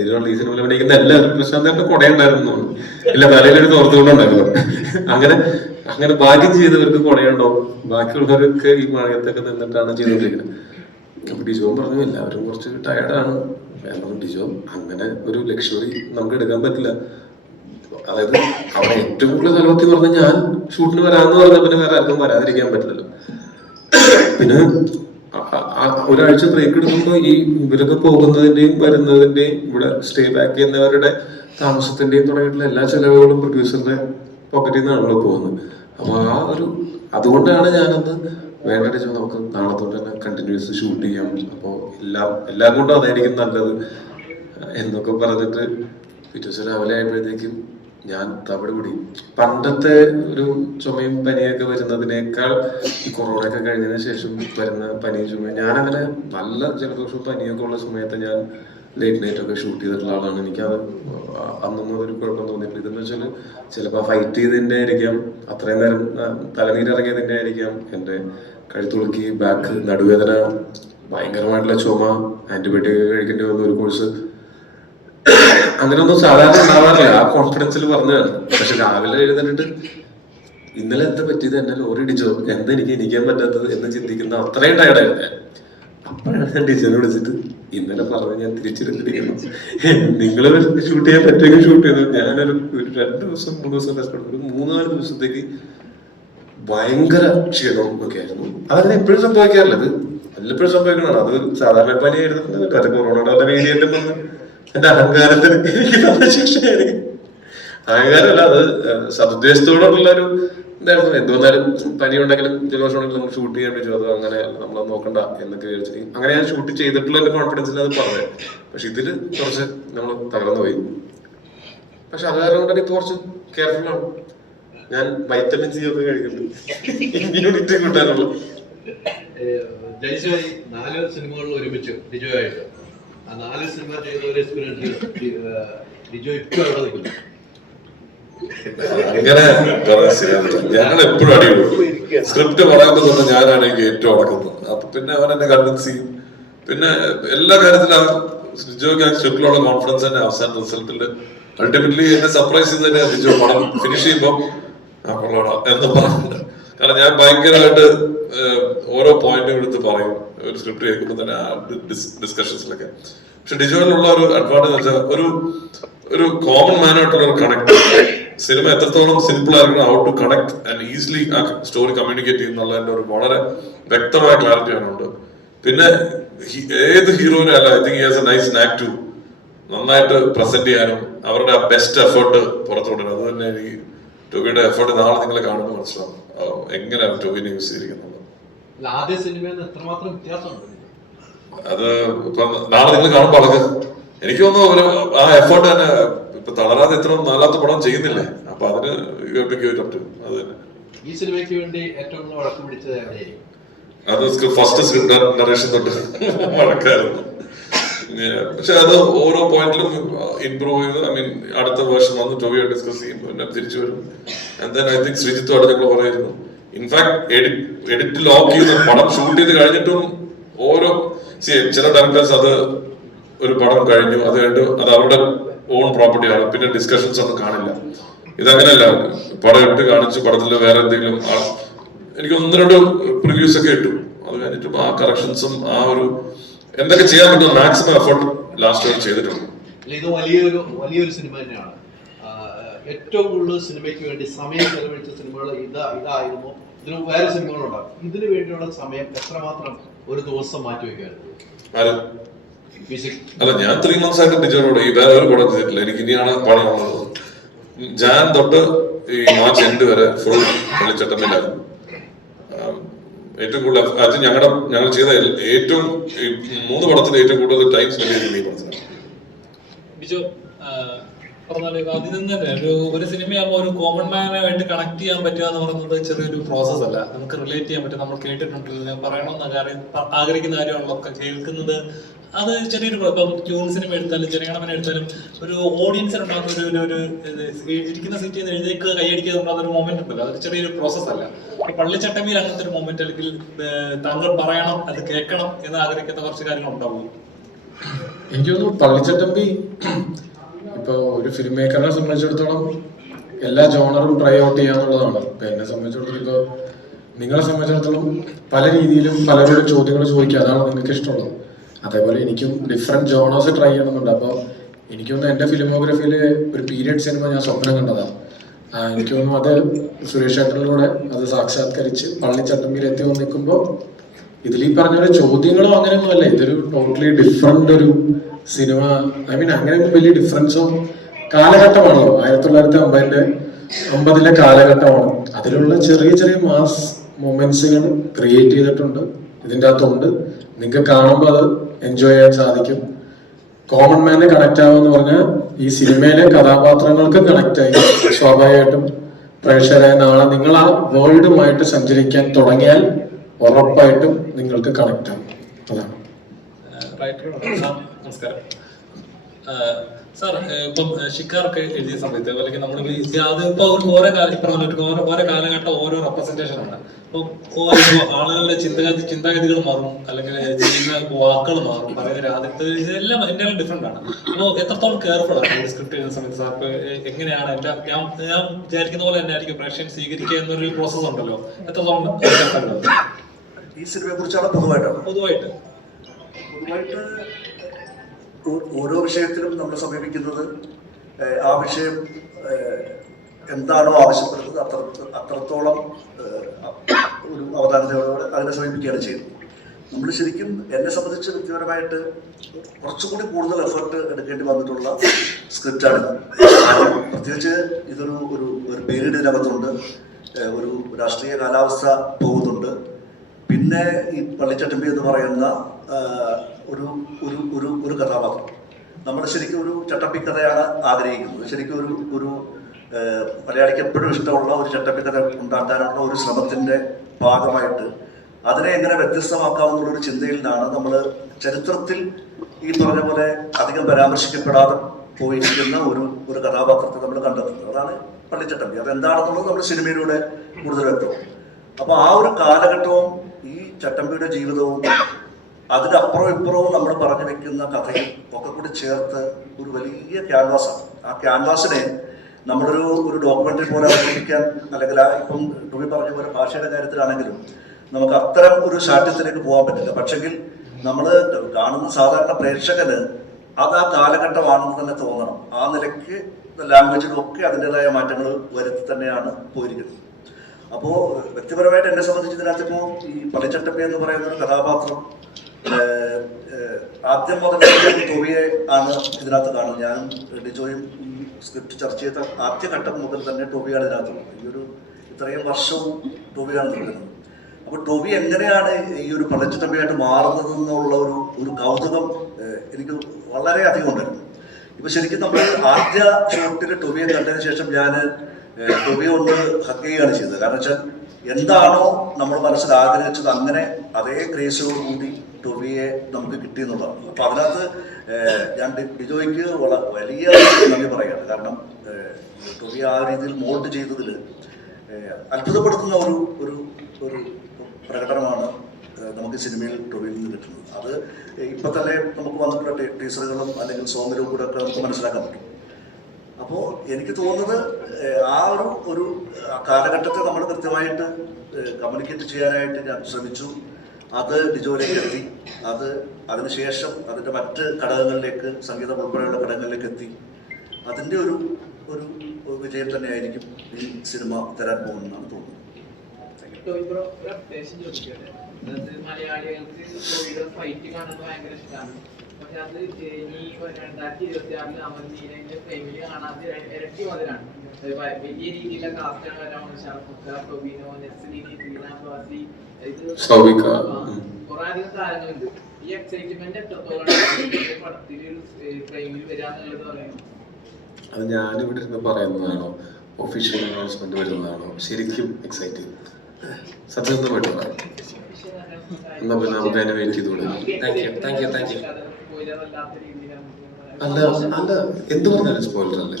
ഇതിലുള്ള ഈ സിനിമയിൽ അഭിനയിക്കുന്ന എല്ലാവരും. പ്രശാന്തന്റെ കുടയുണ്ടായിരുന്നു, ഇല്ല തലയിലൊരു തോർത്തുകൊണ്ടുണ്ടായിരുന്നു. അങ്ങനെ അങ്ങനെ ഭാഗ്യം ചെയ്തവർക്ക് കുടയുണ്ടാവും, ബാക്കിയുള്ളവർക്ക് ഈ മഴയത്തൊക്കെ നിന്നിട്ടാണ് ചെയ്തുകൊണ്ടിരിക്കുന്നത്. അപ്പൊ ഡിജോൻ പറഞ്ഞു എല്ലാവരും കുറച്ച് ടയർഡാണ്. ഡിജോ അങ്ങനെ ഒരു ലക്ഷറി നമുക്ക് എടുക്കാൻ പറ്റില്ല. അതായത് അവിടെ ഏറ്റവും കൂടുതൽ തലവത്തി പറഞ്ഞ ഞാൻ ഷൂട്ടിന് വരാമെന്ന് പറഞ്ഞ പിന്നെ വേറെ ആർക്കും വരാതിരിക്കാൻ പറ്റില്ലല്ലോ. പിന്നെ ഒരാഴ്ച ബ്രേക്ക് എടുക്കുമ്പോൾ ഈ ഇവരൊക്കെ പോകുന്നതിന്റെയും വരുന്നതിന്റെയും ഇവിടെ സ്റ്റേ ബാക്ക് ചെയ്യുന്നവരുടെ താമസത്തിന്റെയും തുടങ്ങിയിട്ടുള്ള എല്ലാ ചെലവുകളും പ്രൊഡ്യൂസറുടെ പോക്കറ്റിൽ നിന്നാണല്ലോ പോകുന്നത്. അപ്പൊ ആ ഒരു അതുകൊണ്ടാണ് ഞാനന്ന് വേണ്ട നമുക്ക് നാളെ തൊട്ട് തന്നെ കണ്ടിന്യൂസ് ഷൂട്ട് ചെയ്യാം, അപ്പോൾ എല്ലാം കൊണ്ടും അതായിരിക്കും നല്ലത് എന്നൊക്കെ പറഞ്ഞിട്ട് പിറ്റേ ദിവസം രാവിലെ ആയപ്പോഴത്തേക്കും ഞാൻ തവിട് കൂടി. പണ്ടത്തെ ഒരു ചുമയും പനിയൊക്കെ വരുന്നതിനേക്കാൾ ഈ കൊറോണ ഒക്കെ കഴിഞ്ഞതിന് ശേഷം വരുന്ന പനിയും ചുമയും, ഞാനങ്ങനെ നല്ല ജലദോഷവും പനിയൊക്കെ ഉള്ള സമയത്ത് ഞാൻ ലേറ്റ് നൈറ്റ് ഒക്കെ ഷൂട്ട് ചെയ്തിട്ടുള്ള ആളാണ്. എനിക്കത് അന്നൊന്നും അതൊരു കുഴപ്പം തോന്നിയിട്ടില്ല. ഇതെന്ന് വെച്ചാൽ ചിലപ്പോൾ ഫൈറ്റ് ചെയ്തതിൻ്റെ ആയിരിക്കാം, അത്രയും നേരം തലനീരിറങ്ങിയതിൻ്റെ ആയിരിക്കാം, എൻ്റെ കഴുത്തുളുക്കി, ബാക്ക്, നടുവേദന, ഭയങ്കരമായിട്ടുള്ള ചുമ, ആന്റിബയോട്ടിക് കഴിക്കേണ്ടി വന്ന ഒരു കോഴ്സ്, അങ്ങനെയൊന്നും സാധാരണ ഉണ്ടാവാറില്ല. ആ കോൺഫിഡൻസിൽ പറഞ്ഞതാണ്. പക്ഷെ രാവിലെ എഴുന്നേറ്റിട്ട് ഇന്നലെ എന്താ പറ്റിയത്, എന്നെ ലോറി ഇടിച്ചോ, എന്താ എനിക്ക് ഇരിക്കാൻ പറ്റാത്തത് എന്ന് ചിന്തിക്കുന്ന അത്രയും ടയർഡായിരുന്നു ഞാൻ. അപ്പോഴാണ് ഞാൻ ടീച്ചറിനെ വിളിച്ചിട്ട് ഇന്നലെ പറഞ്ഞ് ഞാൻ തിരിച്ചെടുത്തിരിക്കുന്നു, നിങ്ങൾ ഷൂട്ട് ചെയ്യാൻ പറ്റുമെങ്കിൽ ഷൂട്ട് ചെയ്തു. ഞാനൊരു 2 ദിവസം 3 ദിവസം കഷ്ടപ്പെട്ടു. ഒരു 3-4 ദിവസത്തേക്ക് ഭയങ്കര ക്ഷീണവും ഒക്കെ ആയിരുന്നു. അതങ്ങനെ എപ്പോഴും സംഭവിക്കാറില്ല, അത് വല്ലപ്പോഴും സംഭവിക്കണതാണ്. അത് സാധാരണ പനി ആയിരുന്നു. കൊറോണയുടെ വേരിയന്റ് വന്ന് എന്റെ അഹങ്കാരത്തിന് എനിക്ക് നല്ല ശിക്ഷയായിരിക്കും. അഹങ്കാരമല്ല, അത് സതുദ്ദേശത്തോടുള്ള ഒരു എന്തായിരുന്നു. എന്തുവന്നാലും പനി ഉണ്ടെങ്കിലും ജലദോഷം ഉണ്ടെങ്കിലും നമുക്ക് ഷൂട്ട് ചെയ്യാൻ പറ്റുമോ, അത് അങ്ങനെ നമ്മളത് നോക്കണ്ട എന്നൊക്കെ വിചാരിച്ചു. അങ്ങനെ ഞാൻ ഷൂട്ട് ചെയ്തിട്ടുള്ള എന്റെ കോൺഫിഡൻസിൽ അത് പറഞ്ഞത്. പക്ഷെ ഇതില് കുറച്ച് നമ്മൾ തകർന്നു പോയി. പക്ഷെ അത് കാരണം കൊണ്ട് എനിക്ക് കുറച്ച് കെയർഫുൾ ആണ്. ഞാൻ വൈറ്റമിൻ സി ഒക്കെ കഴിക്കുന്നുണ്ട്, ഇമ്മ്യൂണിറ്റി കൂട്ടാനുള്ള. ജയ്സായി 4 സിനിമകളിൽ ഒരുമിച്ച് ഡിജോയായിട്ട് ആ 4 സിനിമ ചെയ്ത ഒരു എക്സ്പീരിയൻസ് ഡിജോ ഇപ്പൊ അവിടെ നിൽക്കുന്നു. അങ്ങനെ ഞങ്ങൾ എപ്പോഴും അടിയുള്ളൂ. സ്ക്രിപ്റ്റ് പറയുമ്പോൾ തന്നെ ഞാനാണെങ്കിൽ ഏറ്റവും അടക്കുന്നത്. അപ്പൊ പിന്നെ അവൻ എന്നെ കൺവിൻസ് ചെയ്യും. പിന്നെ എല്ലാ കാര്യത്തിലും ലിജോയ്ക്ക് ആ സ്ക്രിപ്റ്റിലുള്ള കോൺഫിഡൻസ് തന്നെ അവസാന റിസൾട്ടിൽ അൾട്ടിമേറ്റ്ലി എന്നെ സർപ്രൈസ് ചെയ്ത് തന്നെ ലിജോ പടം ഫിനിഷ് ചെയ്യുമ്പോൾ കൊള്ളാം എന്ന് പറഞ്ഞിട്ടുണ്ട്. കാരണം ഞാൻ ഭയങ്കരമായിട്ട് ഓരോ പോയിന്റും എടുത്ത് പറയും ഒരു സ്ക്രിപ്റ്റ് കേൾക്കുമ്പോൾ തന്നെ ആ ഡിസ്കഷൻസിലൊക്കെ. പക്ഷെ ഡിജോയിലുള്ള ഒരു അഡ്വാൻറ്റേജ് വെച്ചാൽ ഒരു കോമൺ മാനായിട്ടുള്ള ഒരു കണക്ട്. സിനിമ എത്രത്തോളം സിമ്പിൾ ആയിരിക്കണം, how to connect and easily ആ സ്റ്റോറി കമ്മ്യൂണിക്കേറ്റ് ചെയ്യുന്നുള്ളതിന്റെ ഒരു വളരെ വ്യക്തമായ ക്ലാരിറ്റി ആണ്. പിന്നെ ഏത് ഹീറോയിനും അല്ല, I think he has a nice knack to നന്നായിട്ട് പ്രസന്റ് ചെയ്യാനും അവരുടെ ആ ബെസ്റ്റ് എഫേർട്ട് പുറത്തുവിടണം. അത് തന്നെ ഈ ടോബിയുടെ എഫേർട്ട് നാളെ നിങ്ങൾ കാണുമ്പോൾ മനസ്സിലാവും എങ്ങനെയാണ് ടോബിനെ യൂസ് ചെയ്തിരിക്കുന്നത്. ആദ്യ സിനിമയിൽ എത്രമാത്രം വ്യത്യാസമുണ്ട് അത് ഇപ്പൊ നാളെ നിങ്ങൾ കാണുമ്പോൾ അളക്ക് എനിക്ക് തോന്നുന്നു ആ എഫേർട്ട് തന്നെ ഇപ്പൊ തളരാതെ ഇത്ര 4ാമത്തെ പടം ചെയ്യുന്നില്ലേ. അപ്പൊ അതിന് അത് തന്നെ ഈ സിനിമയ്ക്ക് വേണ്ടി ഏറ്റവും കൂടുതൽ വഴക്ക് പിടിച്ചത് എവിടെയായിരിക്കും? അത് ഫസ്റ്റ് സ്ക്രിപ്റ്റ് നറേഷൻ തൊട്ട് വഴക്കായിരുന്നു. പക്ഷെ അത് ഓരോ പോയിന്റിലും ഇംപ്രൂവ് ചെയ്ത് ഐ മീൻ അടുത്ത വേർഷൻ വന്ന് ടോബിയോ ഡിസ്കസ് ചെയ്യും, പിന്നെ തിരിച്ചു വരും. ആൻഡ് ദെൻ ഐ തിങ്ക് ശ്രീജിത്തുമായിട്ട് ഞങ്ങൾ പറയായിരുന്നു. ഇൻഫാക്ട് എഡിറ്റ് ലോക്ക് ചെയ്ത് പടം ഷൂട്ട് ചെയ്ത് കഴിഞ്ഞിട്ടും ഓരോ ചില ഡയറക്ടേഴ്സ് അത് ഒരു പടം കഴിഞ്ഞു അത് കഴിഞ്ഞു അത് അവരുടെ ഓൺ പ്രോപ്പർട്ടിയാണ്, പിന്നെ ഡിസ്കഷൻസ് ഒന്നും കാണില്ല. ഇതങ്ങനെയല്ല, പടം ഇട്ട് കാണിച്ചു പടത്തിൽ വേറെ എന്തെങ്കിലും എനിക്ക് 1-2 പ്രിവ്യൂസ് ഒക്കെ ഇട്ടു. അത് കഴിഞ്ഞിട്ടും ആ കറക്ഷൻസും ആ ഒരു എന്തൊക്കെ ചെയ്യാൻ പറ്റും മാക്സിമം എഫേർട്ട് ലാസ്റ്റ് ചെയ്തിട്ടുണ്ട്. ഇത് വലിയൊരു സിനിമ തന്നെയാണ്. ഏറ്റവും കൂടുതൽ സിനിമയ്ക്ക് വേണ്ടി സമയം ചെലവഴിച്ച സിനിമകൾ ഇതായിരുന്നു. ഇതിന് വേറെ സിനിമകളുണ്ടാകും. ഇതിനു വേണ്ടിയുള്ള സമയം എത്രമാത്രം ഒരു ദിവസം മാറ്റിവെക്കായിരുന്നു? അല്ല, ഞാൻ 3 months ആയിട്ട് ഡിജോയോട് ഈ വേറെ ഒരു പടം ചെയ്തിട്ടില്ല. എനിക്ക് ഇനിയാണ് പണി വന്നത്. ജാൻ തൊട്ട് ഈ മാർച്ച് എൻഡ് വരെ ഫുൾ പള്ളിച്ചട്ടമ്പിലായിരുന്നു. ഏറ്റവും കൂടുതൽ അത് ഞങ്ങൾ ചെയ്ത ഏറ്റവും 3 പടത്തിൽ ഏറ്റവും കൂടുതൽ ടൈം സ്പെൻഡ് ചെയ്തത് ഈ പടത്തിലാണ്. ബിജു പറഞ്ഞാല് അതിൽ നിന്ന് തന്നെ ഒരു സിനിമയാകുമ്പോൾ ഒരു കോമൺ മാനായിട്ട് കണക്ട് ചെയ്യാൻ പറ്റുക എന്ന് പറയുന്നത് ചെറിയൊരു പ്രോസസ് അല്ല. നമുക്ക് റിലേറ്റ് ചെയ്യാൻ പറ്റും. നമ്മൾ കേട്ടിട്ടുണ്ടല്ലോ, പറയണമെന്ന് ആഗ്രഹിക്കുന്ന കാര്യമാണല്ലോ കേൾക്കുന്നത്. അത് ചെറിയൊരു ഇപ്പം ക്യൂൺ സിനിമ എടുത്താലും ജനഗണമന എടുത്താലും ഒരു ഓഡിയൻസിനുണ്ടാകുന്ന ഒരു ഇരിക്കുന്ന സീറ്റിൽ നിന്ന് എഴുതേക്ക് കൈയടിക്കുക ഉണ്ടാകുന്ന ഒരു മൊമെന്റ് ഉണ്ടല്ലോ, അതൊരു ചെറിയൊരു പ്രോസസ് അല്ല. പള്ളിച്ചട്ടമ്പിയിൽ അങ്ങനത്തെ ഒരു മൊമെന്റ് അല്ലെങ്കിൽ താങ്കൾ പറയണം, അത് കേൾക്കണം എന്ന് ആഗ്രഹിക്കുന്ന കുറച്ച് കാര്യങ്ങൾ ഉണ്ടാവും. എനിക്ക് തോന്നുന്നു പള്ളിച്ചട്ടമ്പി ഇപ്പോൾ ഒരു ഫിലിം മേക്കറിനെ സംബന്ധിച്ചിടത്തോളം എല്ലാ ജോണറും ട്രൈ ഔട്ട് ചെയ്യാന്നുള്ളതാണ്. ഇപ്പം എന്നെ സംബന്ധിച്ചിടത്തോളം, ഇപ്പോൾ നിങ്ങളെ സംബന്ധിച്ചിടത്തോളം പല രീതിയിലും പലരോടും ചോദ്യങ്ങൾ ചോദിക്കുക, അതാണ് നിങ്ങൾക്ക് ഇഷ്ടമുള്ളത്. അതേപോലെ എനിക്കും ഡിഫറെൻറ്റ് ജോണേഴ്സ് ട്രൈ ചെയ്യണമെന്നുണ്ട്. അപ്പോൾ എനിക്ക് തോന്നുന്നു എൻ്റെ ഫിലിമോഗ്രഫിയിൽ ഒരു പീരിയഡ് സിനിമ ഞാൻ സ്വപ്നം കണ്ടതാണ്. എനിക്ക് തോന്നുന്നു അത് സുരേഷ് ഏട്ടനിലൂടെ അത് സാക്ഷാത്കരിച്ച് പള്ളിച്ചട്ടമ്പിയിൽ എത്തി വന്നിരിക്കുമ്പോൾ ഇതിൽ ഈ പറഞ്ഞ ചോദ്യങ്ങളോ അങ്ങനെയൊന്നും അല്ല, ഇതൊരു ടോട്ടലി ഡിഫറെൻ്റ് ഒരു സിനിമ. ഐ മീൻ അങ്ങനെയൊന്നും വലിയ ഡിഫറൻസോ കാലഘട്ടമാണല്ലോ, 1950 കാലഘട്ടമാണ്. അതിലുള്ള ചെറിയ ചെറിയ മാസ് മൊമെന്റ്സുകൾ ക്രിയേറ്റ് ചെയ്തിട്ടുണ്ട് ഇതിൻ്റെ അകത്തുണ്ട്. നിങ്ങൾക്ക് കാണുമ്പോൾ അത് എൻജോയ് ചെയ്യാൻ സാധിക്കും. കോമൺ മാനെ കണക്ട് ആവുമെന്ന് പറഞ്ഞാൽ ഈ സിനിമയിലെ കഥാപാത്രങ്ങൾക്ക് കണക്ട് ആയി സ്വാഭാവികമായിട്ടും പ്രേക്ഷകരായ നാളെ നിങ്ങൾ ആ വേൾഡുമായിട്ട് സഞ്ചരിക്കാൻ തുടങ്ങിയാൽ ഉറപ്പായിട്ടും നിങ്ങൾക്ക് കണക്ട് ആവും. അതാണ്. നമസ്കാരം സാർ. ഇപ്പം ഷിക്കാർക്ക് എഴുതിയ സമയത്ത് അല്ലെങ്കിൽ നമ്മൾ അതിപ്പോ ഓരോ കാലഘട്ടം ഓരോ റെപ്രസെന്റേഷൻ ആണ്. ഇപ്പൊ ആളുകളുടെ ചിന്താഗതികൾ മാറും, അല്ലെങ്കിൽ ചെയ്യുന്ന വാക്കുകൾ മാറും, പറയുന്ന രാജ്യത്ത് ഇതെല്ലാം എൻ്റെ ഡിഫറെന്റ് ആണ്. അപ്പോൾ എത്രത്തോളം കെയർഫുൾ ആണ് സ്ക്രിപ്റ്റ് എഴുതുന്ന സമയത്ത് സാർ? എങ്ങനെയാണ് ഞാൻ വിചാരിക്കുന്ന പോലെ തന്നെ ആയിരിക്കും പ്രേക്ഷകൻ സ്വീകരിക്കുക എന്നൊരു പ്രോസസ് ഉണ്ടല്ലോ, എത്രത്തോളം ഈ സിനിമയെ കുറിച്ചാണ് പൊതുവായിട്ട് ഓരോ വിഷയത്തിലും നമ്മൾ സമീപിക്കുന്നത് ആ വിഷയം എന്താണോ ആവശ്യപ്പെടുന്നത് അത്രത്തോളം ഒരു അവതാരതയോടെ അതിനെ സമീപിക്കുകയാണ് ചെയ്യുന്നത്. നമ്മൾ ശരിക്കും എന്നെ സംബന്ധിച്ച് വ്യക്തിപരമായിട്ട് കുറച്ചുകൂടി കൂടുതൽ എഫേർട്ട് എടുക്കേണ്ടി വന്നിട്ടുള്ള സ്ക്രിപ്റ്റാണ്. പ്രത്യേകിച്ച് ഇതൊരു ഒരു പീരീഡ് ഇതിനകത്തുണ്ട്, ഒരു രാഷ്ട്രീയ കാലാവസ്ഥ പോകുന്നുണ്ട്. പിന്നെ ഈ പള്ളിച്ചട്ടമ്പി എന്ന് പറയുന്ന ഒരു ഒരു ഒരു ഒരു കഥാപാത്രം നമ്മൾ ശരിക്കും ഒരു ചട്ടമ്പി കഥയാണ് ആഗ്രഹിക്കുന്നത്. ശരിക്കും ഒരു മലയാളിക്ക് എപ്പോഴും ഇഷ്ടമുള്ള ഒരു ചട്ടമ്പി കഥ ഉണ്ടാക്കാനുള്ള ഒരു ശ്രമത്തിൻ്റെ ഭാഗമായിട്ട് അതിനെ എങ്ങനെ വ്യത്യസ്തമാക്കാമെന്നുള്ളൊരു ചിന്തയിൽ നിന്നാണ് നമ്മൾ ചരിത്രത്തിൽ ഈ പറഞ്ഞ പോലെ അധികം പരാമർശിക്കപ്പെടാതെ പോയിരിക്കുന്ന ഒരു കഥാപാത്രത്തെ നമ്മൾ കണ്ടെത്തുന്നത്. അതാണ് പള്ളിച്ചട്ടമ്പി. അതെന്താണെന്നുള്ളത് നമ്മൾ സിനിമയിലൂടെ കൂടുതൽ വ്യക്തമാവും. അപ്പോൾ ആ ഒരു കാലഘട്ടവും ഈ ചട്ടമ്പിയുടെ ജീവിതവും അതിനപ്പുറവും ഇപ്പുറവും നമ്മൾ പറഞ്ഞു വെക്കുന്ന കഥയും ഒക്കെ കൂടി ചേർത്ത് ഒരു വലിയ ക്യാൻവാസാണ്. ആ ക്യാൻവാസിനെ നമ്മളൊരു ഡോക്യുമെന്ററി പോലെ അവതരിപ്പിക്കാൻ, അല്ലെങ്കിൽ ഇപ്പം ടോമി പറഞ്ഞ പോലെ ഭാഷയുടെ കാര്യത്തിലാണെങ്കിലും നമുക്ക് അത്തരം ഒരു ശാഠ്യത്തിലേക്ക് പോകാൻ പറ്റില്ല. പക്ഷെങ്കിൽ നമ്മൾ കാണുന്ന സാധാരണ പ്രേക്ഷകന് അത് ആ കാലഘട്ടമാണെന്ന് തന്നെ തോന്നണം. ആ നിലയ്ക്ക് ലാംഗ്വേജിലൊക്കെ അതിൻ്റെതായ മാറ്റങ്ങൾ വരുത്തി തന്നെയാണ് പോയിരിക്കുന്നത്. അപ്പോൾ വ്യക്തിപരമായിട്ട് എന്നെ സംബന്ധിച്ച് ഇതിനകത്ത് ഇപ്പോൾ ഈ പള്ളിച്ചട്ടമ്പി എന്ന് പറയുന്ന ഒരു കഥാപാത്രം ആദ്യം മുതൽ ടോവിയെ ആണ് ഇതിനകത്ത് കാണുന്നത്. ഞാനും ഡിജോയും ഈ സ്ക്രിപ്റ്റ് ചർച്ച ചെയ്ത ആദ്യഘട്ടം മുതൽ തന്നെ ടോവിയാണ് ഇതിനകത്തുള്ളത്. ഈ ഇത്രയും വർഷവും ടോവിയാണ് നിൽക്കുന്നത്. അപ്പോൾ ടോവി എങ്ങനെയാണ് ഈ ഒരു പള്ളിച്ചട്ടമ്പിയായിട്ട് മാറുന്നതെന്നുള്ള ഒരു കൗതുകം എനിക്ക് വളരെയധികം ഉണ്ടായിരുന്നു. ഇപ്പൊ ശരിക്കും നമ്മൾ ആദ്യ ഷോട്ടിൽ ടോവിയെ കണ്ടതിന് ശേഷം ഞാൻ ടോവിയെ കൊണ്ട് ഹഗ് ചെയ്യുകയാണ് ചെയ്തത്. കാരണം വെച്ചാൽ എന്താണോ നമ്മൾ മനസ്സിൽ ആഗ്രഹിച്ചത് അങ്ങനെ അതേ ക്രേസോട് കൂടി ടോവിയെ നമുക്ക് കിട്ടിയെന്നുള്ളതാണ്. അപ്പൊ അതിനകത്ത് ഞാൻ ഡിജോയ്ക്ക് വലിയ നന്ദി പറയുകയാണ്. കാരണം ടോവിയെ ആ രീതിയിൽ മോൾഡ് ചെയ്തതിൽ അത്ഭുതപ്പെടുത്തുന്ന ഒരു പ്രകടനമാണ് നമുക്ക് സിനിമയിൽ ടോവിയിൽ നിന്ന് കിട്ടുന്നത്. അത് ഇപ്പൊ തന്നെ നമുക്ക് വന്നിട്ടുള്ള ടീസറുകളും അല്ലെങ്കിൽ സോങ്ങിലും കൂടെ ഒക്കെ നമുക്ക് മനസ്സിലാക്കാൻ പറ്റും. അപ്പോൾ എനിക്ക് തോന്നുന്നത് ആ ഒരു കാലഘട്ടത്തെ നമ്മൾ കൃത്യമായിട്ട് കമ്മ്യൂണിക്കേറ്റ് ചെയ്യാനായിട്ട് ഞാൻ ശ്രമിച്ചു. അത് ഡിജോയിലേക്ക് എത്തി. അതിനുശേഷം അതിൻ്റെ മറ്റ് ഘടകങ്ങളിലേക്ക്, സംഗീതം ഉൾപ്പെടെയുള്ള ഘടകങ്ങളിലേക്ക് എത്തി. അതിൻ്റെ ഒരു വിജയം തന്നെയായിരിക്കും ഈ സിനിമ തരാൻ പോകുന്നതെന്നാണ് തോന്നുന്നത്. മലയാളികൾക്ക് ഫൈറ്റ് കാണുന്നത് ഭയങ്കര ഇഷ്ടമാണ്. അത് ഇനി 2026 അമൽനീരന്റെ ഫെയിമില് കാണാതെ ഇരട്ടി മുതലാണ്. വലിയ രീതിയിലുള്ള കാസ്റ്റാണ് വരാൻ ഷാഫുഖ, ടൊബിനോ, നെസ്ലിനി, ശ്രീനാഥ് വാസി, ഇത് സൗബിക. കുറെ അധികം താരങ്ങളുണ്ട്. ഈ എക്സൈറ്റ്മെന്റ് എത്രത്തോളം പടത്തില് ഫ്രെയിമിൽ വരാന്നുള്ളത് പറയുന്നത്? അത് ഞാനിവിടെ ഇരുന്ന് പറയുന്നതാണോ ഒഫീഷ്യൽ അനൗൺസ്മെന്റ് വരുന്നതാണോ ശരിക്കും എക്സൈറ്റിംഗ്? സത്യസന്ധമായിട്ട് പറയാം. എന്നാ പിന്നെ നമുക്ക് അതിനെ വെയിറ്റ് ചെയ്ത് കൊടുക്കാം. അല്ല അല്ല എന്ത് പറഞ്ഞാലും സ്പോയിലർ അല്ലേ?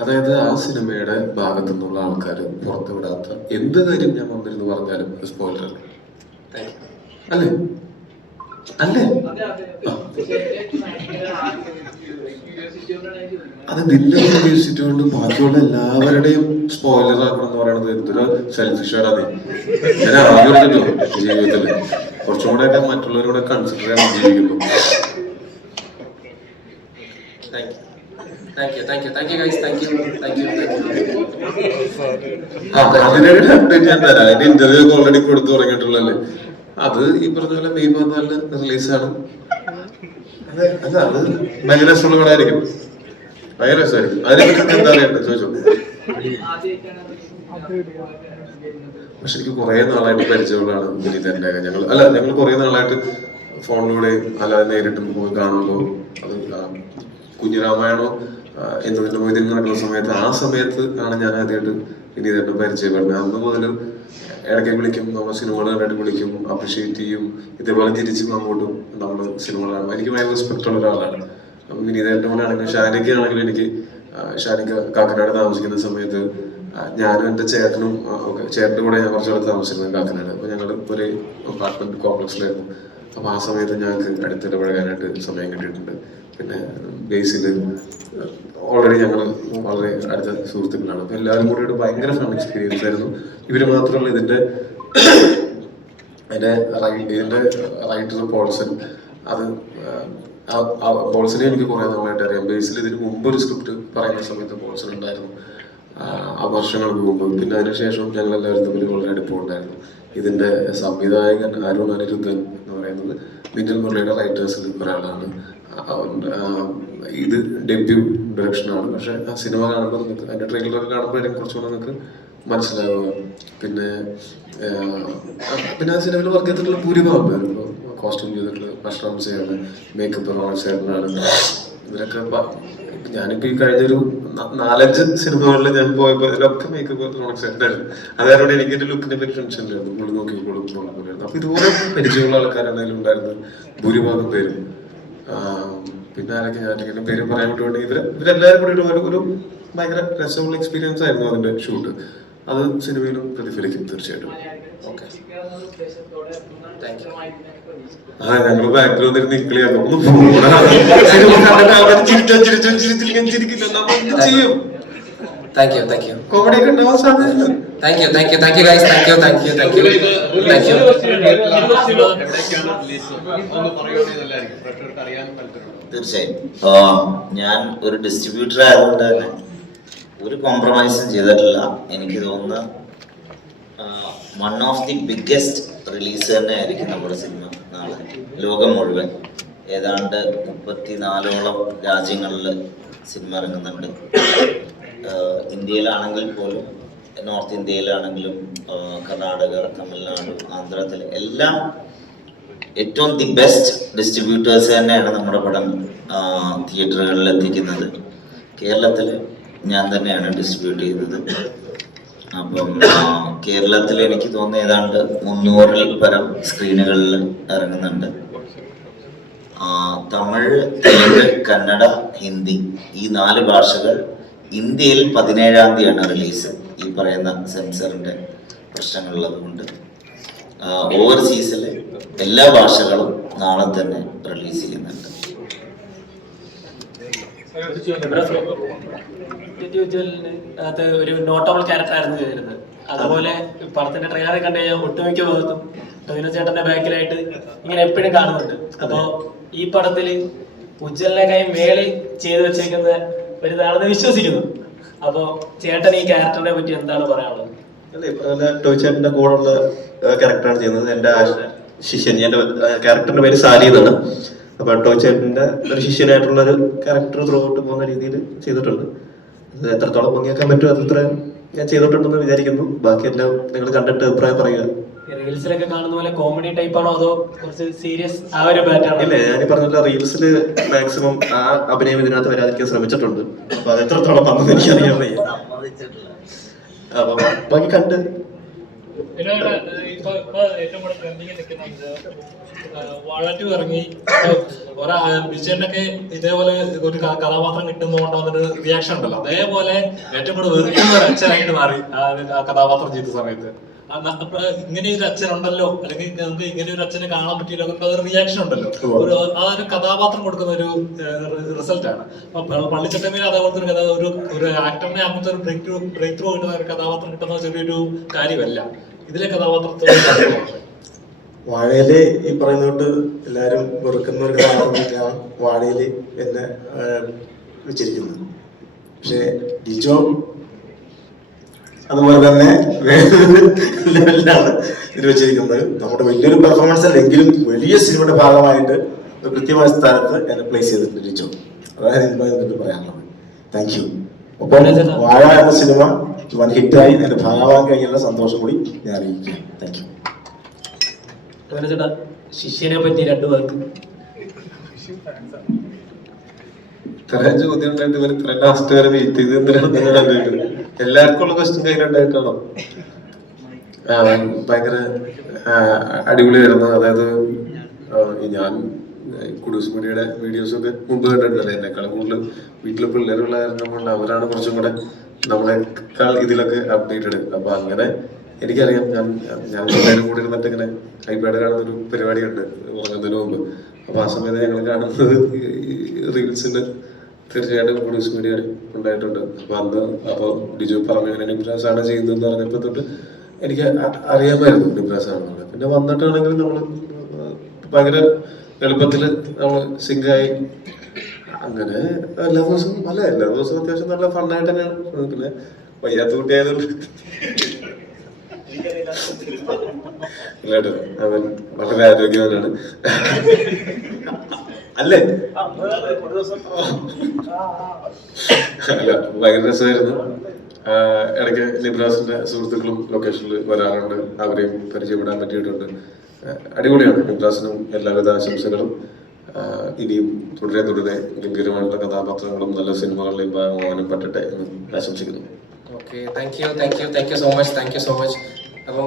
അതായത് ആ സിനിമയുടെ ഭാഗത്തു നിന്നുള്ള ആൾക്കാർ പുറത്തുവിടാത്ത എന്ത് കാര്യം ഞാൻ വന്നിരുന്ന് പറഞ്ഞാലും സ്പോയിലർ അല്ലേ? അല്ലേ അല്ലേ? അത് നിന്നെ ഉദ്ദേശിച്ചുകൊണ്ട് ബാക്കിയുള്ള എല്ലാവരുടെയും സ്പോയിലർ ആക്കണം എന്ന് പറയുന്നത് എന്തൊരു സെൽഫിഷാണ്. നീ ഞാൻ ആഗ്രഹിച്ചല്ലോ ജീവിതത്തില് കുറച്ചും കൂടെ ഒക്കെ മറ്റുള്ളവരോട് കൺസിഡർ ചെയ്യാൻ ജീവിക്കുന്നു. അതിനൊരു അപ്ഡേറ്റ് ഞാൻ തരാം. അതിന്റെ ഇന്റർവ്യൂ ഒക്കെ ഓൾറെഡി കൊടുത്തു തുടങ്ങിയിട്ടുള്ളല്ലേ. അത് ഈ പറഞ്ഞ പോലെ മെയ് 14 റിലീസാണ്. അല്ല അത് ഭയങ്കര രസമുള്ള പടമായിരിക്കും. ഭയങ്കര രസമായിരിക്കും. അതിനെപ്പറ്റി എന്താ അറിയണ്ടത് ചോദിച്ചോ. പക്ഷെ എനിക്ക് കുറെ നാളായിട്ട് പരിചയമുള്ളതാണ് വിനീതന്റെ. ഞങ്ങൾ കുറെ നാളായിട്ട് ഫോണിലൂടെ അല്ലാതെ നേരിട്ടും പോയി കാണുമ്പോൾ അത് കുഞ്ഞിരാമായണോ എന്തുകൊണ്ട് മൊയ്തീൻ നടക്കുന്ന സമയത്ത് ആ സമയത്ത് ആണ് ഞാൻ ആദ്യമായിട്ട് വിനീതന്റെ പരിചയപ്പെടുന്നത്. അന്ന് മുതൽ ഇടയ്ക്ക് വിളിക്കും, നമ്മൾ സിനിമകൾ കണ്ടിട്ട് വിളിക്കും, അപ്രിഷിയേറ്റ് ചെയ്യും. ഇതേപോലെ തിരിച്ചും അങ്ങോട്ടും നമ്മൾ സിനിമകൾ കാണും. എനിക്ക് ഭയങ്കര റെസ്പെക്ട് ഉള്ള ഒരാളാണ്. വിനീതന്റെ കൂടെ ആണെങ്കിലും ഷാനിക്കാണെങ്കിലും എനിക്ക് ഷാനിക്ക കാക്കനാട് താമസിക്കുന്ന സമയത്ത് ഞാനും എൻ്റെ ചേട്ടനും ചേട്ടൻ്റെ കൂടെ ഞാൻ കുറച്ചുകൂടെ താമസിക്കുന്നത് കാക്കനാട്. അപ്പോൾ ഞങ്ങൾ ഒരു അപ്പാർട്ട്മെന്റ് കോംപ്ലക്സിലായിരുന്നു. അപ്പോൾ ആ സമയത്ത് ഞങ്ങൾക്ക് അടുത്തിടപഴകാനായിട്ട് സമയം കിട്ടിയിട്ടുണ്ട്. പിന്നെ ബേസിൽ ഓൾറെഡി ഞങ്ങൾ വളരെ അടുത്ത സുഹൃത്തുക്കളാണ്. അപ്പോൾ എല്ലാവരും കൂടി ഭയങ്കര ഫൺ എക്സ്പീരിയൻസ് ആയിരുന്നു. ഇവർ മാത്രമല്ല ഇതിൻ്റെ റൈറ്റർ പോൾസൺ. അത് പോൾസനെ എനിക്ക് കുറേ നാളായിട്ട് അറിയാം. ബേസിൽ ഇതിന് മുമ്പ് ഒരു സ്ക്രിപ്റ്റ് പറയുന്ന സമയത്ത് പോൾസൺ ഉണ്ടായിരുന്നു, ആ വർഷങ്ങൾക്ക് മുമ്പ്. പിന്നെ അതിനുശേഷം ഞങ്ങൾ എല്ലാവരും തമ്മിൽ വളരെ അടുപ്പമുണ്ടായിരുന്നു. ഇതിൻ്റെ സംവിധായകൻ അരുൺ അനിരുദ്ധൻ എന്ന് പറയുന്നത് മിന്നൽ മുരളിയുടെ റൈറ്റേഴ്സിൽ ഒരാളാണ്. ഇത് ഡെബ്യൂ ഡയറക്ഷനാണ്. പക്ഷെ ആ സിനിമ കാണുമ്പോൾ നിങ്ങൾക്ക് അതിൻ്റെ ട്രെയിലറൊക്കെ കാണുമ്പോൾ എനിക്ക് കുറച്ചുകൂടെ നിങ്ങൾക്ക് മനസ്സിലാവുക. പിന്നെ ആ സിനിമയിൽ വർക്ക് ചെയ്തിട്ടുള്ള ഭൂരിഭാഗം പേര് കോസ്റ്റ്യൂം ചെയ്തിട്ടുള്ള ഭക്ഷണം ചെയ്യാണ്, മേക്കപ്പ് റോണക്സേട്ടനാണ്. ഇവരൊക്കെ ഞാനിപ്പോൾ ഈ കഴിഞ്ഞൊരു 4-5 സിനിമകളിൽ ഞാൻ പോയപ്പോൾ ഇതിലൊക്കെ മേക്കപ്പ് റോണക്സേട്ടനായിരുന്നു. അതുകൊണ്ട് എനിക്ക് എൻ്റെ ലുക്കിനെ പറ്റി ടെൻഷൻ ഇല്ലായിരുന്നു. നമ്മൾ നോക്കിക്കൊള്ളുന്നു. അപ്പൊ ഇതുപോലെ പരിചയമുള്ള ആൾക്കാരാണ് അതിലുണ്ടായിരുന്നത് ഭൂരിഭാഗം പേരും. പിന്നെ ആരൊക്കെ ഞാൻ പേര് പറയാൻ വേണ്ടി ഇവരെല്ലാവരും കൂടി ഒരു ഭയങ്കര രസമുള്ള എക്സ്പീരിയൻസ് ആയിരുന്നു അതിന്റെ ഷൂട്ട്. അത് സിനിമയിലും പ്രതിഫലിക്കും തീർച്ചയായിട്ടും. ഓക്കെ, ഞങ്ങൾ ബാക്കിൽ വന്നിരുന്ന് ഇക്കളിയാക്കും. ഒന്ന് ചെയ്യും. കോമഡി ഒക്കെ ഉണ്ടാവാൻ സാധ്യത. തീർച്ചയായും ഞാൻ ഒരു ഡിസ്ട്രിബ്യൂട്ടർ ആയതുകൊണ്ട് തന്നെ ഒരു കോംപ്രമൈസും ചെയ്തിട്ടില്ല. എനിക്ക് തോന്നുന്നു one of the biggest release തന്നെ ആയിരിക്കും നമ്മുടെ സിനിമ നാളെ. ലോകം മുഴുവൻ ഏതാണ്ട് 34ഓളം രാജ്യങ്ങളിൽ സിനിമ ഇറങ്ങുന്നുണ്ട്. ഇന്ത്യയിലാണെങ്കിൽ പോലും, നോർത്ത് ഇന്ത്യയിലാണെങ്കിലും, കർണാടക, തമിഴ്നാട്, ആന്ധ്രത്തിൽ എല്ലാം ഏറ്റവും ദി ബെസ്റ്റ് ഡിസ്ട്രിബ്യൂട്ടേഴ്സ് തന്നെയാണ് നമ്മുടെ പടം തിയേറ്ററുകളിൽ എത്തിക്കുന്നത്. കേരളത്തിൽ ഞാൻ തന്നെയാണ് ഡിസ്ട്രിബ്യൂട്ട് ചെയ്യുന്നത്. അപ്പം കേരളത്തിൽ എനിക്ക് തോന്നുന്നു ഏതാണ്ട് 300-ൽ പരം സ്ക്രീനുകളിൽ ഇറങ്ങുന്നുണ്ട്. തമിഴ്, തെലുങ്ക്, കന്നഡ, ഹിന്ദി ഈ 4 ഭാഷകൾ. ഇന്ത്യയിൽ 17-ാം തീയതിയാണ് റിലീസ്. ഈ പറയുന്ന സെൻസറിന്റെ പ്രശ്നങ്ങളുള്ളത് കൊണ്ട് ഓവർസീസിലെ എല്ലാ ഭാഷകളും നാളെ തന്നെ റിലീസ് ചെയ്യുന്നുണ്ട്. അത് ഒരു നോട്ടബിൾ ക്യാരക്ടർ ആയിരുന്നു ചെയ്തിരുന്നത്. അതുപോലെ പടത്തിന്റെ ട്രെയിലർ കണ്ടു കഴിഞ്ഞാൽ ഒട്ടുമിക്ക ഭാഗത്തും ടൊവിനോ ചേട്ടന്റെ ബാക്കിലായിട്ട് ഇങ്ങനെ എപ്പോഴും കാണുന്നുണ്ട്. അപ്പോ ഈ പടത്തില് ഉജ്ജ്വലിനെക്കായി മേളിൽ ചെയ്തു വെച്ചേക്കുന്ന ഒരു ഇതാണെന്ന് വിശ്വസിക്കുന്നു. അപ്പോ ചേട്ടൻ ഈ ക്യാരക്ടറിനെ പറ്റി എന്താണ് പറയാനുള്ളത്? ടോയ് ചേട്ടന്റെ കൂടെയുള്ള ക്യാരക്ടറാണ് ചെയ്യുന്നത്. എൻ്റെ ശിഷ്യൻ. എൻ്റെ ക്യാരക്ടറിന്റെ പേര് സാലി എന്നാണ്. അപ്പൊ ടോയ് ചേട്ടന്റെ ഒരു ശിഷ്യനായിട്ടുള്ള ഒരു ക്യാരക്ടർ ത്രൂ ഔട്ട് പോകുന്ന രീതിയിൽ ചെയ്തിട്ടുണ്ട്. അത് എത്രത്തോളം ഭംഗിയാക്കാൻ പറ്റുമോ അത്ര ഞാൻ ചെയ്തിട്ടുണ്ടെന്ന് വിചാരിക്കുന്നു. ബാക്കിയെല്ലാം നിങ്ങൾ കണ്ടിട്ട് അഭിപ്രായം പറയുക. റീൽസിലൊക്കെ കാണുന്ന പോലെ കോമഡി ടൈപ്പ് ആണോ അതോ കുറച്ച് സീരിയസ് ആ ഒരു പാറ്റേൺ? ഇല്ല, ഞാൻ പറഞ്ഞില്ല, റീൽസിൽ മാക്സിമം ആ അഭിനയം ഇതിനകത്ത് വരാതിരിക്കാൻ ശ്രമിച്ചിട്ടുണ്ട്. അപ്പൊ അത് എത്രത്തോളം വന്നത് എനിക്കറിയാൻ വയ്യ. അപ്പൊ ബാക്കി കണ്ട് ഇപ്പൊ ഏറ്റവും കൂടുതൽ ട്രെൻഡിങ് നിൽക്കുന്നുണ്ട് വാഴ 2 ഇറങ്ങി. വിജയനൊക്കെ ഇതേപോലെ ഒരു കഥാപാത്രം കിട്ടുന്നതുകൊണ്ട് വന്നൊരു റിയാക്ഷൻ ഉണ്ടല്ലോ, അതേപോലെ ഏറ്റവും കൂടുതൽ വെറുക്കുന്ന ഒരു അച്ഛനായിട്ട് മാറി ആ കഥാപാത്രം ചെയ്ത സമയത്ത്. ഇങ്ങനെ ഒരു അച്ഛനുണ്ടല്ലോ, അല്ലെങ്കിൽ നമുക്ക് ഇങ്ങനെ ഒരു അച്ഛനെ കാണാൻ പറ്റിയല്ലോ, അതൊരു റിയാക്ഷൻ ഉണ്ടല്ലോ. ആ ഒരു കഥാപാത്രം കൊടുക്കുന്ന ഒരു റിസൾട്ട് ആണ്. പള്ളിച്ചട്ടമ്പിൽ അതേപോലത്തെ ഒരു ആക്ടറിനെ അങ്ങനത്തെ ഒരു ബ്രേക്ക് ത്രൂ കിട്ടുന്ന ഒരു കഥാപാത്രം കിട്ടുന്ന ചെറിയൊരു കാര്യമല്ല ഇതിലെ കഥാപാത്രത്തിൽ. വാഴയില് ഈ പറയുന്നോട്ട് എല്ലാരും വെറുക്കുന്ന ഒരു കഥാപാത്രമാണ് വാഴയില് എന്നെ വെച്ചിരിക്കുന്നത്. പക്ഷെ ലിജോ അതുപോലെ തന്നെ ലെവലിലാണ് ഇത് വെച്ചിരിക്കുന്നത്. നമ്മുടെ വലിയൊരു പെർഫോമൻസ് അല്ലെങ്കിലും വലിയ സിനിമയുടെ ഭാഗമായിട്ട് ഒരു കൃത്യമായ സ്ഥാനത്ത് എന്നെ പ്ലേസ് ചെയ്തിട്ടുണ്ട് ലിജോ. അതാണ് എനിക്ക് പറയാനുള്ളത്. Thank you. ഒപ്പം വാഴ എന്ന സിനിമ വൺ ഹിറ്റായി എന്റെ ഭാഗമാകാൻ കഴിഞ്ഞുള്ള സന്തോഷം കൂടി ഞാൻ അറിയിക്കാം. Thank you. ചേട്ടാ, ശിഷ്യനെ പറ്റി 2 പേർക്ക് ഇത്ര ചോദ്യം ഉണ്ടായിട്ട് ഇവർ ഇത്ര ലാസ്റ്റ് വരെ വെയിറ്റ് ചെയ്ത് എന്തിനാണ് എല്ലാവർക്കും ഉള്ള ക്വസ്റ്റ്യൻ കയ്യിലുണ്ടായിട്ടാണോ? ഭയങ്കര അടിപൊളിയായിരുന്നു. അതായത് ഞാൻ കുഡൂസ് മീഡിയയുടെ വീഡിയോസ് ഒക്കെ മുമ്പ് കണ്ടിട്ടുണ്ടല്ലോ. എന്നെക്കാളും കൂടുതൽ വീട്ടിലെ പിള്ളേരുള്ള കാരണം അവരാണ് കുറച്ചും കൂടെ നമ്മളെക്കാൾ ഇതിലൊക്കെ അപ്ഡേറ്റഡ്. അപ്പൊ അങ്ങനെ എനിക്കറിയാം, ഞാൻ എല്ലാവരും കൂടി ഇരുന്നിട്ട് ഇങ്ങനെ ഐപാഡ് കാണുന്നൊരു പരിപാടിയുണ്ട് ഉറങ്ങുന്നതിന് മുമ്പ്. അപ്പൊ ആ സമയത്ത് ഞങ്ങൾ കാണുന്നത് റീൽസിന്റെ തീർച്ചയായിട്ടും കുഡൂസ് മീഡിയ ഉണ്ടായിട്ടുണ്ട്. അപ്പൊ ഡിജു പറഞ്ഞു നിബ്രാസ് ആണ് ചെയ്യുന്നതെന്ന് പറഞ്ഞപ്പോ തൊട്ട് എനിക്ക് അറിയാമായിരുന്നു നിബ്രാസ് ആണെന്നുള്ളത്. പിന്നെ വന്നിട്ടാണെങ്കിൽ നമ്മൾ ഭയങ്കര എളുപ്പത്തില് നമ്മൾ സിങ്കായി അങ്ങനെ എല്ലാ ദിവസവും അത്യാവശ്യം നല്ല ഫണ്ണായിട്ട് തന്നെയാണ്. പിന്നെ വയ്യാത്ത കുട്ടിയായതുകൊണ്ട് അവൻ വളരെ ആരോഗ്യവാനാണ് അല്ലേ? അല്ല, ഭയങ്കര രസമായിരുന്നു. ഇടയ്ക്ക് നിബ്രാസിന്റെ സുഹൃത്തുക്കളും ലൊക്കേഷനിൽ വരാറുണ്ട്, അവരെയും പരിചയപ്പെടാൻ പറ്റിയിട്ടുണ്ട്. അടിപൊളിയാണ്. നിബ്രാസിനും എല്ലാവിധ ആശംസകളും. ഇനിയും തുടരെ ഗംഭീരമായിട്ടുള്ള കഥാപാത്രങ്ങളും നല്ല സിനിമകളിലെയും ഭാഗമാകാനും പറ്റട്ടെ എന്ന് ആശംസിക്കുന്നു. Okay, thank you so much. അപ്പം